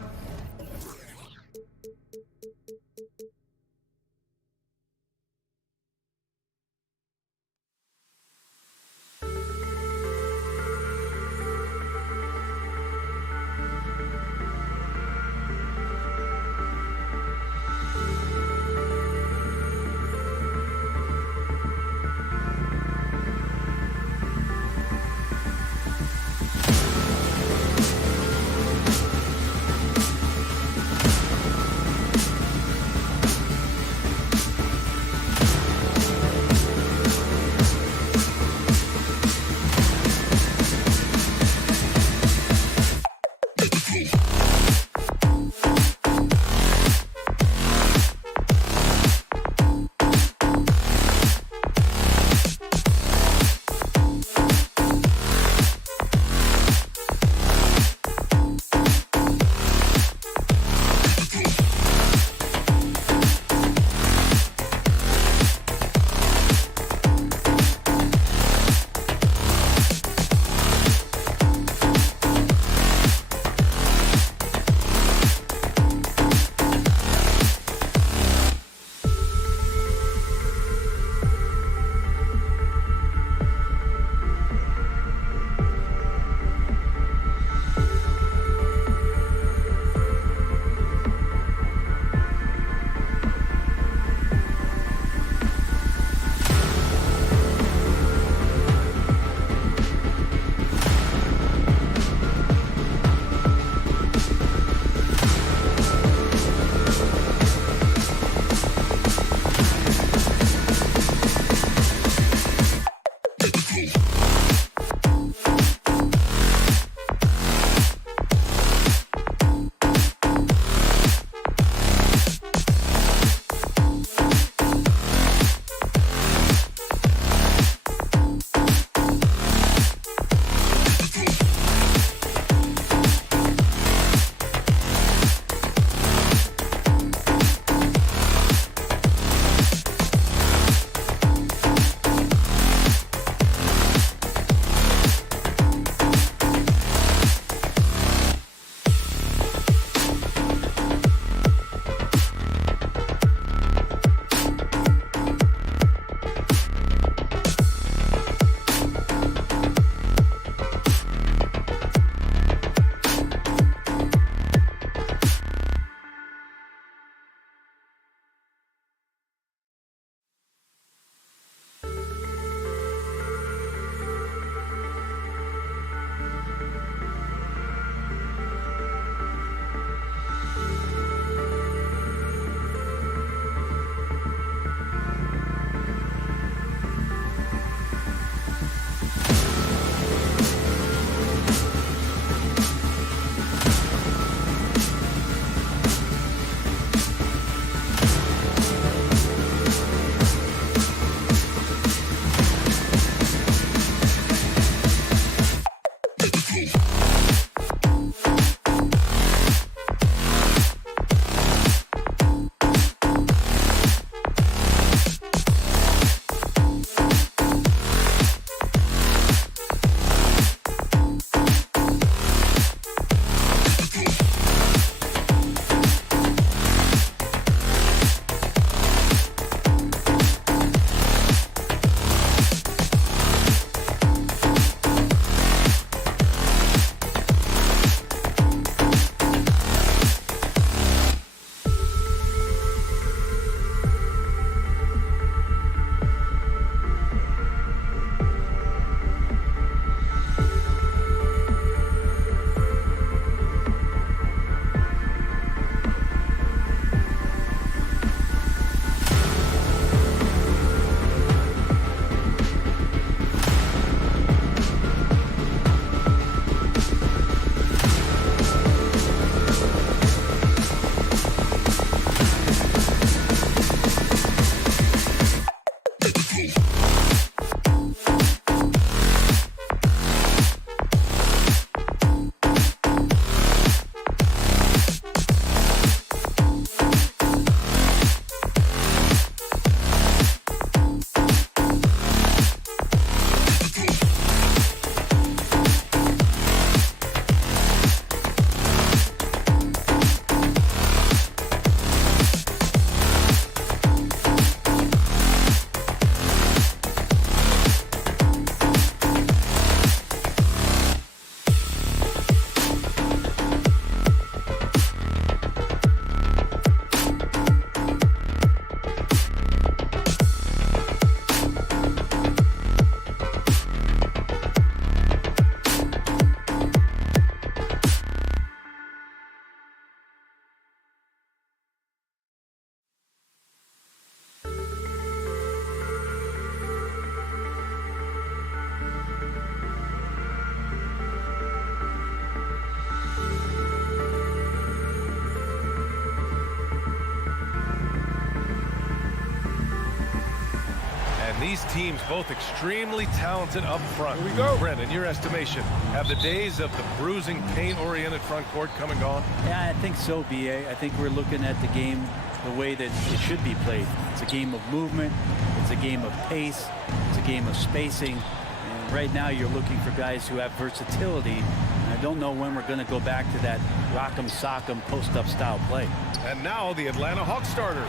And these teams both extremely talented up front. Here we go. Brent, in your estimation, have the days of the bruising, paint-oriented front court come and gone? Yeah, I think so, B.A. I think we're looking at the game the way that it should be played. It's a game of movement. It's a game of pace. It's a game of spacing. And right now you're looking for guys who have versatility. And I don't know when we're going to go back to that rock'em sock'em post-up style play. And now the Atlanta Hawks starters.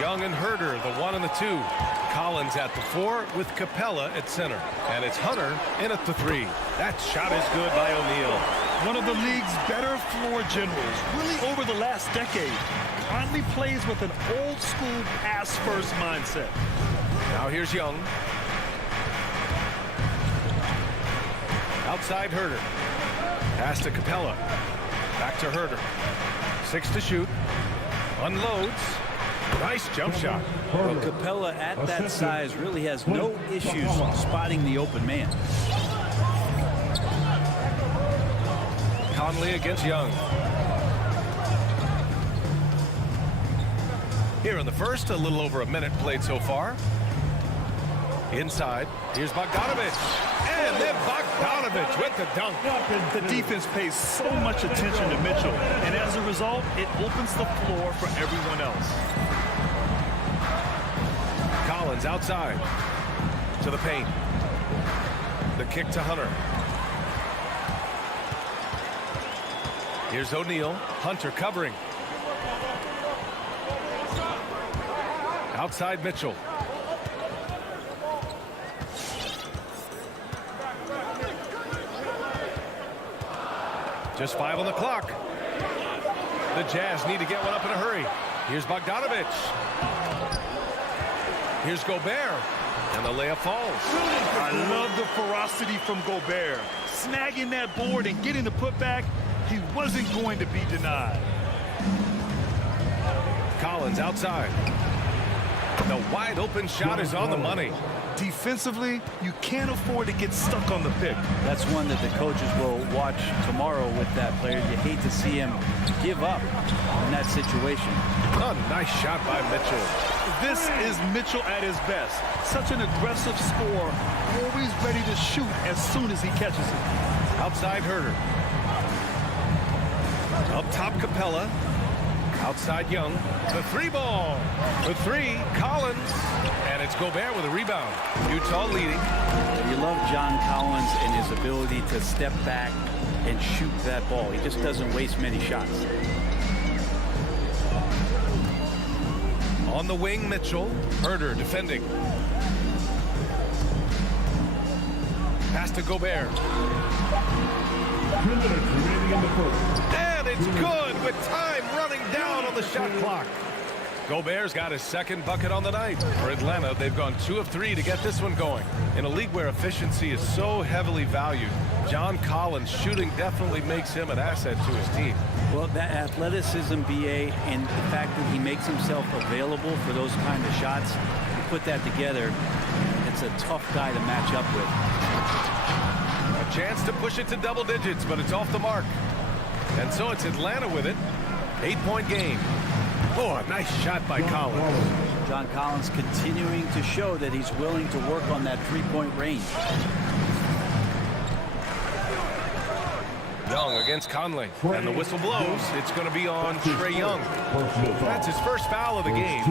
Young and Herder, the 1 and the 2. Collins at the 4 with Capella at center. And it's Hunter in at the 3. That shot is good by O'Neal. One of the league's better floor generals, really over the last decade. Conley plays with an old-school pass-first mindset. Now here's Young. Outside Herder. Pass to Capella. Back to Herder. 6 to shoot. Unloads. Nice jump shot. Well, Capella at that size really has no issues spotting the open man. Conley against Young. Here in the first, a little over a minute played so far. Inside, here's Bogdanovich. And then Bogdanovich with the dunk. The defense pays so much attention to Mitchell, and as a result, it opens the floor for everyone else. Collins outside to the paint. The kick to Hunter. Here's O'Neal. Hunter covering. Outside Mitchell. Just 5 on the clock. The Jazz need to get one up in a hurry. Here's Bogdanovich. Here's Gobert. And the layup falls. I love the ferocity from Gobert. Snagging that board and getting the putback, he wasn't going to be denied. Collins outside. The wide open shot is on the money. Defensively, you can't afford to get stuck on the pick. That's one that the coaches will watch tomorrow with that player. You hate to see him give up in that situation. A nice shot by Mitchell. This is Mitchell at his best. Such an aggressive scorer, always ready to shoot as soon as he catches it. Outside Herder. Up top Capella. Outside Young. The 3 ball. The 3, Collins. And it's Gobert with a rebound. Utah leading. You love John Collins and his ability to step back and shoot that ball. He just doesn't waste many shots. On the wing, Mitchell. Herder defending. Pass to Gobert. And it's good with time running down on the shot clock. Gobert's got his second bucket on the night. For Atlanta, they've gone 2 of 3 to get this one going. In a league where efficiency is so heavily valued, John Collins' shooting definitely makes him an asset to his team. Well, that athleticism, B.A., and the fact that he makes himself available for those kind of shots, you put that together, it's a tough guy to match up with. A chance to push it to double digits, but it's off the mark. And so it's Atlanta with it. 8-point game. Oh, a nice shot by Collins. John Collins continuing to show that he's willing to work on that three-point range. Young against Conley. And the whistle blows. It's going to be on Trae Young. That's his first foul of the game.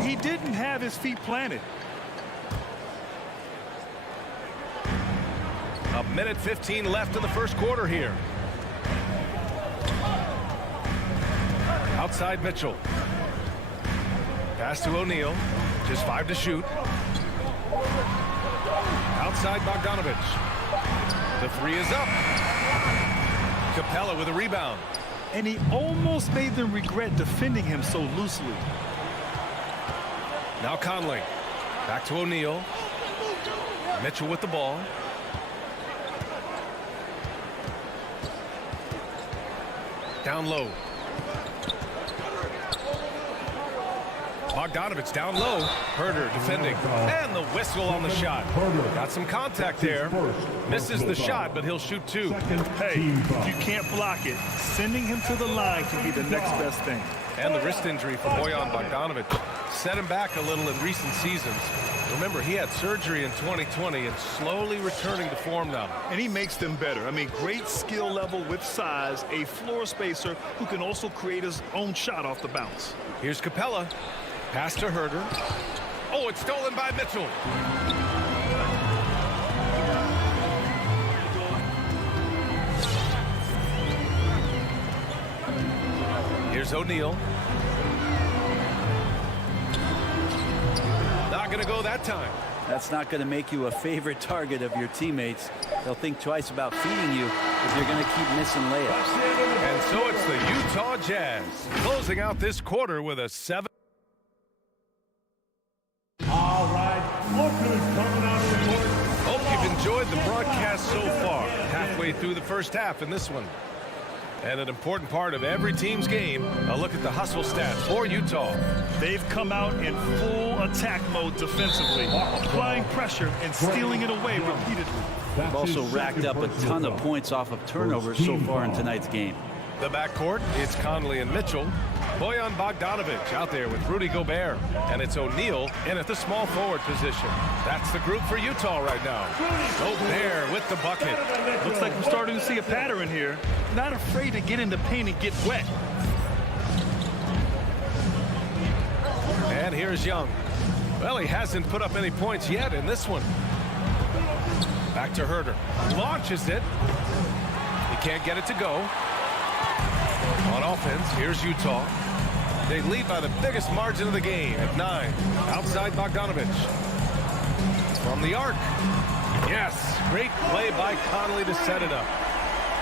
He didn't have his feet planted. A minute 15 left in the first quarter here. Outside Mitchell. Pass to O'Neal. Just 5 to shoot. Outside Bogdanovich. The 3 is up. Capella with a rebound. And he almost made them regret defending him so loosely. Now Conley. Back to O'Neal. Mitchell with the ball. Down low. Bogdanovich down low. Herder defending. And the whistle on the shot. Got some contact there. Misses the shot, but he'll shoot 2. Hey, if you can't block it, sending him to the line can be the next best thing. And the wrist injury for Bojan Bogdanovich. set him back a little in recent seasons. Remember, he had surgery in 2020 and slowly returning to form now. And he makes them better. I mean, great skill level with size, a floor spacer who can also create his own shot off the bounce. Here's Capella. Pass to Herder. Oh, it's stolen by Mitchell. Here's O'Neal. Not going to go that time. That's not going to make you a favorite target of your teammates. They'll think twice about feeding you if you're going to keep missing layups. And so it's the Utah Jazz closing out this quarter with a 7. All right, look who's coming out of the court. Hope you've enjoyed the broadcast so far. Halfway through the first half in this one. And an important part of every team's game, a look at the hustle stats for Utah. They've come out in full attack mode defensively, applying pressure and stealing it away repeatedly. They've also racked up a ton of points off of turnovers so far in tonight's game. The backcourt, it's Conley and Mitchell. Bojan Bogdanovic out there with Rudy Gobert. And it's O'Neal in at the small forward position. That's the group for Utah right now. Gobert with the bucket. Looks like we're starting to see a pattern here. Not afraid to get in the paint and get wet. And here's Young. Well, he hasn't put up any points yet in this one. Back to Herder. Launches it. He can't get it to go. On offense, here's Utah. They lead by the biggest margin of the game at 9. Outside Bogdanovic. From the arc. Yes, great play by Conley to set it up.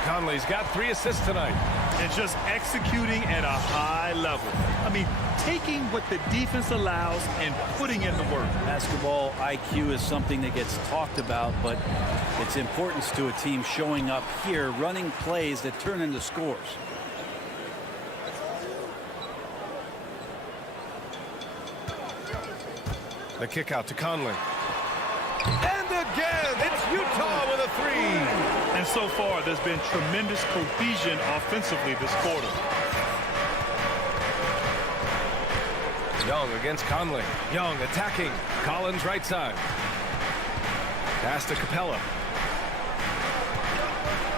Conley's got 3 assists tonight. And just executing at a high level. I mean, taking what the defense allows and putting in the work. Basketball IQ is something that gets talked about, but its importance to a team showing up here, running plays that turn into scores. The kick out to Conley. And again, it's Utah with a 3. And so far, there's been tremendous cohesion offensively this quarter. Young against Conley. Young attacking. Collins right side. Pass to Capella.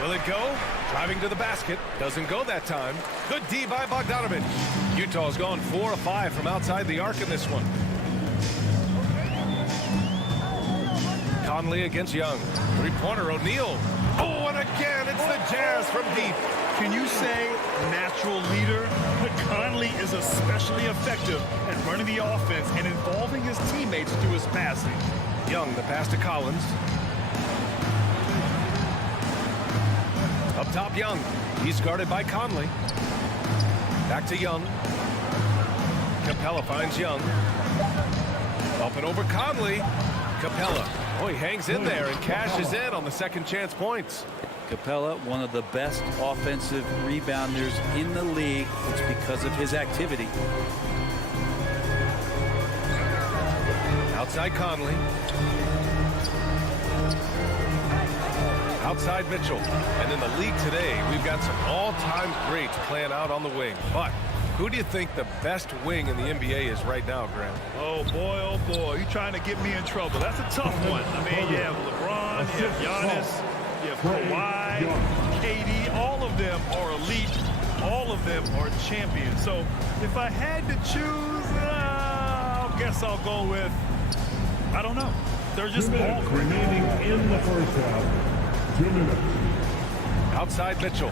Will it go? Driving to the basket. Doesn't go that time. Good D by Bogdanovic. Utah's gone 4 of 5 from outside the arc in this one. Conley against Young. 3-pointer O'Neal. Oh, and again, it's the Jazz from deep. Can you say natural leader? But Conley is especially effective at running the offense and involving his teammates through his passing. Young, the pass to Collins. Up top, Young. He's guarded by Conley. Back to Young. Capella finds Young. Up and over Conley. Capella. Oh, he hangs in there and cashes in on the second chance points. Capella, one of the best offensive rebounders in the league. It's because of his activity. Outside Conley. Outside Mitchell. And in the league today, we've got some all-time greats playing out on the wing. But who do you think the best wing in the NBA is right now, Graham? Oh, boy, you're trying to get me in trouble. That's a tough one. I mean, you have LeBron, you have Giannis, you have Kawhi, KD. All of them are elite. All of them are champions. So if I had to choose, I guess I'll go with, I don't know. They're just all great. Remaining in the first half. 2 minutes. Outside Mitchell.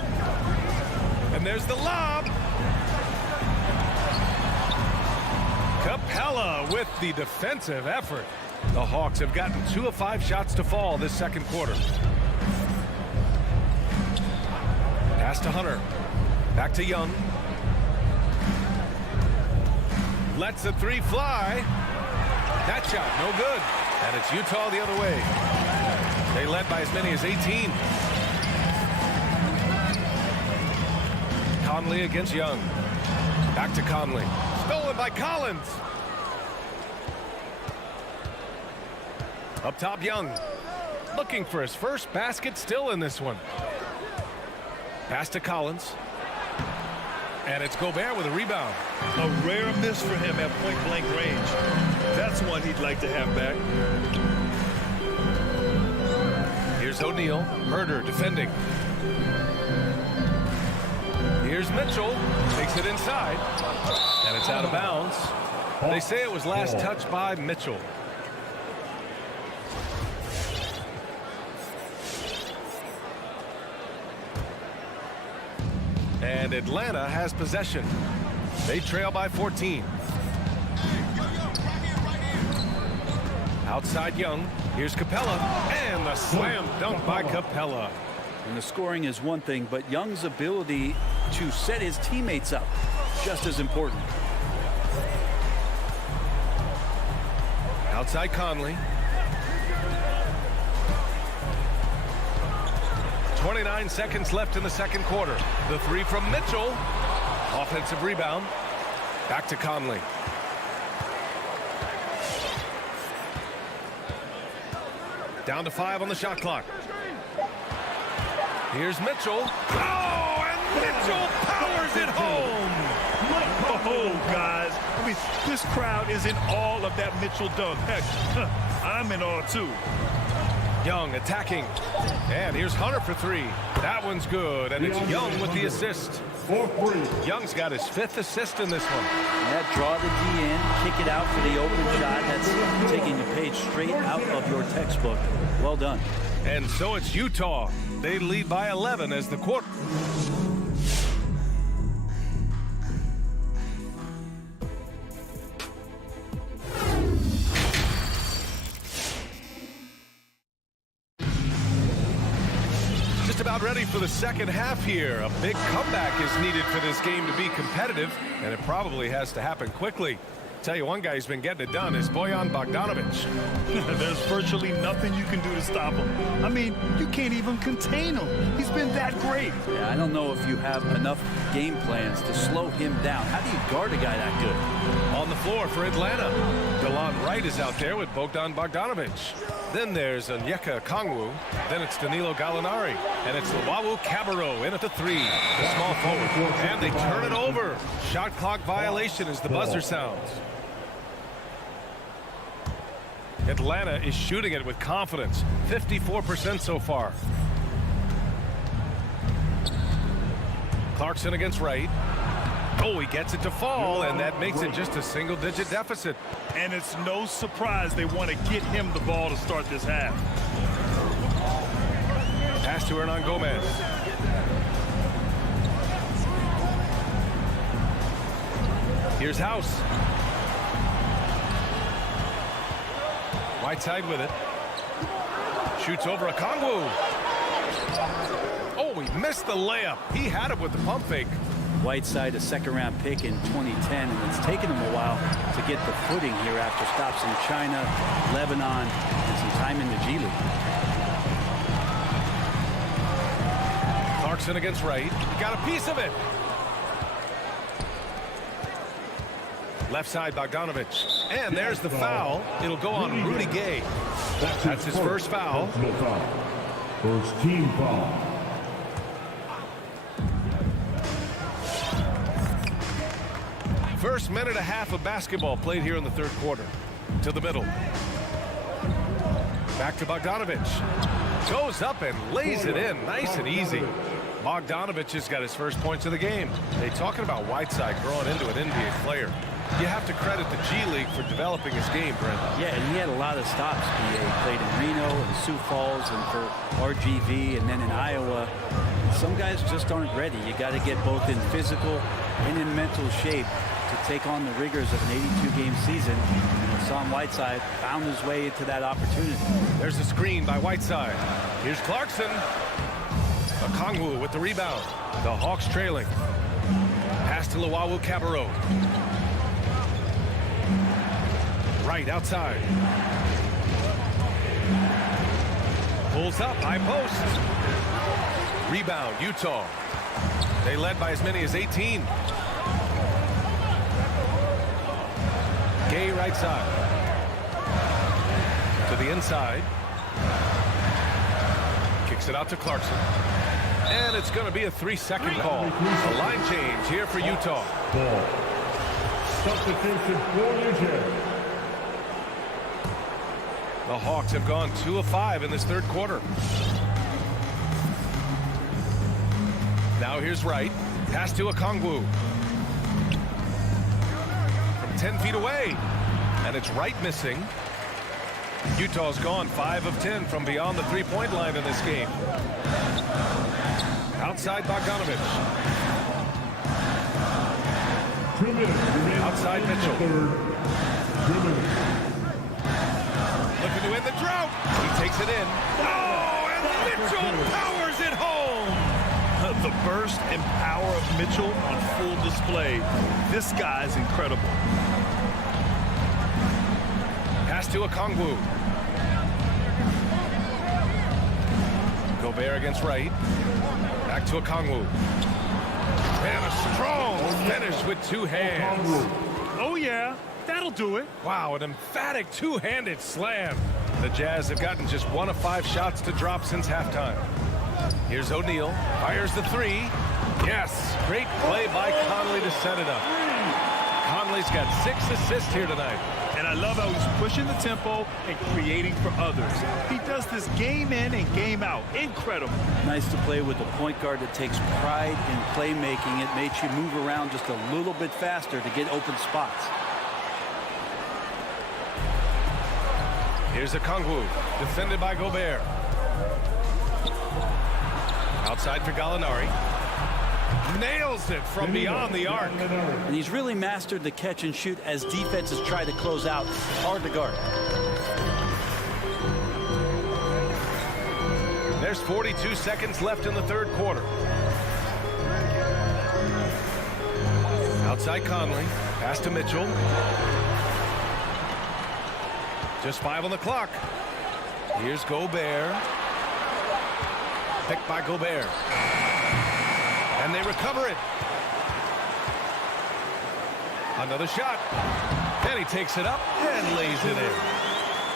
And there's the lob. Capella with the defensive effort. The Hawks have gotten 2 of 5 shots to fall this second quarter. Pass to Hunter. Back to Young. Lets the 3 fly. That shot, no good. And it's Utah the other way. They led by as many as 18. Conley against Young. Back to Conley. Stolen by Collins. Up top, Young. Looking for his first basket still in this one. Pass to Collins. And it's Gobert with a rebound. A rare miss for him at point-blank range. That's one he'd like to have back. Here's O'Neal. Herder defending. Here's Mitchell. Takes it inside. And it's out of bounds. They say it was last touched by Mitchell. And Atlanta has possession. They trail by 14. Outside Young. Here's Capella. And the slam dunk by Capella. And the scoring is one thing, but Young's ability to set his teammates up, just as important. Outside Conley. 29 seconds left in the second quarter. The three from Mitchell. Offensive rebound. Back to Conley. Down to 5 on the shot clock. Here's Mitchell. Oh, and Mitchell powers it home. Oh, guys. I mean, this crowd is in awe of that Mitchell dunk. Heck, I'm in awe, too. Young attacking. And here's Hunter for 3. That one's good, and it's Young with the assist. Young's got his 5th assist in this one. That draw the D in, kick it out for the open shot. That's taking a page straight out of your textbook. Well done. And so it's Utah. They lead by 11 as the quarter. About ready for the second half here. A big comeback is needed for this game to be competitive, and it probably has to happen quickly. Tell you one guy who's been getting it done is Bojan Bogdanovic. There's virtually nothing you can do to stop him. I mean, you can't even contain him. He's been that great. Yeah, I don't know if you have enough game plans to slow him down. How do you guard a guy that good? On the floor for Atlanta. DeLon Wright is out there with Bogdan Bogdanovic. Then there's Onyeka Okongwu. Then it's Danilo Gallinari. And it's Luwawu Cabarrot in at the 3. The small forward. And they turn it over. Shot clock violation as the buzzer sounds. Atlanta is shooting it with confidence. 54% so far. Clarkson against Wright. Oh, he gets it to fall, and that makes it just a single-digit deficit. And it's no surprise they want to get him the ball to start this half. Pass to Hernan Gomez. Here's House. Whiteside with it. Shoots over Okongwu. Oh, he missed the layup. He had it with the pump fake. Whiteside, a second-round pick in 2010, and it's taken him a while to get the footing here after stops in China, Lebanon, and some time in the G League. Clarkson against Wright. Got a piece of it. Left side, Bogdanovic. And there's the foul. It'll go on Rudy Gay. That's his first foul. First team foul. First minute and a half of basketball played here in the third quarter. To the middle. Back to Bogdanovic. Goes up and lays it in. Nice and easy. Bogdanovic has got his first points of the game. They're talking about Whiteside growing into an NBA player. You have to credit the G League for developing his game, Brent. Yeah, and he had a lot of stops. He played in Reno and Sioux Falls and for RGV and then in Iowa. Some guys just aren't ready. You got to get both in physical and in mental shape to take on the rigors of an 82-game season. And Hassan Whiteside found his way into that opportunity. There's a screen by Whiteside. Here's Clarkson. Okongwu with the rebound. The Hawks trailing. Pass to Luwawu Cabarrot. Right outside. Pulls up, high post. Rebound, Utah. They led by as many as 18. Gay right side. To the inside. Kicks it out to Clarkson. And it's going to be a 3-second call. A line change here for Utah. Ball. Substitution for New Jersey. The Hawks have gone 2 of 5 in this third quarter. Now here's Wright. Pass to Okongwu. From 10 feet away. And it's Wright missing. Utah's gone 5 of 10 from beyond the three-point line in this game. Outside Bogdanovich. 2 minutes. Outside Mitchell. 2 minutes. Looking to end the drought. He takes it in. Oh, and Mitchell powers it home. The burst and power of Mitchell on full display. This guy's incredible. Pass to Okongwu. Gobert against Wright. Back to Okongwu. And a strong finish with 2 hands. Oh, yeah. That'll do it. Wow, an emphatic two-handed slam. The Jazz have gotten just 1 of 5 shots to drop since halftime. Here's O'Neal. Fires the 3. Yes. Great play by Conley to set it up. Conley's got 6 assists here tonight. And I love how he's pushing the tempo and creating for others. He does this game in and game out. Incredible. Nice to play with a point guard that takes pride in playmaking. It makes you move around just a little bit faster to get open spots. Here's Okongwu, defended by Gobert. Outside for Gallinari. Nails it from beyond the arc. And he's really mastered the catch and shoot as defenses try to close out. Hard to guard. There's 42 seconds left in the third quarter. Outside Conley. Pass to Mitchell. Just 5 on the clock. Here's Gobert. Picked by Gobert. And they recover it. Another shot. And he takes it up and lays it in.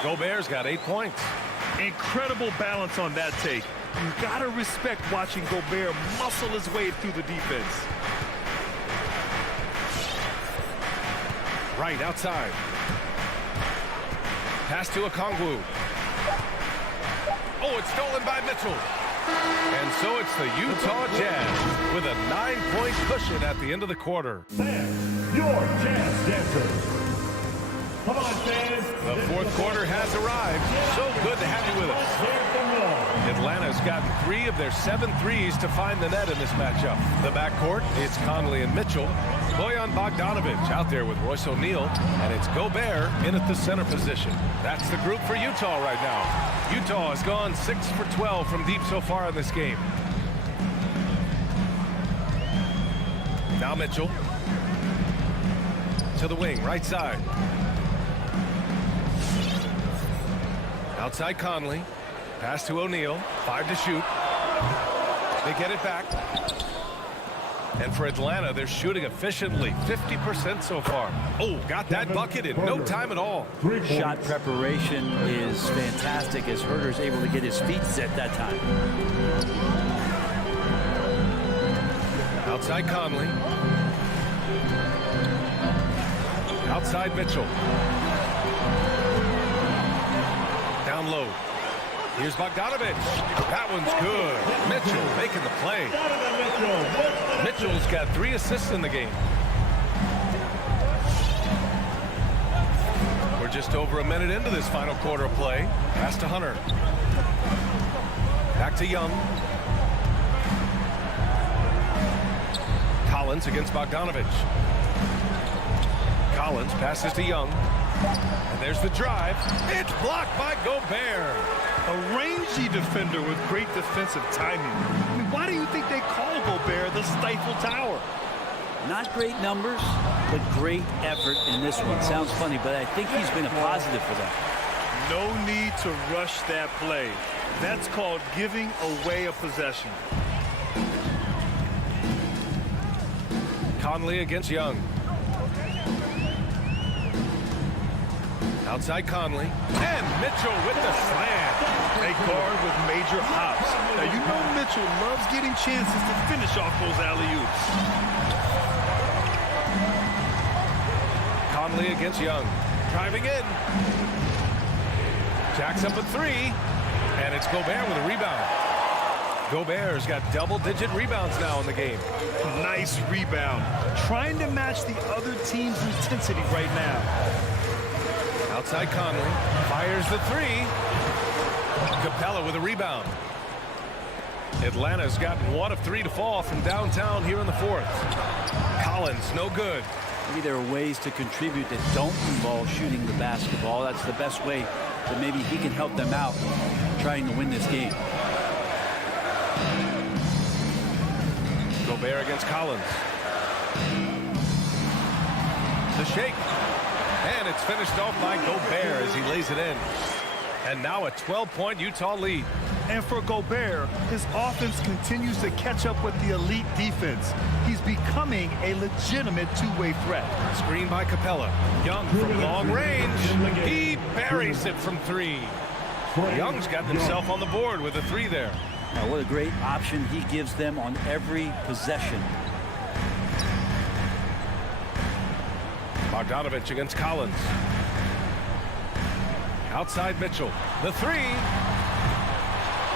Gobert's got 8 points. Incredible balance on that take. You gotta respect watching Gobert muscle his way through the defense. Right outside. Pass to Okongwu. Oh, it's stolen by Mitchell. And so it's the Utah Jazz with a 9-point cushion at the end of the quarter. Fans, your Jazz dancers. Come on, fans. The fourth quarter has arrived. So good to have you with us. Atlanta's gotten 3 of their 7 threes to find the net in this matchup. The backcourt, it's Conley and Mitchell. Bojan Bogdanovich out there with Royce O'Neal. And it's Gobert in at the center position. That's the group for Utah right now. Utah has gone 6 for 12 from deep so far in this game. Now Mitchell. To the wing, right side. Outside Conley. Pass to O'Neal. 5 to shoot. They get it back. And for Atlanta, they're shooting efficiently. 50% so far. Oh, got that bucket in no time at all. Shot preparation is fantastic as Herter's able to get his feet set that time. Outside Conley. Outside Mitchell. Down low. Here's Bogdanovich. That one's good. Mitchell making the play. Mitchell's got 3 assists in the game. We're just over a minute into this final quarter of play. Pass to Hunter. Back to Young. Collins against Bogdanovich. Collins passes to Young. And there's the drive. It's blocked by Gobert. A rangy defender with great defensive timing. I mean, why do you think they call Gobert the Stifle Tower? Not great numbers, but great effort in this one. Sounds funny, but I think he's been a positive for them. No need to rush that play. That's called giving away a possession. Conley against Young. Outside Conley. And Mitchell with the slam. A guard with major hops. Now, you know Mitchell loves getting chances to finish off those alley-oops. Conley against Young. Driving in. Jacks up a three. And it's Gobert with a rebound. Gobert's got double-digit rebounds now in the game. Nice rebound. Trying to match the other team's intensity right now. Outside Conley. Fires the three. Capella with a rebound. Atlanta's gotten 1 of 3 to fall from downtown here in the fourth. Collins, no good. Maybe there are ways to contribute that don't involve shooting the basketball. That's the best way that maybe he can help them out trying to win this game. Gobert against Collins. The shake. And it's finished off by Gobert as he lays it in. And now a 12-point Utah lead. And for Gobert, his offense continues to catch up with the elite defense. He's becoming a legitimate two-way threat. Screen by Capella. Young from long range. He buries it from 3. Young's got himself on the board with a 3 there. Now, what a great option he gives them on every possession. Bogdanovich against Collins. Outside Mitchell. The 3.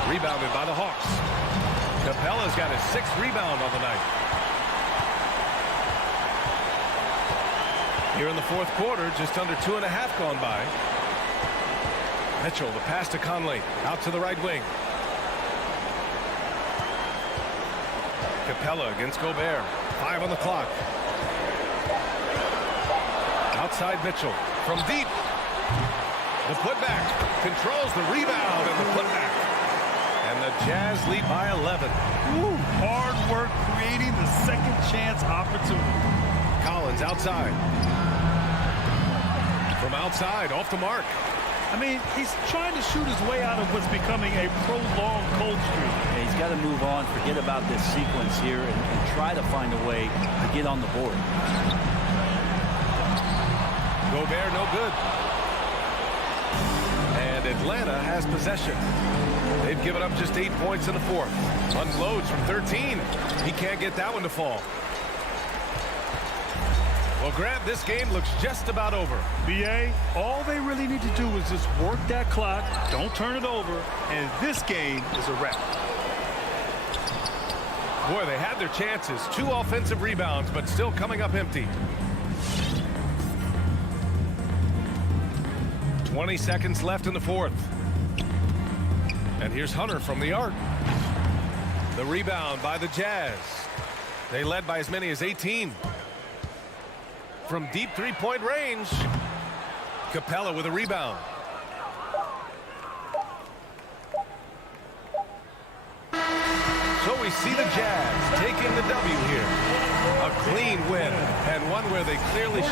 Rebounded by the Hawks. Capella's got his 6th rebound on the night. Here in the fourth quarter, just under 2.5 gone by. Mitchell, the pass to Conley. Out to the right wing. Capella against Gobert. 5 on the clock. Outside Mitchell. From deep. The putback. Controls the rebound and the putback. And the Jazz lead by 11. Woo, hard work creating the second chance opportunity. Collins outside. From outside, off the mark. I mean, he's trying to shoot his way out of what's becoming a prolonged cold streak. Yeah, he's got to move on, forget about this sequence here, and try to find a way to get on the board. Gobert, no good. And Atlanta has possession. They've given up just 8 points in the fourth. Unloads from 13. He can't get that one to fall. Well, Grant, this game looks just about over. BA, all they really need to do is just work that clock, don't turn it over, and this game is a wrap. Boy, they had their chances. 2 offensive rebounds, but still coming up empty. 20 seconds left in the fourth. And here's Hunter from the arc. The rebound by the Jazz. They led by as many as 18. From deep three-point range, Capella with a rebound. So we see the Jazz taking the W here. A clean win, and one where they clearly